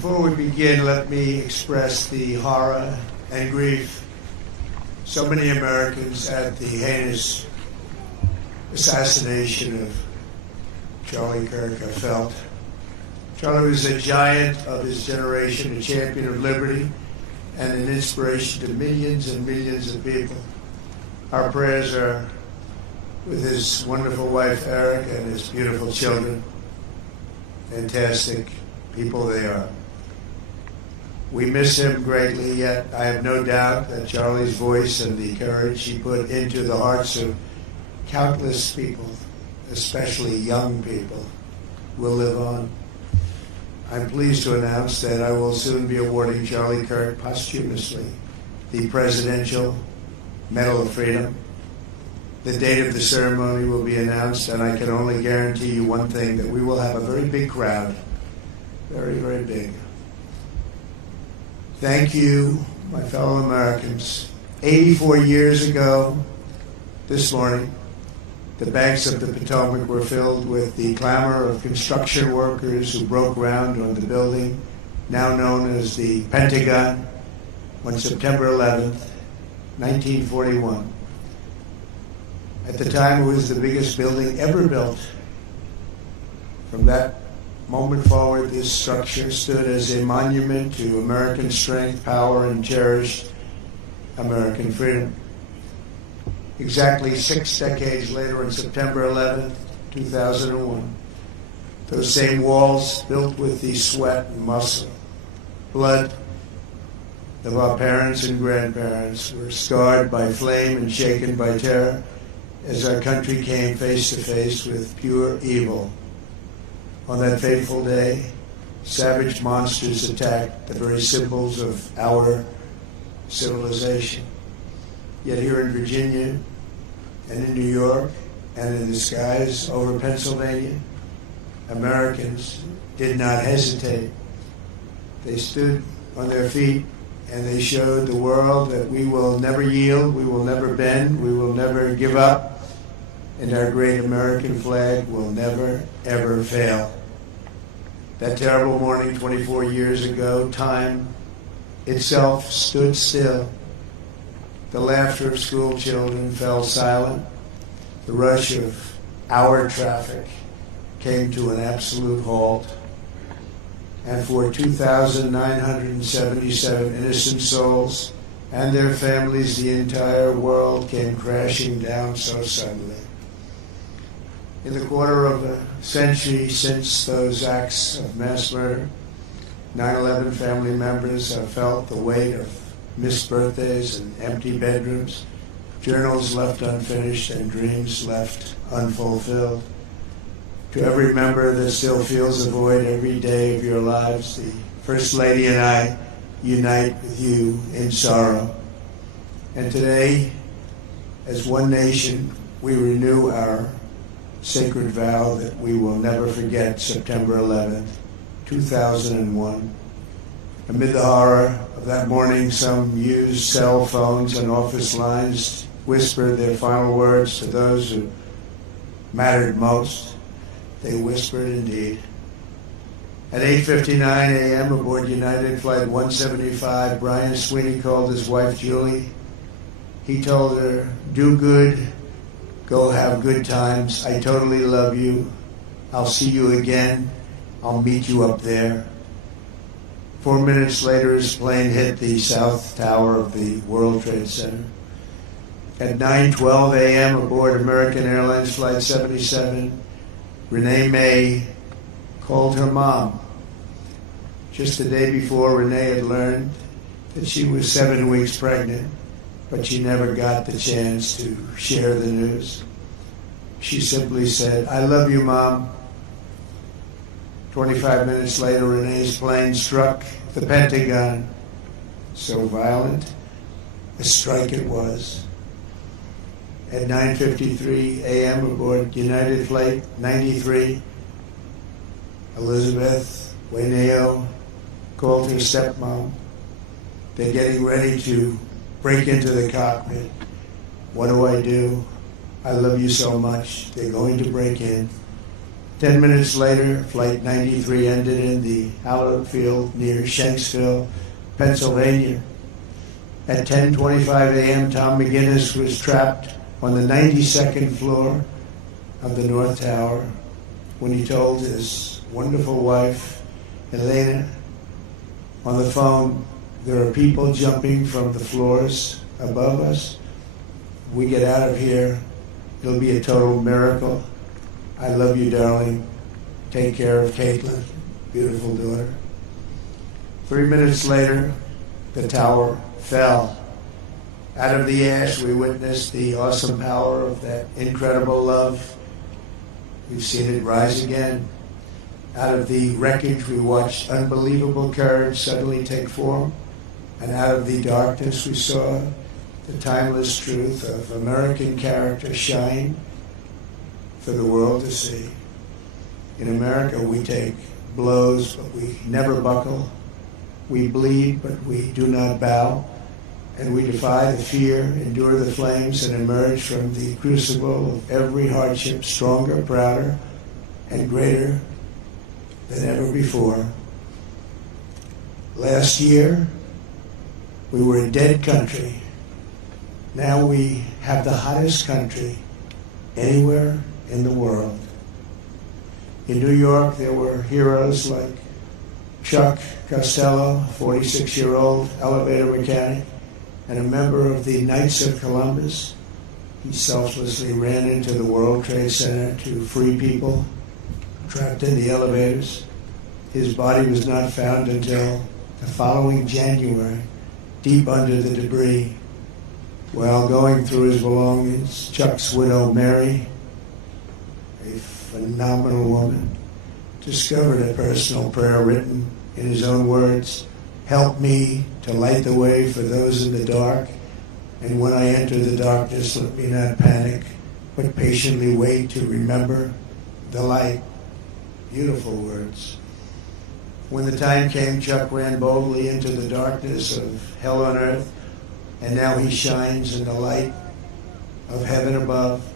Before we begin, let me express the horror and grief so many Americans at the heinous assassination of Charlie Kirk have felt. Charlie was a giant of his generation, a champion of liberty, and an inspiration to millions and millions of people. Our prayers are with his wonderful wife, Eric, and his beautiful children. Fantastic people they are. We miss him greatly, yet I have no doubt that Charlie's voice and the courage he put into the hearts of countless people, especially young people, will live on. I'm pleased to announce that I will soon be awarding Charlie Kirk posthumously the Presidential Medal of Freedom. The date of the ceremony will be announced, and I can only guarantee you one thing, that we will have a very big crowd. Very, very big. Thank you, my fellow Americans. 84 years ago, this morning, the banks of the Potomac were filled with the clamor of construction workers who broke ground on the building, now known as the Pentagon, on September 11th, 1941. At the time, it was the biggest building ever built. From that moment forward, this structure stood as a monument to American strength, power, and cherished American freedom. Exactly 6 decades later, on September 11th, 2001, those same walls, built with the sweat and muscle, blood of our parents and grandparents, were scarred by flame and shaken by terror as our country came face to face with pure evil. On that fateful day, savage monsters attacked the very symbols of our civilization. Yet here in Virginia and in New York and in the skies over Pennsylvania, Americans did not hesitate. They stood on their feet and they showed the world that we will never yield, we will never bend, we will never give up, and our great American flag will never, ever fail. That terrible morning 24 years ago, time itself stood still. The laughter of school children fell silent. The rush of our traffic came to an absolute halt. And for 2,977 innocent souls and their families, the entire world came crashing down so suddenly. In the quarter of a century since those acts of mass murder, 9/11 family members have felt the weight of missed birthdays and empty bedrooms, journals left unfinished, and dreams left unfulfilled. To every member that still feels a void every day of your lives, the First Lady and I unite with you in sorrow. And today, as one nation, we renew our sacred vow that we will never forget September 11th, 2001. Amid the horror of that morning, some used cell phones and office lines whispered their final words to those who mattered most. They whispered indeed. At 8:59 a.m. aboard United Flight 175, Brian Sweeney called his wife Julie. He told her, "Do good. Go have good times. I totally love you. I'll see you again. I'll meet you up there." 4 minutes later, his plane hit the south tower of the World Trade Center. At 9:12 a.m. aboard American Airlines Flight 77, Renee May called her mom. Just the day before, Renee had learned that she was 7 weeks pregnant, but she never got the chance to share the news. She simply said, "I love you, Mom." 25 minutes later, Renee's plane struck the Pentagon. So violent, a strike it was. At 9:53 a.m. aboard United Flight 93, Elizabeth Wayneo called her stepmom. They're getting ready to break into the cockpit. What do? I love you so much. They're going to break in. 10 minutes later, Flight 93 ended in the hallowed field near Shanksville, Pennsylvania. At 10:25 a.m., Tom McGinnis was trapped on the 92nd floor of the North Tower when he told his wonderful wife, Elena, on the phone, "There are people jumping from the floors above us. We get out of here, it'll be a total miracle. I love you, darling. Take care of Caitlin, beautiful daughter." 3 minutes later, the tower fell. Out of the ash, we witnessed the awesome power of that incredible love. We've seen it rise again. Out of the wreckage, we watched unbelievable courage suddenly take form. And out of the darkness, we saw the timeless truth of American character shine for the world to see. In America, we take blows, but we never buckle. We bleed, but we do not bow. And we defy the fear, endure the flames, and emerge from the crucible of every hardship stronger, prouder, and greater than ever before. Last year, we were a dead country. Now we have the hottest country anywhere in the world. In New York, there were heroes like Chuck Costello, 46-year-old elevator mechanic, and a member of the Knights of Columbus. He selflessly ran into the World Trade Center to free people trapped in the elevators. His body was not found until the following January, deep under the debris. While going through his belongings, Chuck's widow, Mary, a phenomenal woman, discovered a personal prayer written in his own words, "Help me to light the way for those in the dark, and when I enter the darkness, let me not panic, but patiently wait to remember the light." Beautiful words. When the time came, Chuck ran boldly into the darkness of hell on earth, and now he shines in the light of heaven above.